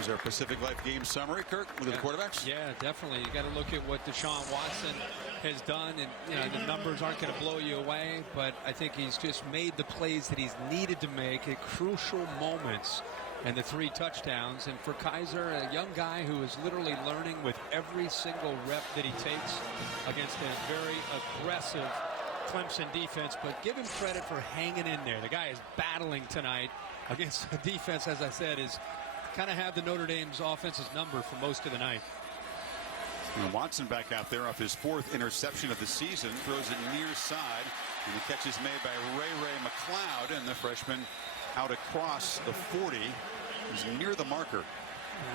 Is our Pacific Life game summary, Kirk, with the quarterbacks? Yeah, definitely. You got to look at what Deshaun Watson has done, and the numbers aren't going to blow you away, but I think he's just made the plays that he's needed to make at crucial moments, and the 3 touchdowns. And for Kaiser, a young guy who is literally learning with every single rep that he takes against a very aggressive Clemson defense, but give him credit for hanging in there. The guy is battling tonight against a defense, as I said, is kind of have the Notre Dame's offense's number for most of the night. And Watson back out there off his 4th interception of the season, throws it near side, and the catch is made by Ray McLeod, and the freshman out across the 40. He's near the marker.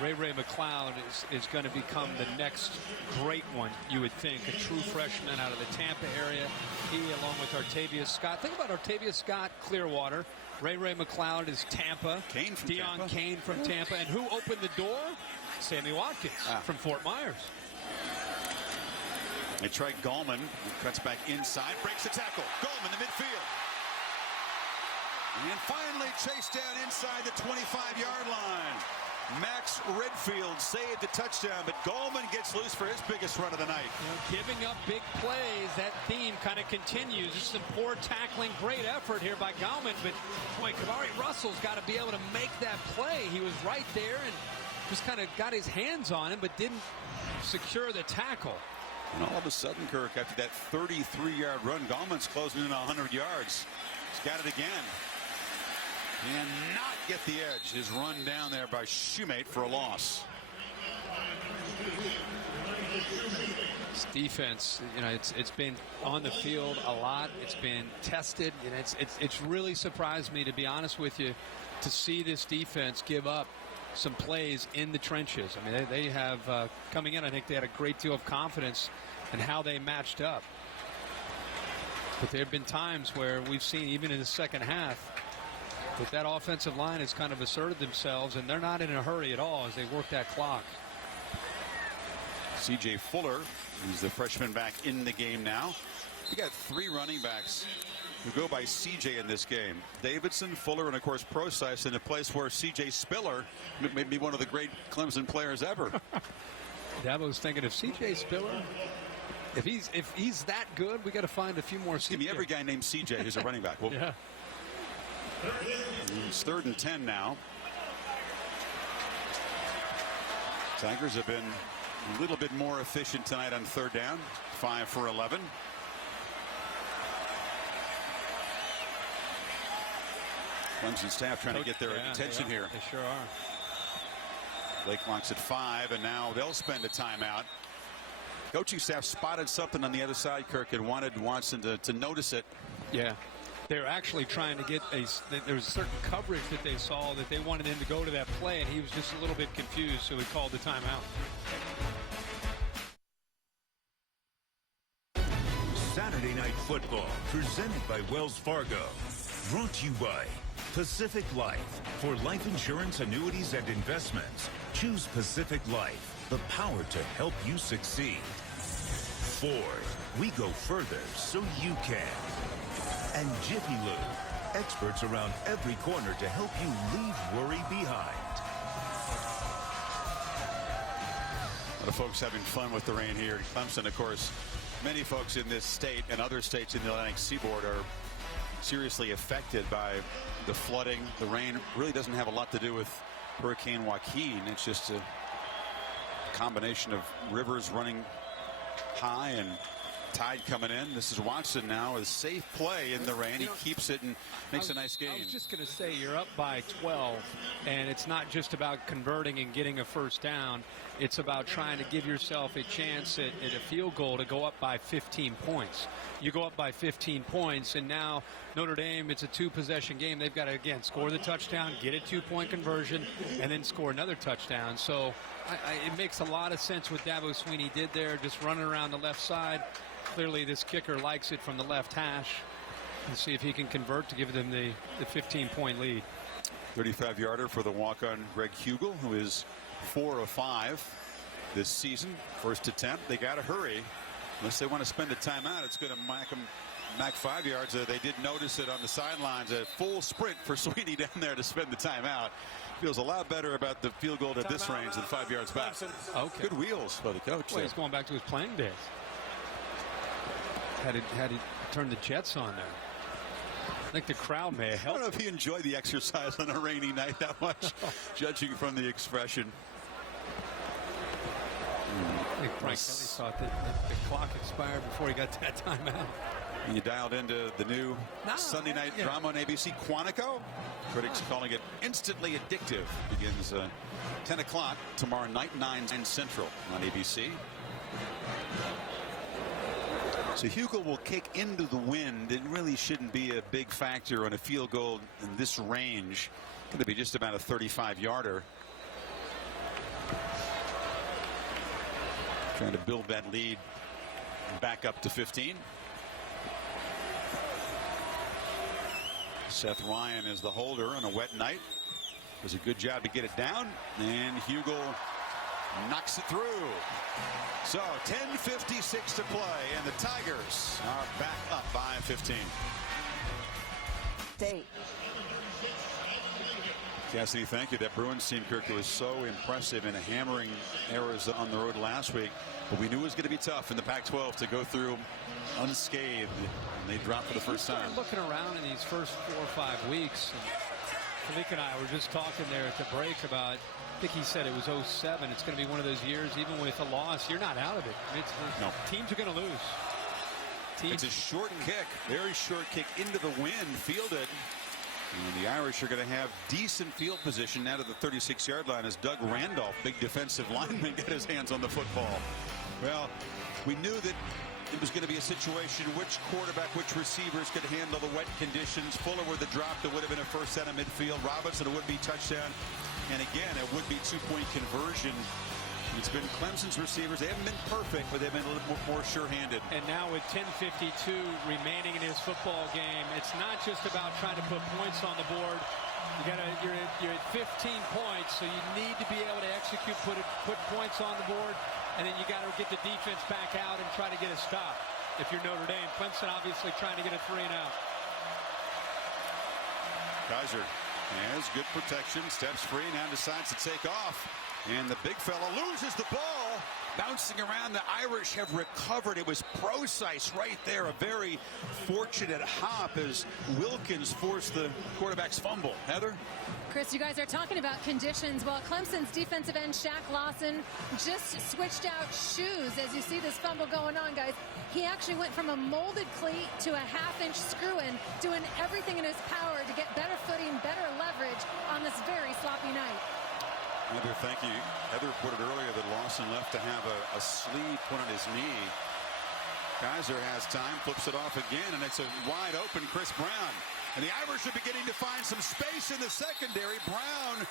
Ray McLeod is going to become the next great one, you would think. A true freshman out of the Tampa area. He, along with Artavius Scott. Think about Artavius Scott, Clearwater. Ray McLeod is Tampa. Deion Kane from Tampa. And who opened the door? Sammy Watkins from Fort Myers. They try Gallman. He cuts back inside. Breaks the tackle. Gallman, the midfield. And finally chased down inside the 25-yard line. Max Redfield saved the touchdown, but Gallman gets loose for his biggest run of the night. Giving up big plays, that theme kind of continues. Just some poor tackling, great effort here by Gallman, but boy, Kamari Russell's got to be able to make that play. He was right there and just kind of got his hands on him, but didn't secure the tackle. And all of a sudden, Kirk, after that 33-yard run, Gallman's closing in 100 yards. He's got it again. And not get the edge. His run down there by Shoemate for a loss. This defense, it's been on the field a lot. It's been tested, and it's really surprised me, to be honest with you, to see this defense give up some plays in the trenches. I mean, they have coming in. I think they had a great deal of confidence in how they matched up. But there have been times where we've seen, even in the second half, that offensive line has kind of asserted themselves, and they're not in a hurry at all as they work that clock. C.J. Fuller, who's the freshman back in the game now. We got 3 running backs who go by C.J. in this game. Davidson, Fuller, and of course Procise, in a place where C.J. Spiller may be one of the great Clemson players ever. Dabo's thinking of C.J. Spiller. If he's that good, we got to find a few more. Give me every guy named C.J. who's a running back. Well, yeah. It's 3rd and 10 now. Tigers have been a little bit more efficient tonight on 3rd down. 5 for 11. Clemson staff trying to get their attention here. They sure are. Blake locks at 5, and now they'll spend a timeout. Coaching staff spotted something on the other side, Kirk, and wanted Watson to notice it. Yeah. They're actually trying to get there was certain coverage that they saw that they wanted him to go to that play, and he was just a little bit confused, so he called the timeout. Saturday Night Football, presented by Wells Fargo. Brought to you by Pacific Life. For life insurance, annuities, and investments, choose Pacific Life, the power to help you succeed. Ford, we go further so you can. And Jiffy Lube, experts around every corner to help you leave worry behind. A lot of folks having fun with the rain here in Clemson. Of course, many folks in this state and other states in the Atlantic Seaboard are seriously affected by the flooding. The rain really doesn't have a lot to do with Hurricane Joaquin. It's just a combination of rivers running high and tide coming in. This is Watson now, a safe play in the rain. He keeps it and makes a nice game. I was just going to say, you're up by 12, and it's not just about converting and getting a first down. It's about trying to give yourself a chance at a field goal to go up by 15 points. You go up by 15 points, and now Notre Dame, it's a 2-possession game. They've got to, again, score the touchdown, get a 2-point conversion, and then score another touchdown. So it makes a lot of sense what Dabo Swinney did there, just running around the left side. Clearly, this kicker likes it from the left hash. And see if he can convert to give them the 15-point lead. 35-yarder for the walk-on Greg Hugel, who is 4 of 5 this season. First attempt. They got to hurry. Unless they want to spend a timeout, it's going to back 5 yards. They did notice it on the sidelines. A full sprint for Sweeney down there to spend the timeout. Feels a lot better about the field goal at this range than 5 yards back. Okay. Good wheels by the coach. Well, he's going back to his playing days. Had he turned the Jets on there. I think the crowd may have helped. I don't know if he enjoyed the exercise on a rainy night that much, judging from the expression. I think Frank Kelly thought that the clock expired before he got that timeout. You dialed into the new Sunday night drama on ABC, Quantico. Critics calling it instantly addictive. Begins 10 o'clock tomorrow night, 9 Central on ABC. So Hugel will kick into the wind. It really shouldn't be a big factor on a field goal in this range. Going to be just about a 35-yarder. Trying to build that lead back up to 15. Seth Ryan is the holder on a wet night. Does a good job to get it down, and Hugel knocks it through. So 10:56 to play, and the Tigers are back up by 15. Cassidy, thank you. That Bruins team, Kirk, was so impressive in hammering Arizona on the road last week. But we knew it was going to be tough in the Pac-12 to go through unscathed. And they dropped for the first time. Looking around in these first 4 or 5 weeks, and Vic and I were just talking there at the break about, I think he said it was 07. It's going to be one of those years, even with a loss, you're not out of it. No. Teams are going to lose. It's a short kick, very short kick into the wind, fielded. And the Irish are going to have decent field position now to the 36-yard line as Doug Randolph, big defensive lineman, got his hands on the football. Well, we knew that it was going to be a situation which quarterback, which receivers could handle the wet conditions. Fuller with the drop that would have been a first down of midfield. Robinson, a would-be touchdown. And again, a would-be two-point conversion. It's been Clemson's receivers. They haven't been perfect, but they've been a little more sure-handed. And now with 10:52 remaining in his football game, it's not just about trying to put points on the board. You're at 15 points, so you need to be able to execute, put points on the board, and then you got to get the defense back out and try to get a stop. If you're Notre Dame, Clemson obviously trying to get a 3-and-out. Kaiser has good protection, steps free, now decides to take off. And the big fella loses the ball. Bouncing around, the Irish have recovered. It was Procise right there. A very fortunate hop as Wilkins forced the quarterback's fumble. Heather? Chris, you guys are talking about conditions. Well, Clemson's defensive end, Shaq Lawson, just switched out shoes as you see this fumble going on, guys. He actually went from a molded cleat to a half-inch screw-in, doing everything in his power to get better footing, better leverage on this very sloppy night. Heather, thank you. Heather put it earlier that Lawson left to have a sleeve put on his knee. Kaiser has time, flips it off again, and it's a wide open Chris Brown. And the Irish are beginning to find some space in the secondary. Brown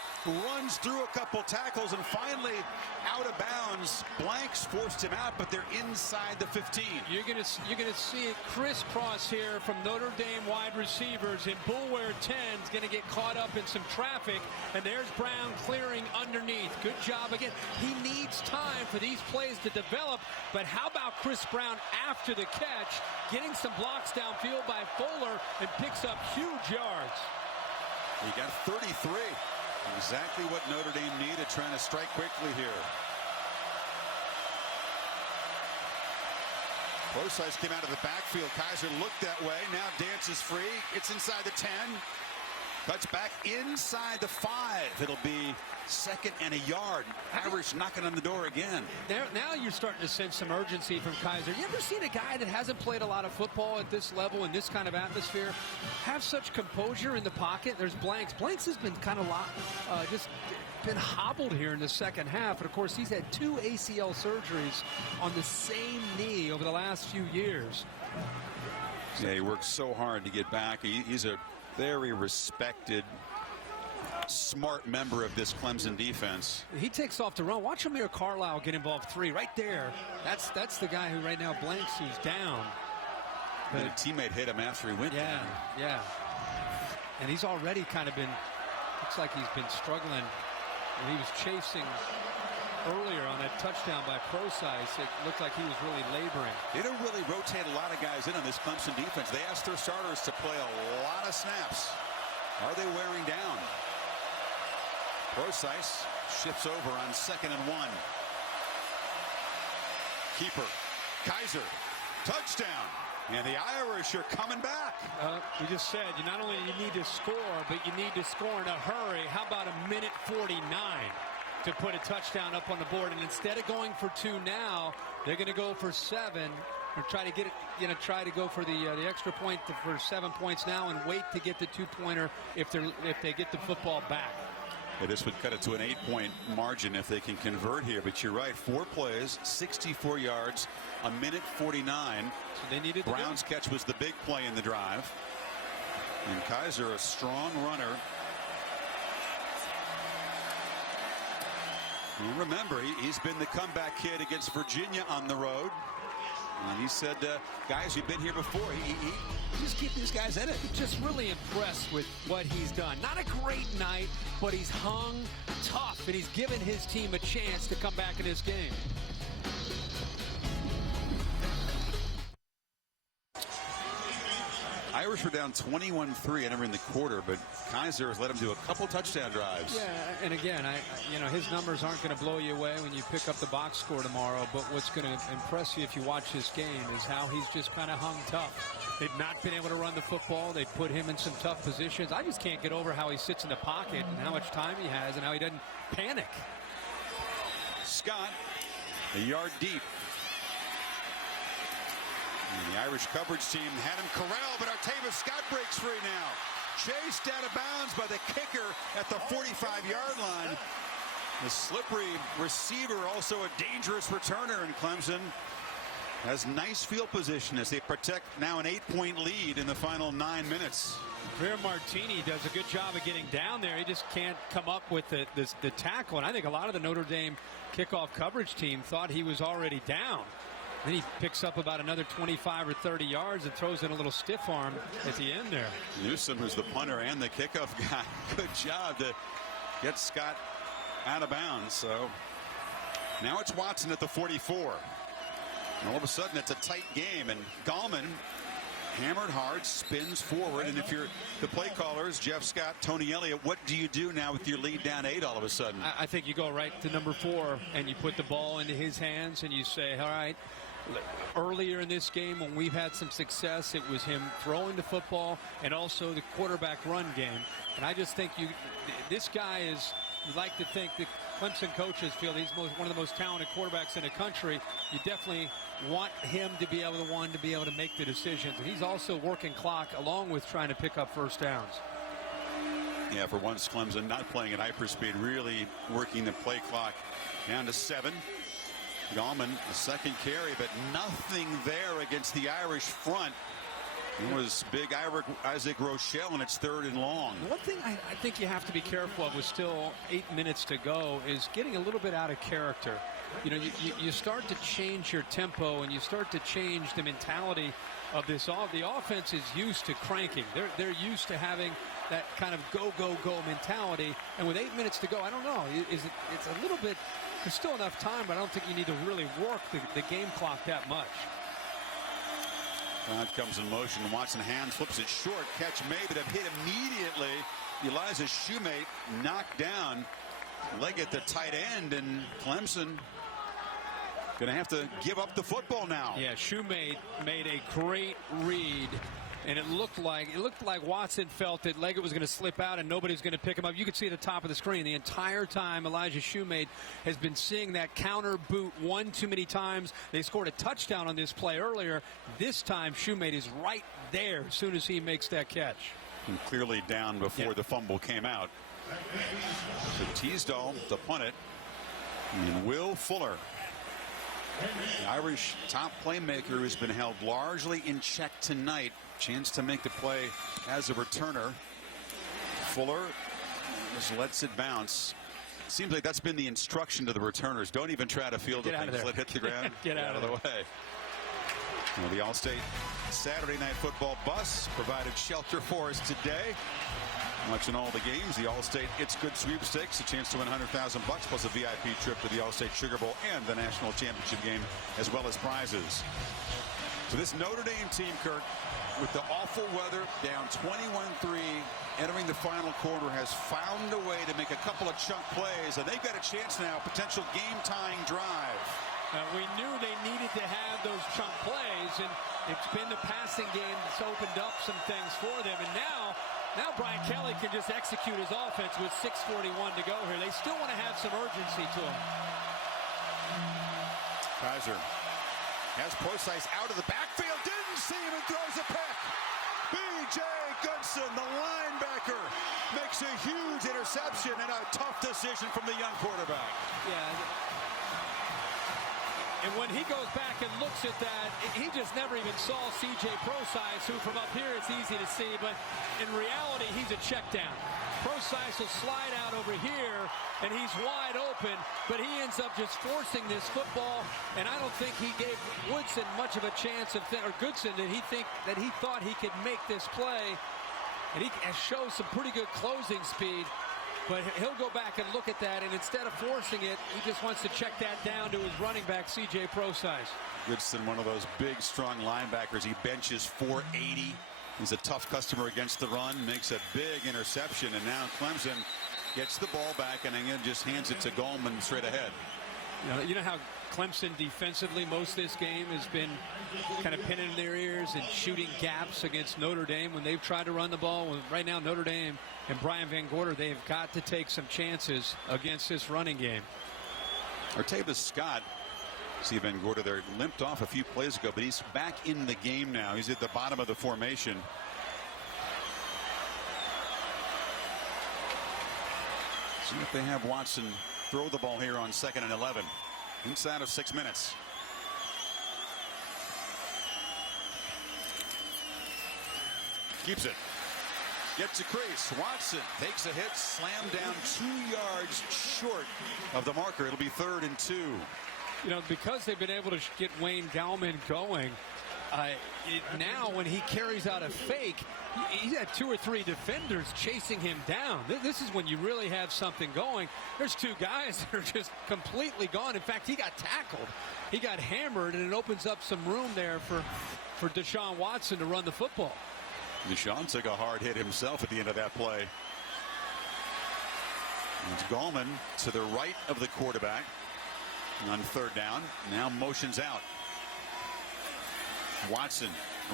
runs through a couple tackles and finally out of bounds. Blanks forced him out, but they're inside the 15. You're gonna see it crisscross here from Notre Dame wide receivers, and Bullware 10's gonna get caught up in some traffic, and there's Brown clearing underneath. Good job again. He needs time for these plays to develop, but how about Chris Brown after the catch, getting some blocks downfield by Fuller and picks up huge yards. He got 33. Exactly what Notre Dame needed, trying to strike quickly here. Procise came out of the backfield. Kaiser looked that way. Now dances free. It's inside the 10. Cuts back inside the 5. It'll be second and a yard. Irish knocking on the door again. Now you're starting to sense some urgency from Kaiser. You ever seen a guy that hasn't played a lot of football at this level in this kind of atmosphere have such composure in the pocket? There's Blanks. Blanks has been kind of just been hobbled here in the second half. And, of course, he's had 2 ACL surgeries on the same knee over the last few years. Yeah, he worked so hard to get back. He's a very respected, smart member of this Clemson defense. He takes off to run. Watch Amir Carlisle get involved 3 right there. That's the guy who right now Blanks who's down. And a teammate hit him after he went down. Yeah. And he's already kind of been, looks like he's been struggling. When he was chasing earlier on that touchdown by Procise, it looked like he was really laboring. They don't really rotate a lot of guys in on this Clemson defense. They asked their starters to play a lot of snaps. Are they wearing down? Procise shifts over on 2nd and 1. Keeper, Kaiser, touchdown. And the Irish are coming back. We just said, you not only you need to score, but you need to score in a hurry. How about a minute 49 to put a touchdown up on the board? And instead of going for 2 now, they're going to go for 7 or try to get it, try to go for the extra point for 7 points now and wait to get the 2-pointer if they get the football back. Yeah, this would cut it to an 8-point margin if they can convert here. But you're right, 4 plays, 64 yards, a minute 49. So they needed Brown's catch was the big play in the drive. And Kaiser, a strong runner. And remember, he's been the comeback kid against Virginia on the road. And he said, guys who've been here before, he just keep these guys in it. Just really impressed with what he's done. Not a great night, but he's hung tough, and he's given his team a chance to come back in this game. Irish were down 21-3 entering the quarter, but Kaiser has let him do a couple touchdown drives. Yeah, and again, his numbers aren't going to blow you away when you pick up the box score tomorrow, but what's going to impress you if you watch this game is how he's just kind of hung tough. They've not been able to run the football. They put him in some tough positions. I just can't get over how he sits in the pocket and how much time he has and how he doesn't panic. Scott, a yard deep. And the Irish coverage team had him corralled, but Artavis Scott breaks free now. Chased out of bounds by the kicker at the 45-yard line. The slippery receiver, also a dangerous returner in Clemson, has nice field position as they protect now an 8-point lead in the final 9 minutes. Greer Martini does a good job of getting down there. He just can't come up with the tackle. And I think a lot of the Notre Dame kickoff coverage team thought he was already down. Then he picks up about another 25 or 30 yards and throws in a little stiff arm at the end there. Newsom, who's the punter and the kickoff guy, good job to get Scott out of bounds. So now it's Watson at the 44. And all of a sudden it's a tight game, and Gallman hammered hard, spins forward, and if you're the play callers, Jeff Scott, Tony Elliott, what do you do now with your lead down 8 all of a sudden? I think you go right to number 4 and you put the ball into his hands and you say, all right, earlier in this game when we've had some success, it was him throwing the football and also the quarterback run game. And I just think this guy is, you like to think that Clemson coaches feel he's one of the most talented quarterbacks in the country. You definitely want him to be able to make the decisions. And he's also working clock along with trying to pick up first downs. Yeah, for once Clemson not playing at hyperspeed, really working the play clock down to 7. Gallman, the second carry, but nothing there against the Irish front. It was big Isaac Rochelle, and it's 3rd and long. One thing I think you have to be careful of with still 8 minutes to go is getting a little bit out of character. You start to change your tempo and you start to change the mentality of this. The offense is used to cranking. They're used to having that kind of go mentality. And with 8 minutes to go, I don't know. It's a little bit. There's still enough time, but I don't think you need to really work the game clock that much. That comes in motion. Watson hands, flips it short. Catch made, but hit immediately. Eliza Shoemate knocked down. Leg at the tight end, and Clemson going to have to give up the football now. Yeah, Shoemate made a great read. And it looked like Watson felt that Leggett was going to slip out and nobody was going to pick him up. You could see at the top of the screen the entire time Elijah Shoemate has been seeing that counter boot one too many times. They scored a touchdown on this play earlier. This time Shoemate is right there as soon as he makes that catch. And clearly down before the fumble came out. So Teasdall to punt it. And Will Fuller, the Irish top playmaker who's been held largely in check tonight. Chance to make the play as a returner. Fuller just lets it bounce. Seems like that's been the instruction to the returners. Don't even try to field it. Let it hit the ground. Get out of the way. Well, the All-State Saturday Night Football bus provided shelter for us today. Watching all the games, the All-State It's Good sweepstakes, a chance to win $100,000 plus a VIP trip to the All-State Sugar Bowl and the National Championship game, as well as prizes. So this Notre Dame team, Kirk, with the awful weather, down 21-3, entering the final quarter, has found a way to make a couple of chunk plays, and they've got a chance now, potential game-tying drive. We knew they needed to have those chunk plays, and it's been the passing game that's opened up some things for them. And now Brian Kelly can just execute his offense with 6:41 to go here. They still want to have some urgency to him. Kaiser has Procise out of the backfield, didn't see him, and throws a pick. B.J. Goodson, the linebacker, makes a huge interception and a tough decision from the young quarterback. Yeah. And when he goes back and looks at that, he just never even saw C.J. Procise, who from up here it's easy to see, but in reality, he's a check down. Procise will slide out over here, and he's wide open, but he ends up just forcing this football, and I don't think he gave Woodson much of a chance, or Goodson, that he thought he could make this play, and he shows some pretty good closing speed. But he'll go back and look at that, and instead of forcing it, he just wants to check that down to his running back, C.J. Procise. Goodson, one of those big, strong linebackers. He benches 480. He's a tough customer against the run, makes a big interception, and now Clemson gets the ball back and again just hands it to Goldman straight ahead. You know how Clemson defensively most of this game has been kind of pinning their ears and shooting gaps against Notre Dame when they've tried to run the ball. Right now, Notre Dame and Brian Van Gorder, they've got to take some chances against this running game. Artavis Scott, see Van Gorder there, limped off a few plays ago, but he's back in the game now. He's at the bottom of the formation. See if they have Watson throw the ball here on 2nd and 11. Inside of 6 minutes. Keeps it. Gets a crease. Watson takes a hit, slammed down 2 yards short of the marker. It'll be 3rd and 2. You know, because they've been able to get Wayne Gallman going, now when he carries out a fake, he's had 2 or 3 defenders chasing him down. This is when you really have something going. There's 2 guys that are just completely gone. In fact, he got tackled. He got hammered, and it opens up some room there for Deshaun Watson to run the football. Deshaun took a hard hit himself at the end of that play. It's Gallman to the right of the quarterback on 3rd down. Now motions out. Watson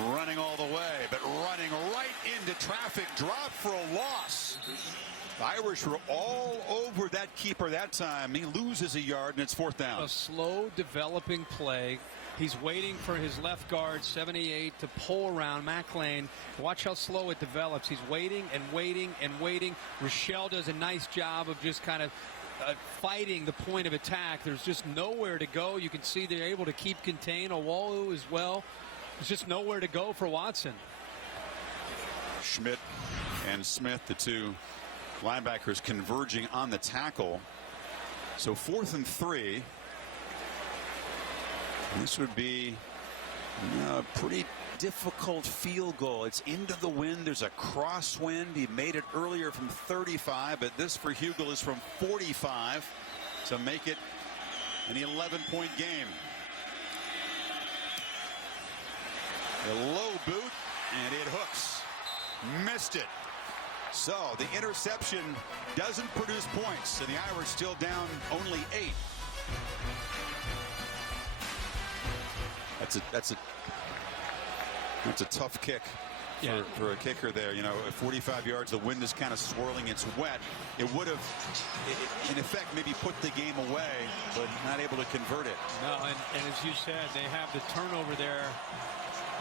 running all the way, but running right into traffic. Drop for a loss. The Irish were all over that keeper that time. He loses a yard, and it's 4th down. A slow developing play. He's waiting for his left guard, 78, to pull around McLean. Watch how slow it develops. He's waiting and waiting and waiting. Rochelle does a nice job of just kind of fighting the point of attack. There's just nowhere to go. You can see they're able to keep contained. Owalu as well. There's just nowhere to go for Watson. Schmidt and Smith, the 2 linebackers, converging on the tackle. So 4th and 3. This would be a pretty difficult field goal. It's into the wind. There's a crosswind. He made it earlier from 35, but this for Hugel is from 45 to make it an 11-point game. A low boot, and it hooks. Missed it. So the interception doesn't produce points, and the Irish still down only 8. That's a tough kick for a kicker there. You know, at 45 yards, the wind is kind of swirling. It's wet. It would have, in effect, maybe put the game away, but not able to convert it. No, and as you said, they have the turnover there.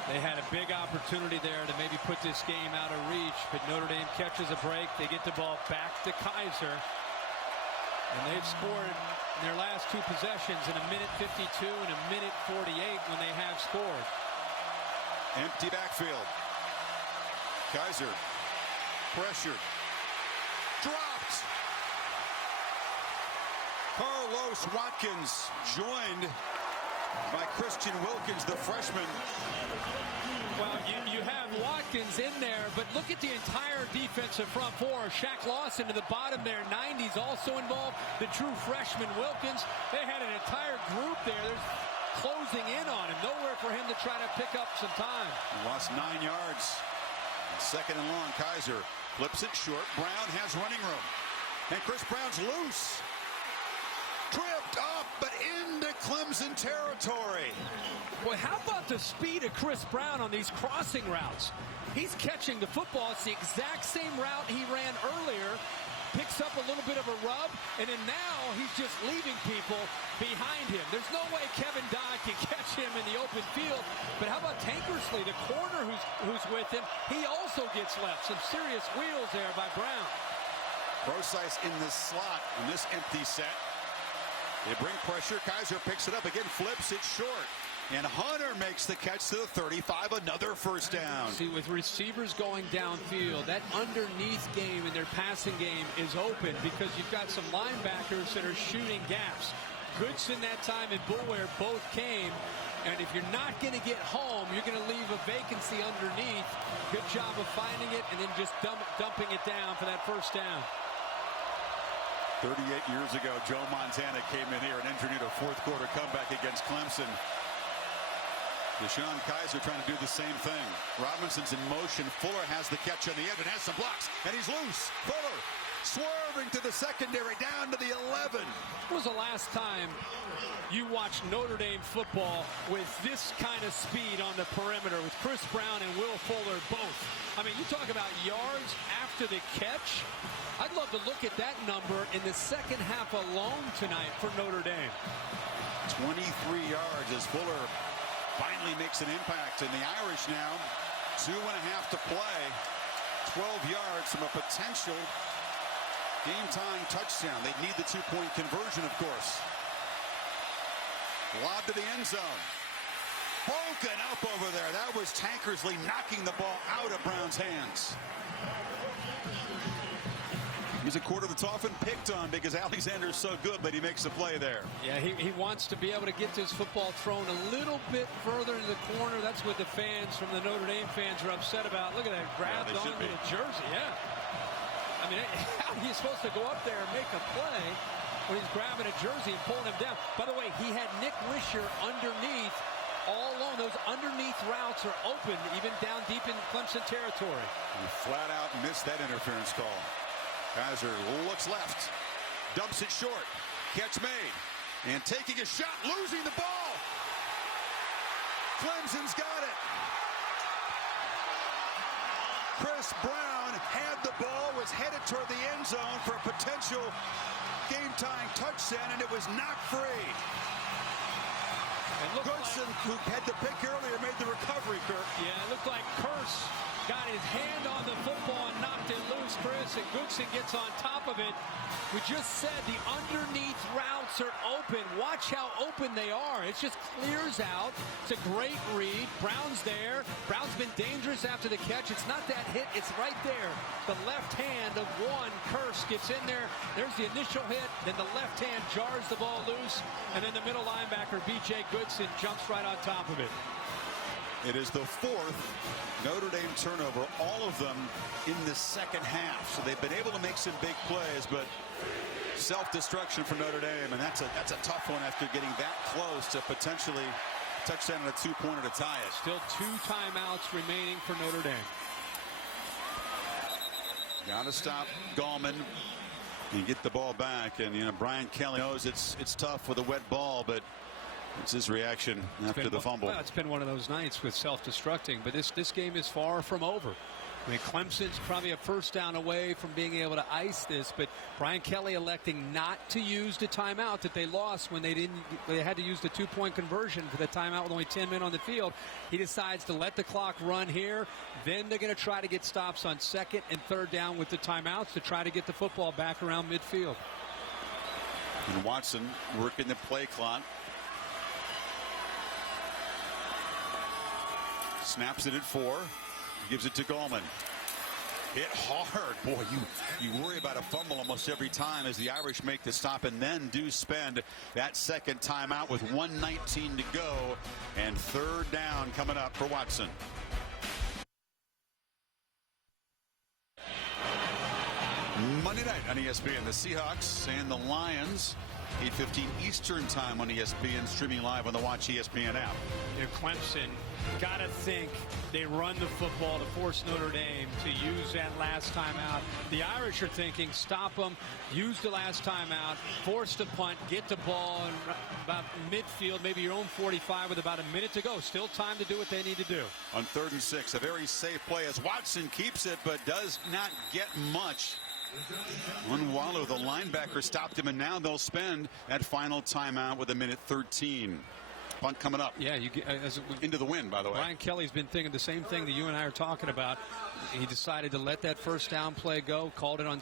They had a big opportunity there to maybe put this game out of reach, but Notre Dame catches a break. They get the ball back to Kaiser, and they've scored in their last 2 possessions in 1:52 and 1:48 when they have scored. Empty backfield. Kaiser pressured. Dropped. Carlos Watkins joined by Christian Wilkins, the freshman. Well, you have Watkins in there, but look at the entire defensive front four. Shaq Lawson to the bottom there, 90s also involved. The true freshman Wilkins. They had an entire group there. There's closing in on him. Nowhere for him to try to pick up some time. He lost 9 yards. Second and long, Kaiser flips it short. Brown has running room. And Chris Brown's loose. Tripped up, but into Clemson territory. Boy, how about the speed of Chris Brown on these crossing routes? He's catching the football. It's the exact same route he ran earlier. Picks up a little bit of a rub, and then now he's just leaving people behind him. There's no way Kevin Dodd can catch him in the open field. But how about Tankersley, the corner who's with him? He also gets left. Some serious wheels there by Brown. Procise in the slot in this empty set. They bring pressure. Kaiser picks it up again, flips it short. And Hunter makes the catch to the 35, another first down. See, with receivers going downfield, that underneath game in their passing game is open because you've got some linebackers that are shooting gaps. Goodson that time and Boulware both came. And if you're not going to get home, you're going to leave a vacancy underneath. Good job of finding it and then just dumping it down for that first down. 38 years ago, Joe Montana came in here and engineered a fourth quarter comeback against Clemson. DeShone Kizer trying to do the same thing. Robinson's in motion. Fuller has the catch on the edge and has some blocks. And he's loose. Fuller swerving to the secondary down to the 11. When was the last time you watched Notre Dame football with this kind of speed on the perimeter with Chris Brown and Will Fuller both? I mean, you talk about yards after the catch. I'd love to look at that number in the second half alone tonight for Notre Dame. 23 yards as Fuller finally makes an impact. And the Irish now 2.5 to play. 12 yards from a potential game-tying touchdown. They need the 2-point conversion, of course. Lob to the end zone. Broken up over there. That was Tankersley knocking the ball out of Brown's hands. He's a quarter that's often picked on because Alexander's so good, but he makes a play there. Yeah, he wants to be able to get this football thrown a little bit further into the corner. That's what the fans from the Notre Dame fans are upset about. Look at that, grabbed onto the jersey. Yeah. I mean, how are you supposed to go up there and make a play when he's grabbing a jersey and pulling him down? By the way, he had Nick Wisher underneath all along. Those underneath routes are open, even down deep in Clemson territory. He flat out missed that interference call. Kaiser looks left, dumps it short, catch made, and taking a shot, losing the ball. Clemson's got it. Chris Brown had the ball, was headed toward the end zone for a potential game-tying touchdown, and it was knocked free. Goodson, who had the pick earlier, made the recovery, Kirk. Yeah, it looked like Curse got his hand on the football and knocked it loose, Chris, and Goodson gets on top of it. We just said the underneath routes are open. Watch how open they are. It just clears out. It's a great read. Brown's there. Brown's been dangerous after the catch. It's not that hit. It's right there. The left hand of one, Curse, gets in there. There's the initial hit. Then the left hand jars the ball loose. And then the middle linebacker, B.J. Goodson, jumps right on top of it. It is the fourth Notre Dame turnover, all of them in the second half. So they've been able to make some big plays, but self-destruction for Notre Dame, and that's a tough one after getting that close to potentially touchdown and a 2-pointer to tie it. Still 2 timeouts remaining for Notre Dame. Got to stop Gallman and get the ball back, and Brian Kelly knows it's tough with a wet ball, but it's his reaction after the fumble. Well, it's been one of those nights with self-destructing, but this game is far from over. I mean, Clemson's probably a first down away from being able to ice this, but Brian Kelly electing not to use the timeout that they lost when they had to use the 2-point conversion for the timeout with only 10 men on the field. He decides to let the clock run here. Then they're going to try to get stops on second and third down with the timeouts to try to get the football back around midfield. And Watson working the play clock. Snaps it at 4. Gives it to Gallman. hit hard. Boy, you worry about a fumble almost every time as the Irish make the stop and then do spend that second timeout with 1:19 to go. And third down coming up for Watson. Monday night on ESPN, the Seahawks and the Lions. 8:15 Eastern time on ESPN, streaming live on the Watch ESPN app. Clemson got to think they run the football to force Notre Dame to use that last timeout. The Irish are thinking, stop them, use the last timeout, force the punt, get the ball in about midfield, maybe your own 45 with about a minute to go. Still time to do what they need to do. On 3rd and 6, a very safe play as Watson keeps it, but does not get much. Unwallow, the linebacker, stopped him, and now they'll spend that final timeout with 1:13. Punt coming up. Yeah, into the wind, by the way. Brian Kelly's been thinking the same thing that you and I are talking about. He decided to let that first down play go, called it on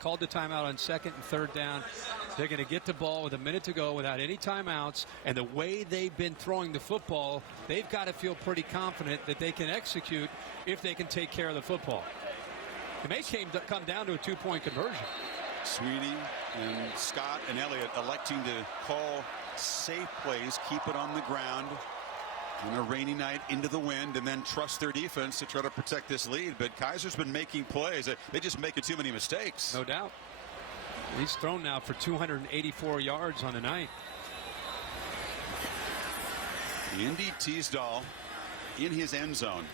called the timeout on 2nd and 3rd down. They're going to get the ball with a minute to go without any timeouts, and the way they've been throwing the football, they've got to feel pretty confident that they can execute if they can take care of the football. It may come down to a 2-point conversion. Sweeney and Scott and Elliott electing to call safe plays, keep it on the ground on a rainy night into the wind, and then trust their defense to try to protect this lead. But Kaiser's been making plays. They just making too many mistakes. No doubt. He's thrown now for 284 yards on the night. Andy Teasdall in his end zone.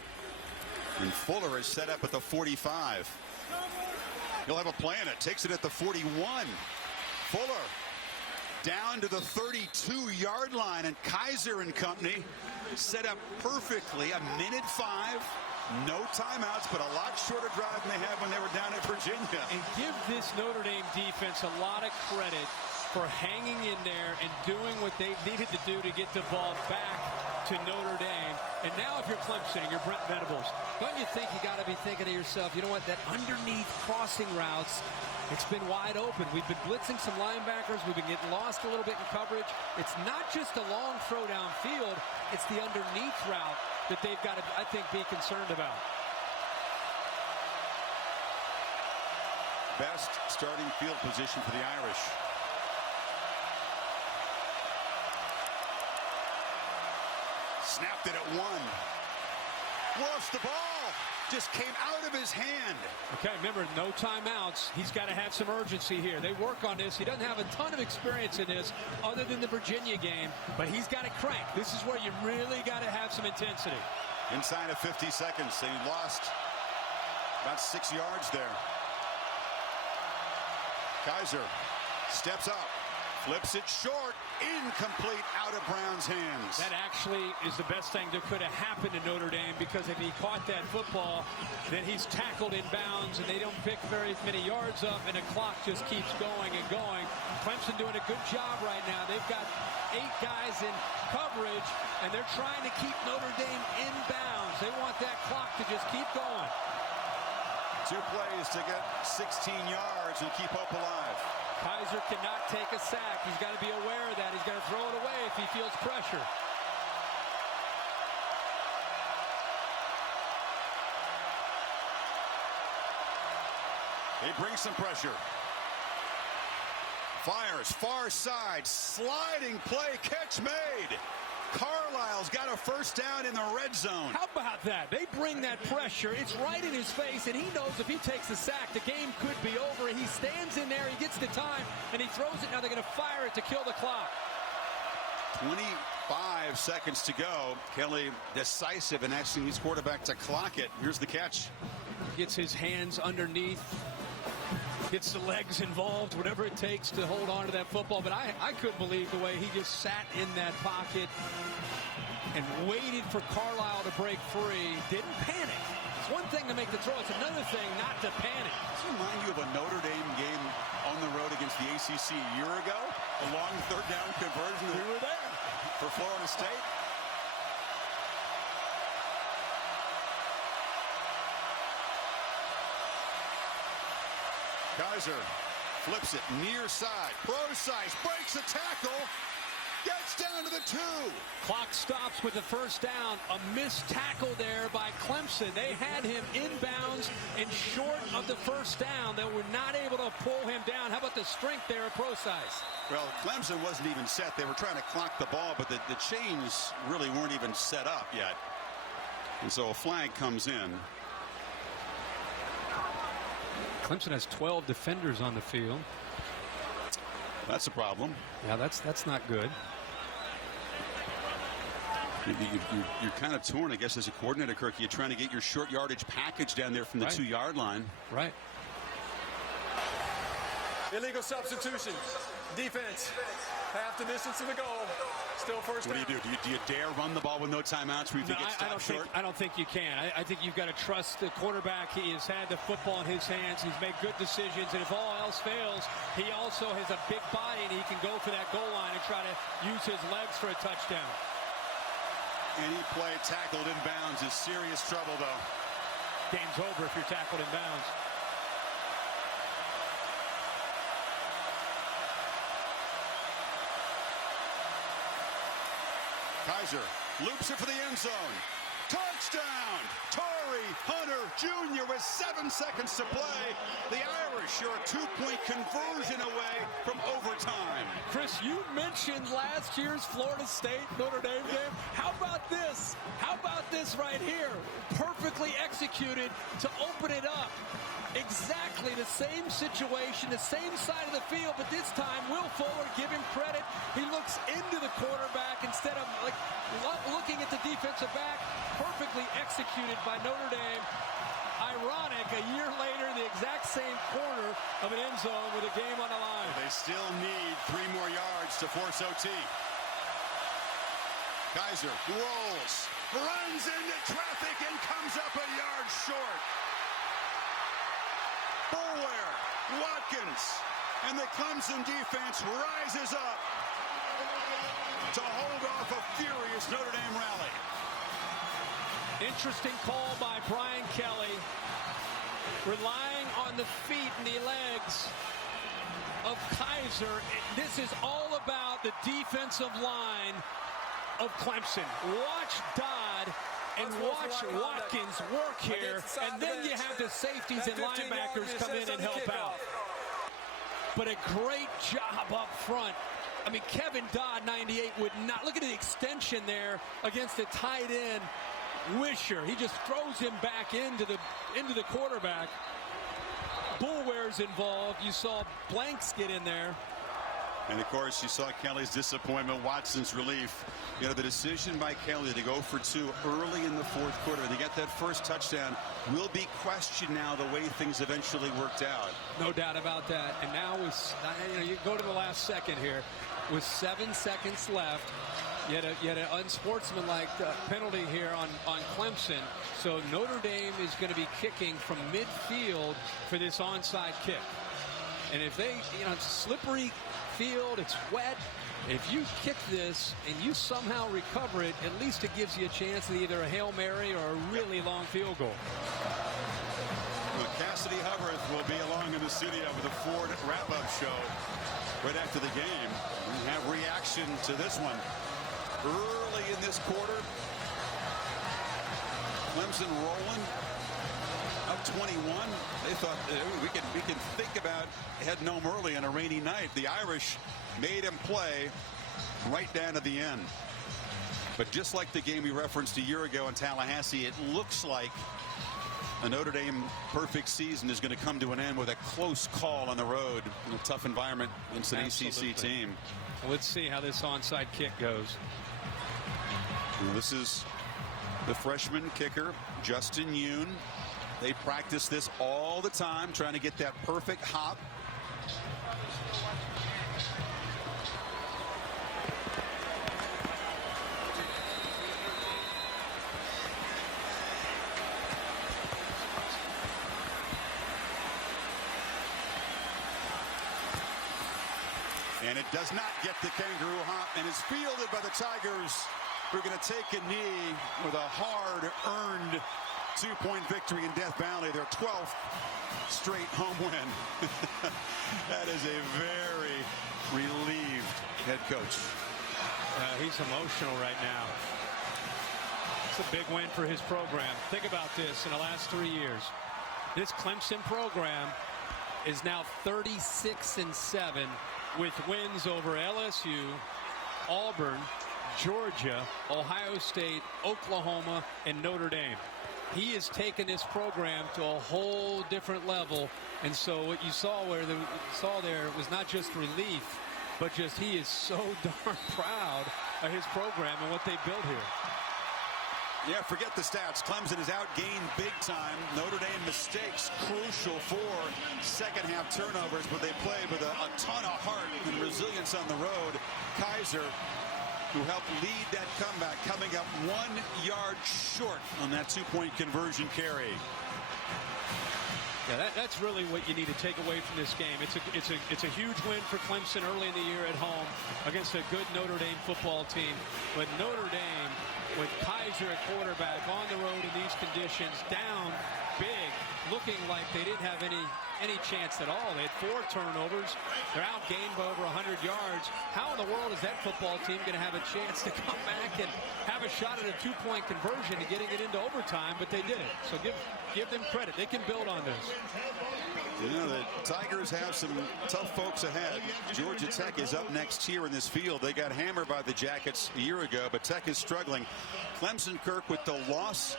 And Fuller is set up at the 45. He'll have a play in it. Takes it at the 41. Fuller down to the 32-yard line. And Kaiser and company set up perfectly. 1:05. No timeouts, but a lot shorter drive than they had when they were down at Virginia. And give this Notre Dame defense a lot of credit for hanging in there and doing what they needed to do to get the ball back to Notre Dame. And now if you're Clemson and you're Brent Venables, don't you think you got to be thinking to yourself, you know what, that underneath crossing routes, it's been wide open. We've been blitzing some linebackers. We've been getting lost a little bit in coverage. It's not just a long throw downfield. It's the underneath route that they've got to, I think, be concerned about. Best starting field position for the Irish. Snapped it at 1. Lost the ball. Just came out of his hand. Okay, remember, no timeouts. He's got to have some urgency here. They work on this. He doesn't have a ton of experience in this other than the Virginia game, but he's got to crank. This is where you really got to have some intensity. Inside of 50 seconds, they lost about 6 yards there. Kaiser steps up, flips it short, incomplete, out of Brown's hands. That actually is the best thing that could have happened to Notre Dame, because if he caught that football, then he's tackled in bounds and they don't pick very many yards up, and the clock just keeps going and going. Clemson doing a good job right now. They've got 8 guys in coverage and they're trying to keep Notre Dame in bounds. They want that clock to just keep going. 2 plays to get 16 yards and keep hope alive. Kaiser cannot take a sack. He's got to be aware of that. He's going to throw it away if he feels pressure. They bring some pressure. Fires, far side, sliding play, catch made. Carlisle's got a first down in the red zone. How about that? They bring that pressure. It's right in his face, and he knows if he takes the sack, the game could be over. He stands in there, he gets the time, and he throws it. Now they're going to fire it to kill the clock. 25 seconds to go. Kelly decisive in asking his quarterback to clock it. Here's the catch. Gets his hands underneath. Gets the legs involved, whatever it takes to hold on to that football. But I couldn't believe the way he just sat in that pocket and waited for Carlisle to break free. Didn't panic. It's one thing to make the throw. It's another thing not to panic. Does it remind you of a Notre Dame game on the road against the ACC a year ago? A long third down conversion. We were there. For Florida State. Kaiser flips it near side. Pro size breaks a tackle. Gets down to the 2. Clock stops with the first down. A missed tackle there by Clemson. They had him inbounds and short of the first down. They were not able to pull him down. How about the strength there at pro size? Well, Clemson wasn't even set. They were trying to clock the ball, but the chains really weren't even set up yet. And so a flag comes in. Clemson has 12 defenders on the field. That's a problem. Yeah, that's not good. You're kind of torn, I guess, as a coordinator, Kirk. You're trying to get your short yardage package down there from the 2-yard line. Right. Illegal substitution. Defense. Half the distance to the goal. Still first down. What do? Do you dare run the ball with no timeouts where you think it's stopped short? I don't think you can. I think you've got to trust the quarterback. He has had the football in his hands. He's made good decisions. And if all else fails, he also has a big body and he can go for that goal line and try to use his legs for a touchdown. Any play tackled in bounds is serious trouble, though. Game's over if you're tackled in bounds. Kaiser loops it for the end zone. Touchdown! Torrey Hunter Jr. with 7 seconds to play. The Irish are a 2-point conversion away from overtime. Chris, you mentioned last year's Florida State Notre Dame game. How about this? How about this right here? Perfectly executed to open it up. Exactly the same situation, the same side of the field, but this time Will Fuller, give him credit. He looks into the quarterback instead of looking at the defensive back. Perfectly executed by Notre Dame. Ironic, a year later, the exact same corner of an end zone with a game on the line. They still need 3 more yards to force OT. Kaiser rolls, runs into traffic, and comes up a yard short. Boulware, Watkins, and the Clemson defense rises up to hold off a furious Notre Dame rally. Interesting call by Brian Kelly, relying on the feet and the legs of Kaiser. This is all about the defensive line of Clemson. Watch Dodd and watch Watkins work here, and then you have the safeties and linebackers come in and help out. But a great job up front. I mean, Kevin Dodd, 98, would not. Look at the extension there against the tight end, Wisher. He just throws him back into the quarterback. Boulware's involved. You saw Blanks get in there. And, of course, you saw Kelly's disappointment, Watson's relief. You know, the decision by Kelly to go for 2 early in the 4th quarter, they get that first touchdown, will be questioned now the way things eventually worked out. No doubt about that. And now you go to the last second here. With 7 seconds left, you had an unsportsmanlike penalty here on Clemson. So Notre Dame is going to be kicking from midfield for this onside kick. And if they, it's slippery field, it's wet. If you kick this and you somehow recover it, at least it gives you a chance at either a Hail Mary or a really long field goal. Well, Cassidy Hubbard will be along in the studio with the Ford wrap-up show right after the game. We have reaction to this one. Early in this quarter, Clemson rolling up 21. They thought we can think about heading home early on a rainy night. The Irish made him play right down to the end. But just like the game we referenced a year ago in Tallahassee, it looks like a Notre Dame perfect season is going to come to an end with a close call on the road in a tough environment against an ACC team. Let's see how this onside kick goes. Well, this is the freshman kicker, Justin Yoon. They practice this all the time, trying to get that perfect hop. And it does not get the kangaroo hop, and is fielded by the Tigers, who are going to take a knee with a hard-earned 2-point victory in Death Valley, their 12th straight home win. That is a very relieved head coach. He's emotional right now. It's a big win for his program. Think about this in the last 3 years. This Clemson program is now 36-7 with wins over LSU, Auburn, Georgia, Ohio State, Oklahoma, and Notre Dame. He has taken this program to a whole different level. And so what you saw there was not just relief, but just he is so darn proud of his program and what they built here. Yeah, forget the stats. Clemson is outgained big time. Notre Dame mistakes crucial for second half turnovers, but they played with a ton of heart and resilience on the road. Kaiser, who helped lead that comeback, coming up 1 yard short on that 2-point conversion carry. Yeah, that's really what you need to take away from this game. It's a huge win for Clemson early in the year at home against a good Notre Dame football team. But Notre Dame, with Kaiser at quarterback on the road in these conditions, down big, looking like they didn't have any chance at all. They had 4 turnovers. They're outgained by over 100 yards. How in the world is that football team going to have a chance to come back and have a shot at a 2-point conversion and getting it into overtime? But they did it. So give them credit. They can build on this. You know, the Tigers have some tough folks ahead. Georgia Tech is up next here in this field. They got hammered by the Jackets a year ago, but Tech is struggling. Clemson, Kirk, with the loss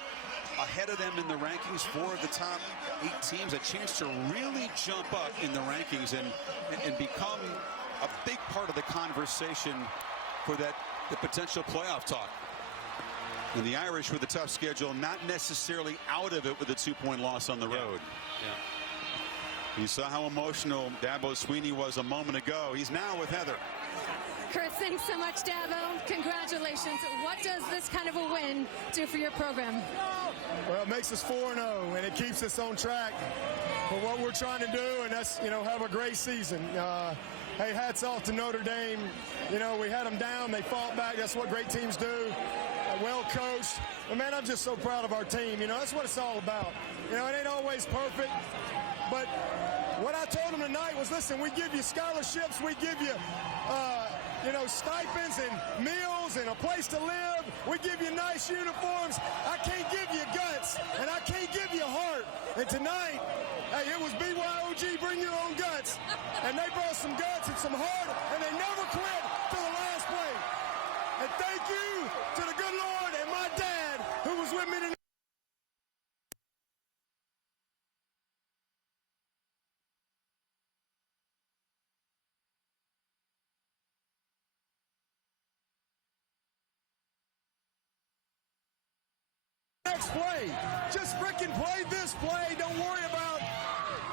ahead of them in the rankings, 4 of the top 8 teams, a chance to really jump up in the rankings and become a big part of the conversation for the potential playoff talk. And the Irish with a tough schedule, not necessarily out of it with a 2-point loss on the road. Yeah. You saw how emotional Dabo Swinney was a moment ago. He's now with Heather. Chris, thanks so much, Dabo. Congratulations. What does this kind of a win do for your program? Well, it makes us 4-0, and it keeps us on track for what we're trying to do, and that's, have a great season. Hey, hats off to Notre Dame. We had them down. They fought back. That's what great teams do. Well coached. But, man, I'm just so proud of our team. That's what it's all about. It ain't always perfect, but what I told them tonight was, listen, we give you scholarships, we give you, stipends and meals and a place to live. We give you nice uniforms. I can't give you guts, and I can't give you heart. And tonight, hey, it was BYOG, bring your own guts. And they brought some guts and some heart, and they never quit to the last play. And thank you to the good Lord and my dad who was with me tonight. Next play. Just freaking play this play. Don't worry about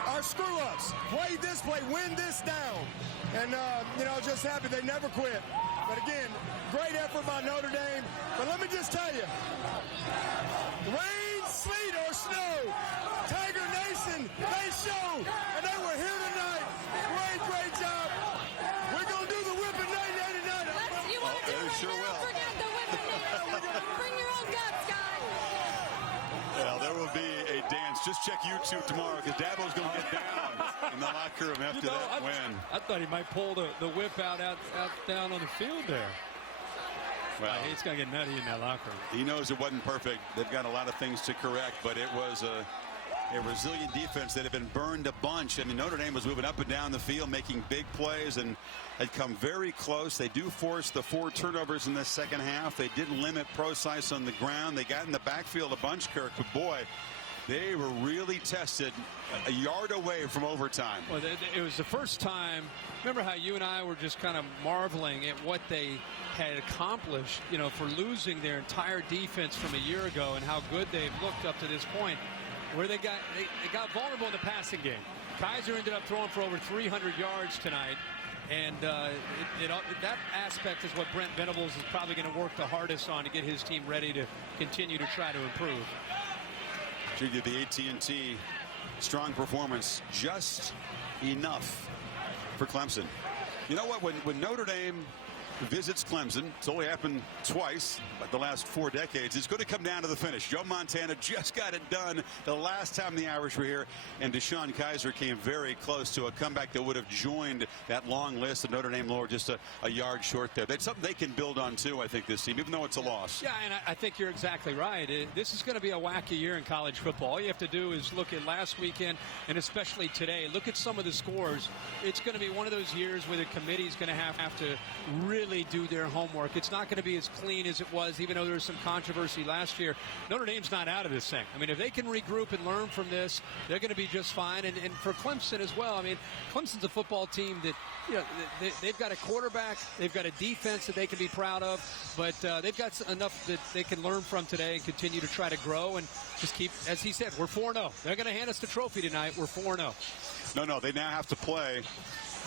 our screw-ups. Play this play. Win this down. And, just happy they never quit. But again, great effort by Notre Dame. But let me just tell you, rain, sleet, or snow, Tiger Nation, they show. And they were here tonight. Great job. We're going to do the whipping 1989. You want to do it? Sure will. Forget the whipping 1989. Bring your own guts, guys. Well, there will be a dance. Just check YouTube tomorrow because Dabo's going to get down in the locker room after that win. I thought he might pull the whip out down on the field there. Well, he's going to get nutty in that locker room. He knows it wasn't perfect. They've got a lot of things to correct, but it was a resilient defense that had been burned a bunch. I mean, Notre Dame was moving up and down the field, making big plays, and had come very close. They do force the 4 turnovers in the second half. They did limit Procise on the ground. They got in the backfield a bunch, Kirk, but boy, they were really tested a yard away from overtime. Well, it was the first time. Remember how you and I were just kind of marveling at what they had accomplished, for losing their entire defense from a year ago and how good they've looked up to this point, where they got vulnerable in the passing game. Kaiser ended up throwing for over 300 yards tonight. And that aspect is what Brent Venables is probably going to work the hardest on to get his team ready to continue to try to improve. Treated the AT&T strong performance, just enough for Clemson. You know what? When Notre Dame visits Clemson. It's only happened twice, but the last 4 decades. It's going to come down to the finish. Joe Montana just got it done the last time the Irish were here, and DeShone Kizer came very close to a comeback that would have joined that long list of Notre Dame lore, just a yard short there. That's something they can build on too, I think, this team, even though it's a loss. Yeah, and I think you're exactly right. This is going to be a wacky year in college football. All you have to do is look at last weekend, and especially today. Look at some of the scores. It's going to be one of those years where the committee is going to have to really do their homework. It's not going to be as clean as it was, even though there was some controversy last year. Notre Dame's not out of this thing. I mean, if they can regroup and learn from this, they're going to be just fine. And for Clemson as well, I mean, Clemson's a football team that, you know, they've got a quarterback, they've got a defense that they can be proud of, but they've got enough that they can learn from today and continue to try to grow and just keep, as he said, we're 4-0. They're going to hand us the trophy tonight. We're 4-0. No, they now have to play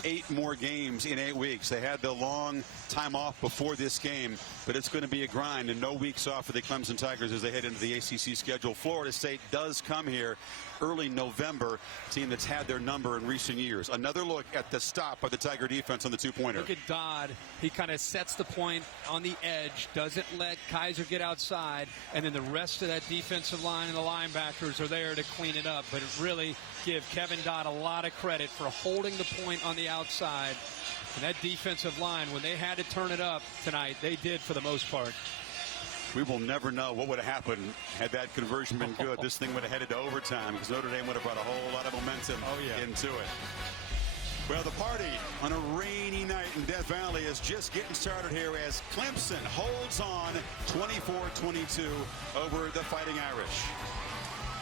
8 more games in 8 weeks. They had the long time off before this game, but it's going to be a grind and no weeks off for the Clemson Tigers as they head into the ACC schedule. Florida State does come here early November, a team that's had their number in recent years. Another look at the stop by the Tiger defense on the 2-pointer. Look at Dodd. He kind of sets the point on the edge, doesn't let Kizer get outside, and then the rest of that defensive line and the linebackers are there to clean it up. But it really give Kevin Dodd a lot of credit for holding the point on the outside. And that defensive line, when they had to turn it up tonight, they did for the most part. We will never know what would have happened had that conversion been good. This thing would have headed to overtime because Notre Dame would have brought a whole lot of momentum into it. Well, the party on a rainy night in Death Valley is just getting started here as Clemson holds on 24-22 over the Fighting Irish.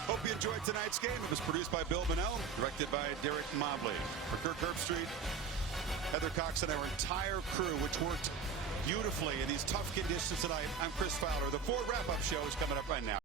Hope you enjoyed tonight's game. It was produced by Bill Bonnell, directed by Derek Mobley. For Kirk Herbstreit, Heather Cox, and our entire crew, which worked beautifully in these tough conditions tonight, I'm Chris Fowler. The Ford Wrap-Up Show is coming up right now.